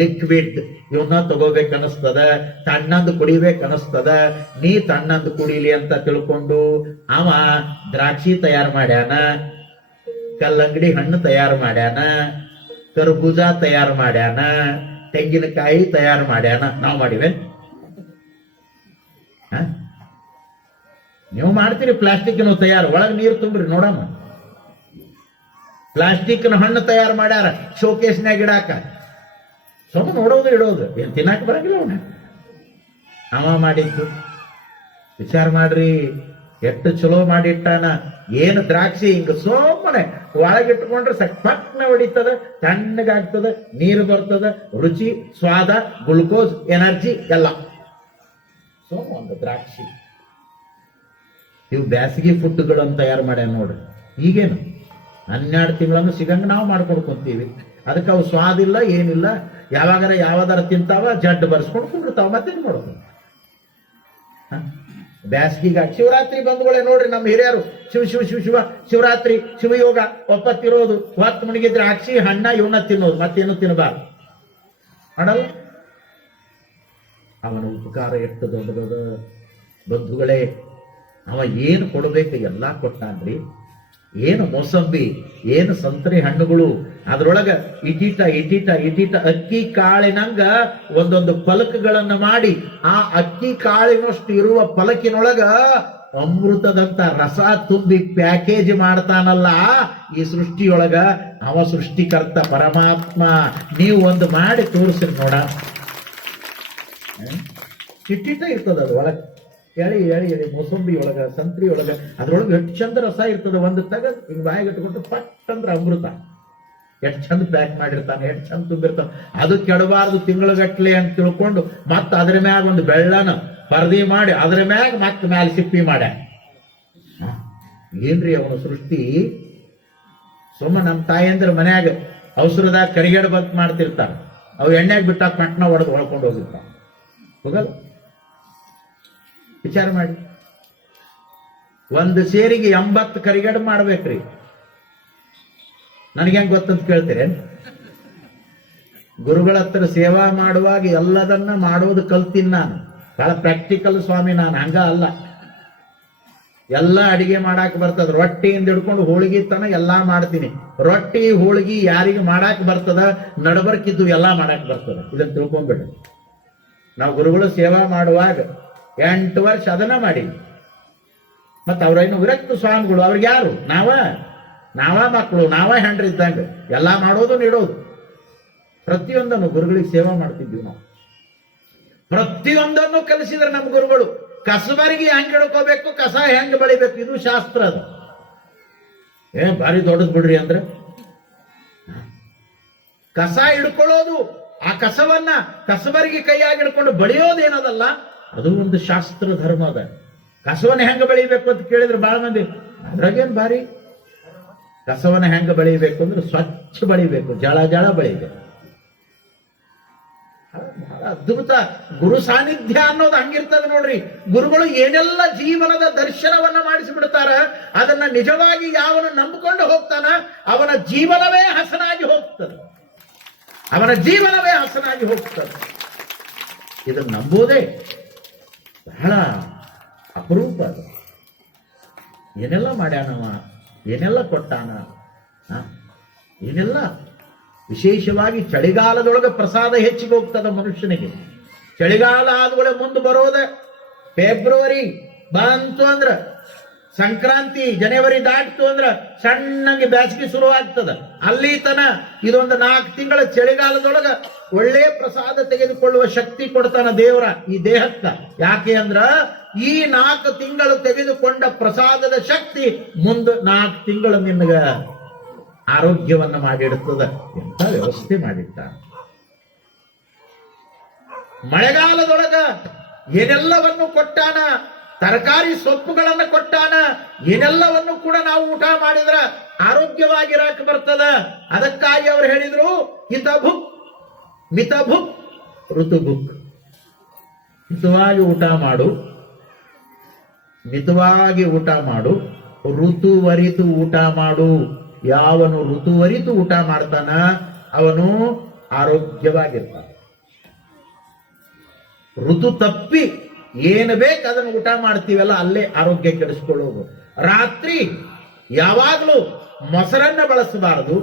ಲಿಕ್ವಿಡ್ ಇವನ್ನ ತಗೋಬೇಕನ್ನಿಸ್ತದ, ತಣ್ಣಂದು ಕುಡಿಬೇಕನ್ನಿಸ್ತದ. ನೀ ತಣ್ಣಂದು ಕುಡಿಲಿ ಅಂತ ತಿಳ್ಕೊಂಡು ಅವ ದ್ರಾಕ್ಷಿ ತಯಾರು ಮಾಡ್ಯಾನ, ಕಲ್ಲಂಗಡಿ ಹಣ್ಣು ತಯಾರು ಮಾಡ್ಯಾನ, ಕರ್ಬೂಜ ತಯಾರು ಮಾಡ್ಯಾನ, ತೆಂಗಿನಕಾಯಿ ತಯಾರು ಮಾಡ್ಯಾನ. ನಾವು ಮಾಡಿವೆ? ನೀವು ಮಾಡ್ತೀರಿ ಪ್ಲಾಸ್ಟಿಕ್ನ ತಯಾರು, ಒಳಗೆ ನೀರು ತುಂಬ್ರಿ ನೋಡಮ್ಮ. ಪ್ಲಾಸ್ಟಿಕ್ನ ಹಣ್ಣು ತಯಾರು ಮಾಡ್ಯಾರ ಶೋಕೇಸ್ನಾಗ ಇಡಾಕ. ಸುಮ್ಮನೆ ನೋಡೋದು ಇಡೋದು, ಏನ್ ತಿನ್ನಾಕ ಬರಂಗಿಲ್ಲ ಅವನ. ಅವ ಮಾಡಿದ್ದು ವಿಚಾರ ಮಾಡ್ರಿ, ಎಷ್ಟು ಚಲೋ ಮಾಡಿಟ್ಟಾನ. ಏನು ದ್ರಾಕ್ಷಿ ಹಿಂಗ ಸುಮ್ಮನೆ ಒಳಗಿಟ್ಕೊಂಡ್ರೆ ಪಟ್ನ ಹೊಡಿತದ, ತಣ್ಣಗಾಗ್ತದ, ನೀರು ಬರ್ತದ, ರುಚಿ ಸ್ವಾದ ಗ್ಲುಕೋಸ್ ಎನರ್ಜಿ ಎಲ್ಲ. ಒಂದು ದ್ರಾಕ್ಷಿ ಇವು ಬ್ಯಾಸಿಗೆ ಫುಡ್ಗಳನ್ನು ತಯಾರು ಮಾಡ್ಯಾನ ನೋಡ್ರಿ. ಈಗೇನು 12 ತಿಂಗಳನ್ನು ಸಿಗಂಗ ನಾವು ಮಾಡ್ಕೊಡ್ಕೊಂತೀವಿ. ಅದಕ್ಕೆ ಅವು ಸ್ವಾದಿಲ್ಲ ಏನಿಲ್ಲ. ಯಾವಾಗಾರ ತಿಂತಾವ, ಜಡ್ಡು ಬರ್ಸ್ಕೊಂಡು ಕುಂಡಿರ್ತಾವ, ಮತ್ತೆ ಮಾಡೋದು. ಬ್ಯಾಸ್ಗಿಗಾಗಿ ಶಿವರಾತ್ರಿ ಬಂಧುಗಳೇ ನೋಡ್ರಿ, ನಮ್ಮ ಹಿರಿಯರು ಶಿವ ಶಿವ ಶಿವ ಶಿವ ಶಿವರಾತ್ರಿ ಶಿವಯೋಗ ಒಪ್ಪತ್ತಿರೋದು, ಹೊತ್ತು ಮುಣಿಗಿದ್ರೆ ಅಕ್ಷಿ ಹಣ್ಣ ಇವನ್ನ ತಿನ್ನೋದು, ಮತ್ತೇನು ತಿನ್ನಬಾರ್ದು ಮಾಡಲ್ಲ. ಅವನ ಉಪಕಾರ ಎಷ್ಟು ದೊಡ್ಡದದ ಬಂಧುಗಳೇ. ಅವ ಏನು ಕೊಡಬೇಕು ಎಲ್ಲ ಕೊಟ್ಟಾನ್ರಿ. ಏನು ಮೋಸಂಬಿ, ಏನು ಸಂತರಿ ಹಣ್ಣುಗಳು, ಅದ್ರೊಳಗ ಇಟೀಟ ಅಕ್ಕಿ ಕಾಳಿನಂಗ ಒಂದೊಂದು ಫಲಕಗಳನ್ನ ಮಾಡಿ ಆ ಅಕ್ಕಿ ಕಾಳಿನಷ್ಟು ಇರುವ ಫಲಕಿನೊಳಗ ಅಮೃತದಂತ ರಸ ತುಂಬಿ ಪ್ಯಾಕೇಜ್ ಮಾಡ್ತಾನಲ್ಲ ಈ ಸೃಷ್ಟಿಯೊಳಗ. ಅವ ಸೃಷ್ಟಿಕರ್ತ ಪರಮಾತ್ಮ. ನೀವು ಒಂದು ಮಾಡಿ ತೋರಿಸ್ರಿ ನೋಡ. ಇಟ್ಟಿಟ ಇರ್ತದ ಅದು ಒಳಗೆ, ಎಳಿ ಮೋಸಂಬಿ ಒಳಗ, ಸಂತ್ರಿ ಒಳಗ, ಅದ್ರೊಳಗೆ ಎಷ್ಟು ಚಂದ ರಸ ಇರ್ತದ. ಒಂದು ತಗದ್ ಹಿಂಗ್ ಬಾಯಿಗೆ ಇಟ್ಕೊಂಡು ಪಟ್ ಅಂದ್ರೆ ಅಮೃತ. ಎಷ್ಟು ಚಂದ ಪ್ಯಾಕ್ ಮಾಡಿರ್ತಾನೆ, ಎಷ್ಟು ಚಂದ ತುಂಬಿರ್ತಾನೆ. ಅದು ಕೆಡಬಾರ್ದು ತಿಂಗಳಗಟ್ಲೆ ಅಂತ ತಿಳ್ಕೊಂಡು ಮತ್ತ ಅದ್ರ ಮ್ಯಾಗ ಒಂದು ಬೆಳ್ಳನ ಪರದಿ ಮಾಡಿ ಅದ್ರ ಮ್ಯಾಗ ಮತ್ತೆ ಮ್ಯಾಲ ಸಿಪ್ಪಿ ಮಾಡ್ಯ. ಏನ್ರಿ ಅವನ ಸೃಷ್ಟಿ. ನಮ್ಮ ತಾಯಂದ್ರ ಮನ್ಯಾಗ ಅವಸರದಾಗ ಕರಿಗೇಡು ಬಂತ್ ಮಾಡ್ತಿರ್ತಾರ. ಅವು ಎಣ್ಣೆಗೆ ಬಿಟ್ಟಾಗ ಪಟ್ನ ಹೊಡೆದು ಹೊಳ್ಕೊಂಡು ಹೋಗಿರ್ತಾವ. ಹೋಗಲ್ಲ? ವಿಚಾರ ಮಾಡಿ. ಒಂದು ಸೇರಿಗೆ 80 ಕರಿಗೇಡು ಮಾಡ್ಬೇಕ್ರಿ. ನನಗೆ ಹೆಂಗ್ ಗೊತ್ತಂತ ಕೇಳ್ತೀರಿ? ಗುರುಗಳ ಹತ್ರ ಸೇವಾ ಮಾಡುವಾಗ ಎಲ್ಲದನ್ನ ಮಾಡೋದು ಕಲ್ತೀನಿ ನಾನು. ಬಹಳ ಪ್ರಾಕ್ಟಿಕಲ್ ಸ್ವಾಮಿ ನಾನು, ಹಂಗ ಅಲ್ಲ. ಎಲ್ಲ ಅಡಿಗೆ ಮಾಡಾಕ ಬರ್ತದ. ರೊಟ್ಟಿಯಿಂದ ಹಿಡ್ಕೊಂಡು ಹೋಳಿಗೆ ತನ ಎಲ್ಲಾ ಮಾಡ್ತೀನಿ. ರೊಟ್ಟಿ ಹೋಳಿಗೆ ಯಾರಿಗೆ ಮಾಡಾಕ್ ಬರ್ತದ, ನಡಬರ್ಕಿದ್ದು ಎಲ್ಲಾ ಮಾಡಾಕ್ ಬರ್ತದ. ಇದನ್ನ ತಿಳ್ಕೊಂಡ್ಬಿಡ್ರಿ. ನಾವು ಗುರುಗಳು ಸೇವಾ ಮಾಡುವಾಗ 8 ವರ್ಷ ಅದನ್ನ ಮಾಡಿ. ಮತ್ತ ಅವ್ರೇನು ವಿರಕ್ತ ಸ್ವಾಮಿಗಳು, ಅವ್ರಿಗೆ ಯಾರು? ನಾವ ಮಕ್ಕಳು, ನಾವ ಹೆಂಡ್ರಿ ಇದ್ದಂಗ ಎಲ್ಲಾ ಮಾಡೋದು ನೀಡೋದು. ಪ್ರತಿಯೊಂದನ್ನು ಗುರುಗಳಿಗೆ ಸೇವಾ ಮಾಡ್ತಿದ್ವಿ ನಾವು. ಪ್ರತಿಯೊಂದನ್ನು ಕಲಿಸಿದ್ರೆ ನಮ್ಮ ಗುರುಗಳು. ಕಸಬರಿಗೆ ಹೆಂಗ್ ಹಿಡ್ಕೋಬೇಕು, ಕಸ ಹೆಂಗ್ ಬಳಿಬೇಕು, ಇದು ಶಾಸ್ತ್ರ. ಅದು ಭಾರಿ ದೊಡ್ಡದ್ ಬಿಡ್ರಿ ಅಂದ್ರೆ. ಕಸ ಹಿಡ್ಕೊಳ್ಳೋದು ಆ ಕಸಬರಿಗೆ ಕೈಯಾಗಿ ಹಿಡ್ಕೊಂಡು ಬಳಿಯೋದೇನದಲ್ಲ, ಅದು ಒಂದು ಶಾಸ್ತ್ರ ಧರ್ಮ ಅದ. ಕಸವನ್ನ ಹೆಂಗ ಬೆಳಿಬೇಕು ಅಂತ ಕೇಳಿದ್ರೆ ಬಹಳ ಮಂದಿ ಅದ್ರಾಗೇನ್ ಭಾರಿ. ಕಸವನ್ನ ಹೆಂಗ ಬೆಳಿಬೇಕು ಅಂದ್ರೆ ಸ್ವಚ್ಛ ಬೆಳಿಬೇಕು, ಜಳ ಬೆಳಿಬೇಕು. ಬಹಳ ಅದ್ಭುತ ಗುರು ಸಾನ್ನಿಧ್ಯ ಅನ್ನೋದು ಹಂಗಿರ್ತದೆ ನೋಡ್ರಿ. ಗುರುಗಳು ಏನೆಲ್ಲ ಜೀವನದ ದರ್ಶನವನ್ನ ಮಾಡಿಸಿಬಿಡ್ತಾರ, ಅದನ್ನ ನಿಜವಾಗಿ ಯಾವನು ನಂಬಿಕೊಂಡು ಹೋಗ್ತಾನ ಅವನ ಜೀವನವೇ ಹಸನಾಗಿ ಹೋಗ್ತದೆ. ಅವನ ಜೀವನವೇ ಹಸನಾಗಿ ಹೋಗ್ತದೆ. ಇದನ್ನು ನಂಬೋದೇ ಬಹಳ ಅಪರೂಪ. ಅದು ಏನೆಲ್ಲ ಮಾಡ್ಯಾನವ, ಏನೆಲ್ಲ ಕೊಟ್ಟಾನ, ಏನೆಲ್ಲ. ವಿಶೇಷವಾಗಿ ಚಳಿಗಾಲದೊಳಗೆ ಪ್ರಸಾದ ಹೆಚ್ಚಿಗೆ ಹೋಗ್ತದ ಮನುಷ್ಯನಿಗೆ. ಚಳಿಗಾಲ ಆದ್ಮೇಲೆ ಮುಂದೆ ಬರೋದೆ ಫೆಬ್ರವರಿ ಬಂತು ಅಂದ್ರ, ಸಂಕ್ರಾಂತಿ ಜನವರಿ ದಾಟ್ತು ಅಂದ್ರ ಸಣ್ಣಗೆ ಬೇಸಿಗೆ ಶುರುವಾಗ್ತದ. ಅಲ್ಲಿ ತನ ಇದೊಂದು 4 ತಿಂಗಳ ಚಳಿಗಾಲದೊಳಗ ಒಳ್ಳೆ ಪ್ರಸಾದ ತೆಗೆದುಕೊಳ್ಳುವ ಶಕ್ತಿ ಕೊಡ್ತಾನ ದೇವರ ಈ ದೇಹಕ್ಕ. ಯಾಕೆ ಅಂದ್ರ ಈ 4 ತಿಂಗಳು ತೆಗೆದುಕೊಂಡ ಪ್ರಸಾದದ ಶಕ್ತಿ ಮುಂದೆ 4 ತಿಂಗಳು ನಿನಗ ಆರೋಗ್ಯವನ್ನ ಮಾಡಿಡುತ್ತದೆ. ಎಂತ ವ್ಯವಸ್ಥೆ ಮಾಡಿಟ್ಟ. ಮಳೆಗಾಲದೊಳಗ ಏನೆಲ್ಲವನ್ನು ಕೊಟ್ಟಾನ, ತರಕಾರಿ ಸೊಪ್ಪುಗಳನ್ನ ಕೊಟ್ಟಾನ. ಏನೆಲ್ಲವನ್ನು ಕೂಡ ನಾವು ಊಟ ಮಾಡಿದ್ರ ಆರೋಗ್ಯವಾಗಿರಕ್ಕೆ ಬರ್ತದ. ಅದಕ್ಕಾಗಿ ಅವರು ಹೇಳಿದ್ರು ಹಿತಭುಕ್ ಮಿತಭುಕ್ ಋತುಭುಕ್. ಹಿತವಾಗಿ ಊಟ ಮಾಡು, ಮಿತವಾಗಿ ಊಟ ಮಾಡು, ಋತುವರಿತು ಊಟ ಮಾಡು. ಯಾವನು ಋತುವರಿತು ಊಟ ಮಾಡ್ತಾನ ಅವನು ಆರೋಗ್ಯವಾಗಿರ್ತಾನ. ಋತು ತಪ್ಪಿ ಏನು ಬೇಕು ಅದನ್ನು ಊಟ ಮಾಡ್ತೀವಲ್ಲ ಅಲ್ಲೇ ಆರೋಗ್ಯ ಕೆಡಿಸ್ಕೊಳ್ಳೋದು. ರಾತ್ರಿ ಯಾವಾಗಲೂ ಮೊಸರನ್ನ ಬಳಸಬಾರದು,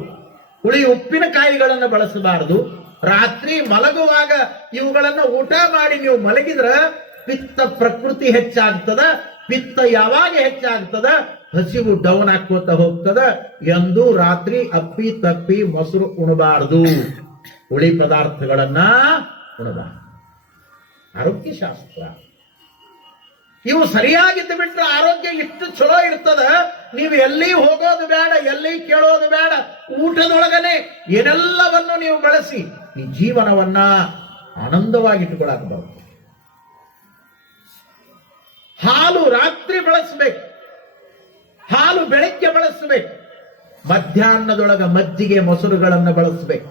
ಹುಳಿ ಉಪ್ಪಿನಕಾಯಿಗಳನ್ನ ಬಳಸಬಾರದು. ರಾತ್ರಿ ಮಲಗುವಾಗ ಇವುಗಳನ್ನ ಊಟ ಮಾಡಿ ನೀವು ಮಲಗಿದ್ರ ಪಿತ್ತ ಪ್ರಕೃತಿ ಹೆಚ್ಚಾಗ್ತದ. ಪಿತ್ತ ಯಾವಾಗ ಹೆಚ್ಚಾಗ್ತದ ಹಸಿವು ಡೌನ್ ಹಾಕೋತ ಹೋಗ್ತದ ಎಂದು ರಾತ್ರಿ ಅಪ್ಪಿ ತಪ್ಪಿ ಮೊಸರು ಉಣಬಾರದು, ಹುಳಿ ಪದಾರ್ಥಗಳನ್ನ ಉಣಬಾರದು. ಆರೋಗ್ಯ ಶಾಸ್ತ್ರ ಇವು ಸರಿಯಾಗಿದ್ದು ಬಿಟ್ರೆ ಆರೋಗ್ಯ ಇಷ್ಟು ಚಲೋ ಇರ್ತದ. ನೀವು ಎಲ್ಲಿ ಹೋಗೋದು ಬೇಡ, ಎಲ್ಲಿ ಕೇಳೋದು ಬೇಡ. ಊಟದೊಳಗನೆ ಏನೆಲ್ಲವನ್ನು ನೀವು ಬಳಸಿ ಈ ಜೀವನವನ್ನ ಆನಂದವಾಗಿಟ್ಟುಕೊಳ್ಳಬಹುದು. ಹಾಲು ರಾತ್ರಿ ಬಳಸಬೇಕು, ಹಾಲು ಬೆಳಗ್ಗೆ ಬಳಸಬೇಕು. ಮಧ್ಯಾಹ್ನದೊಳಗ ಮಜ್ಜಿಗೆ ಮೊಸರುಗಳನ್ನು ಬಳಸಬೇಕು.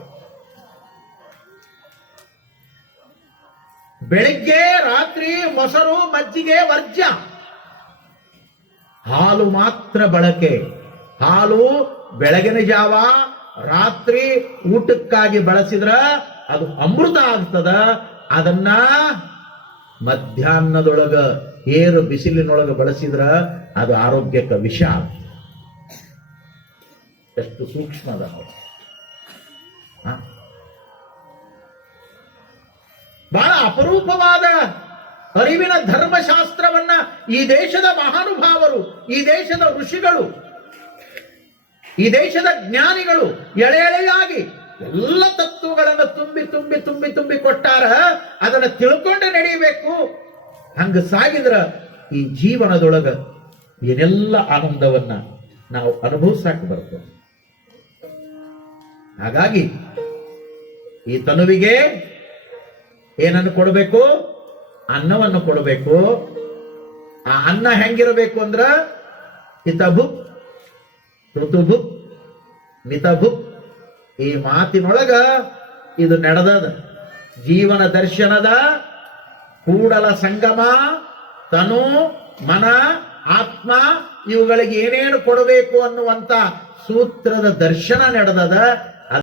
ಬೆಳಿಗ್ಗೆ ರಾತ್ರಿ ಮೊಸರು ಮಜ್ಜಿಗೆ ವರ್ಜ್ಯ, ಹಾಲು ಮಾತ್ರ ಬಳಕೆ. ಹಾಲು ಬೆಳಗಿನ ಜಾವ ರಾತ್ರಿ ಊಟಕ್ಕಾಗಿ ಬಳಸಿದ್ರ ಅದು ಅಮೃತ ಆಗ್ತದ. ಅದನ್ನ ಮಧ್ಯಾಹ್ನದೊಳಗ ಏರು ಬಿಸಿಲಿನೊಳಗ ಬಳಸಿದ್ರ ಅದು ಆರೋಗ್ಯಕ್ಕೆ ವಿಷ. ಎಷ್ಟು ಸೂಕ್ಷ್ಮ ಅದ ನೋಡಿ. ಬಹಳ ಅಪರೂಪವಾದ ಅರಿವಿನ ಧರ್ಮಶಾಸ್ತ್ರವನ್ನ ಈ ದೇಶದ ಮಹಾನುಭಾವರು, ಈ ದೇಶದ ಋಷಿಗಳು, ಈ ದೇಶದ ಜ್ಞಾನಿಗಳು ಎಳೆ ಎಳೆಯಾಗಿ ಎಲ್ಲ ತತ್ವಗಳನ್ನು ತುಂಬಿ ತುಂಬಿ ತುಂಬಿ ತುಂಬಿ ಕೊಟ್ಟಾರ. ಅದನ್ನ ತಿಳ್ಕೊಂಡೆ ನಡೆಯಬೇಕು. ಹಂಗ ಸಾಗಿದ್ರ ಈ ಜೀವನದೊಳಗ ಏನೆಲ್ಲ ಆನಂದವನ್ನ ನಾವು ಅನುಭವಿಸಾಕ ಬರ್ತದೆ. ಹಾಗಾಗಿ ಈ ತನುವಿಗೆ ಏನನ್ನು ಕೊಡಬೇಕು? ಅನ್ನವನ್ನು ಕೊಡಬೇಕು. ಆ ಅನ್ನ ಹೆಂಗಿರಬೇಕು ಅಂದ್ರ ಹಿತಭುಕ್ ಋತುಭುಕ್ ಮಿತಭುಕ್. ಈ ಮಾತಿನೊಳಗ ಇದು ನಡೆದದ. ಜೀವನ ದರ್ಶನದ ಕೂಡಲ ಸಂಗಮ, ತನು ಮನ ಆತ್ಮ ಇವುಗಳಿಗೆ ಏನೇನು ಕೊಡಬೇಕು ಅನ್ನುವಂತ ಸೂತ್ರದ ದರ್ಶನ ನಡೆದದ.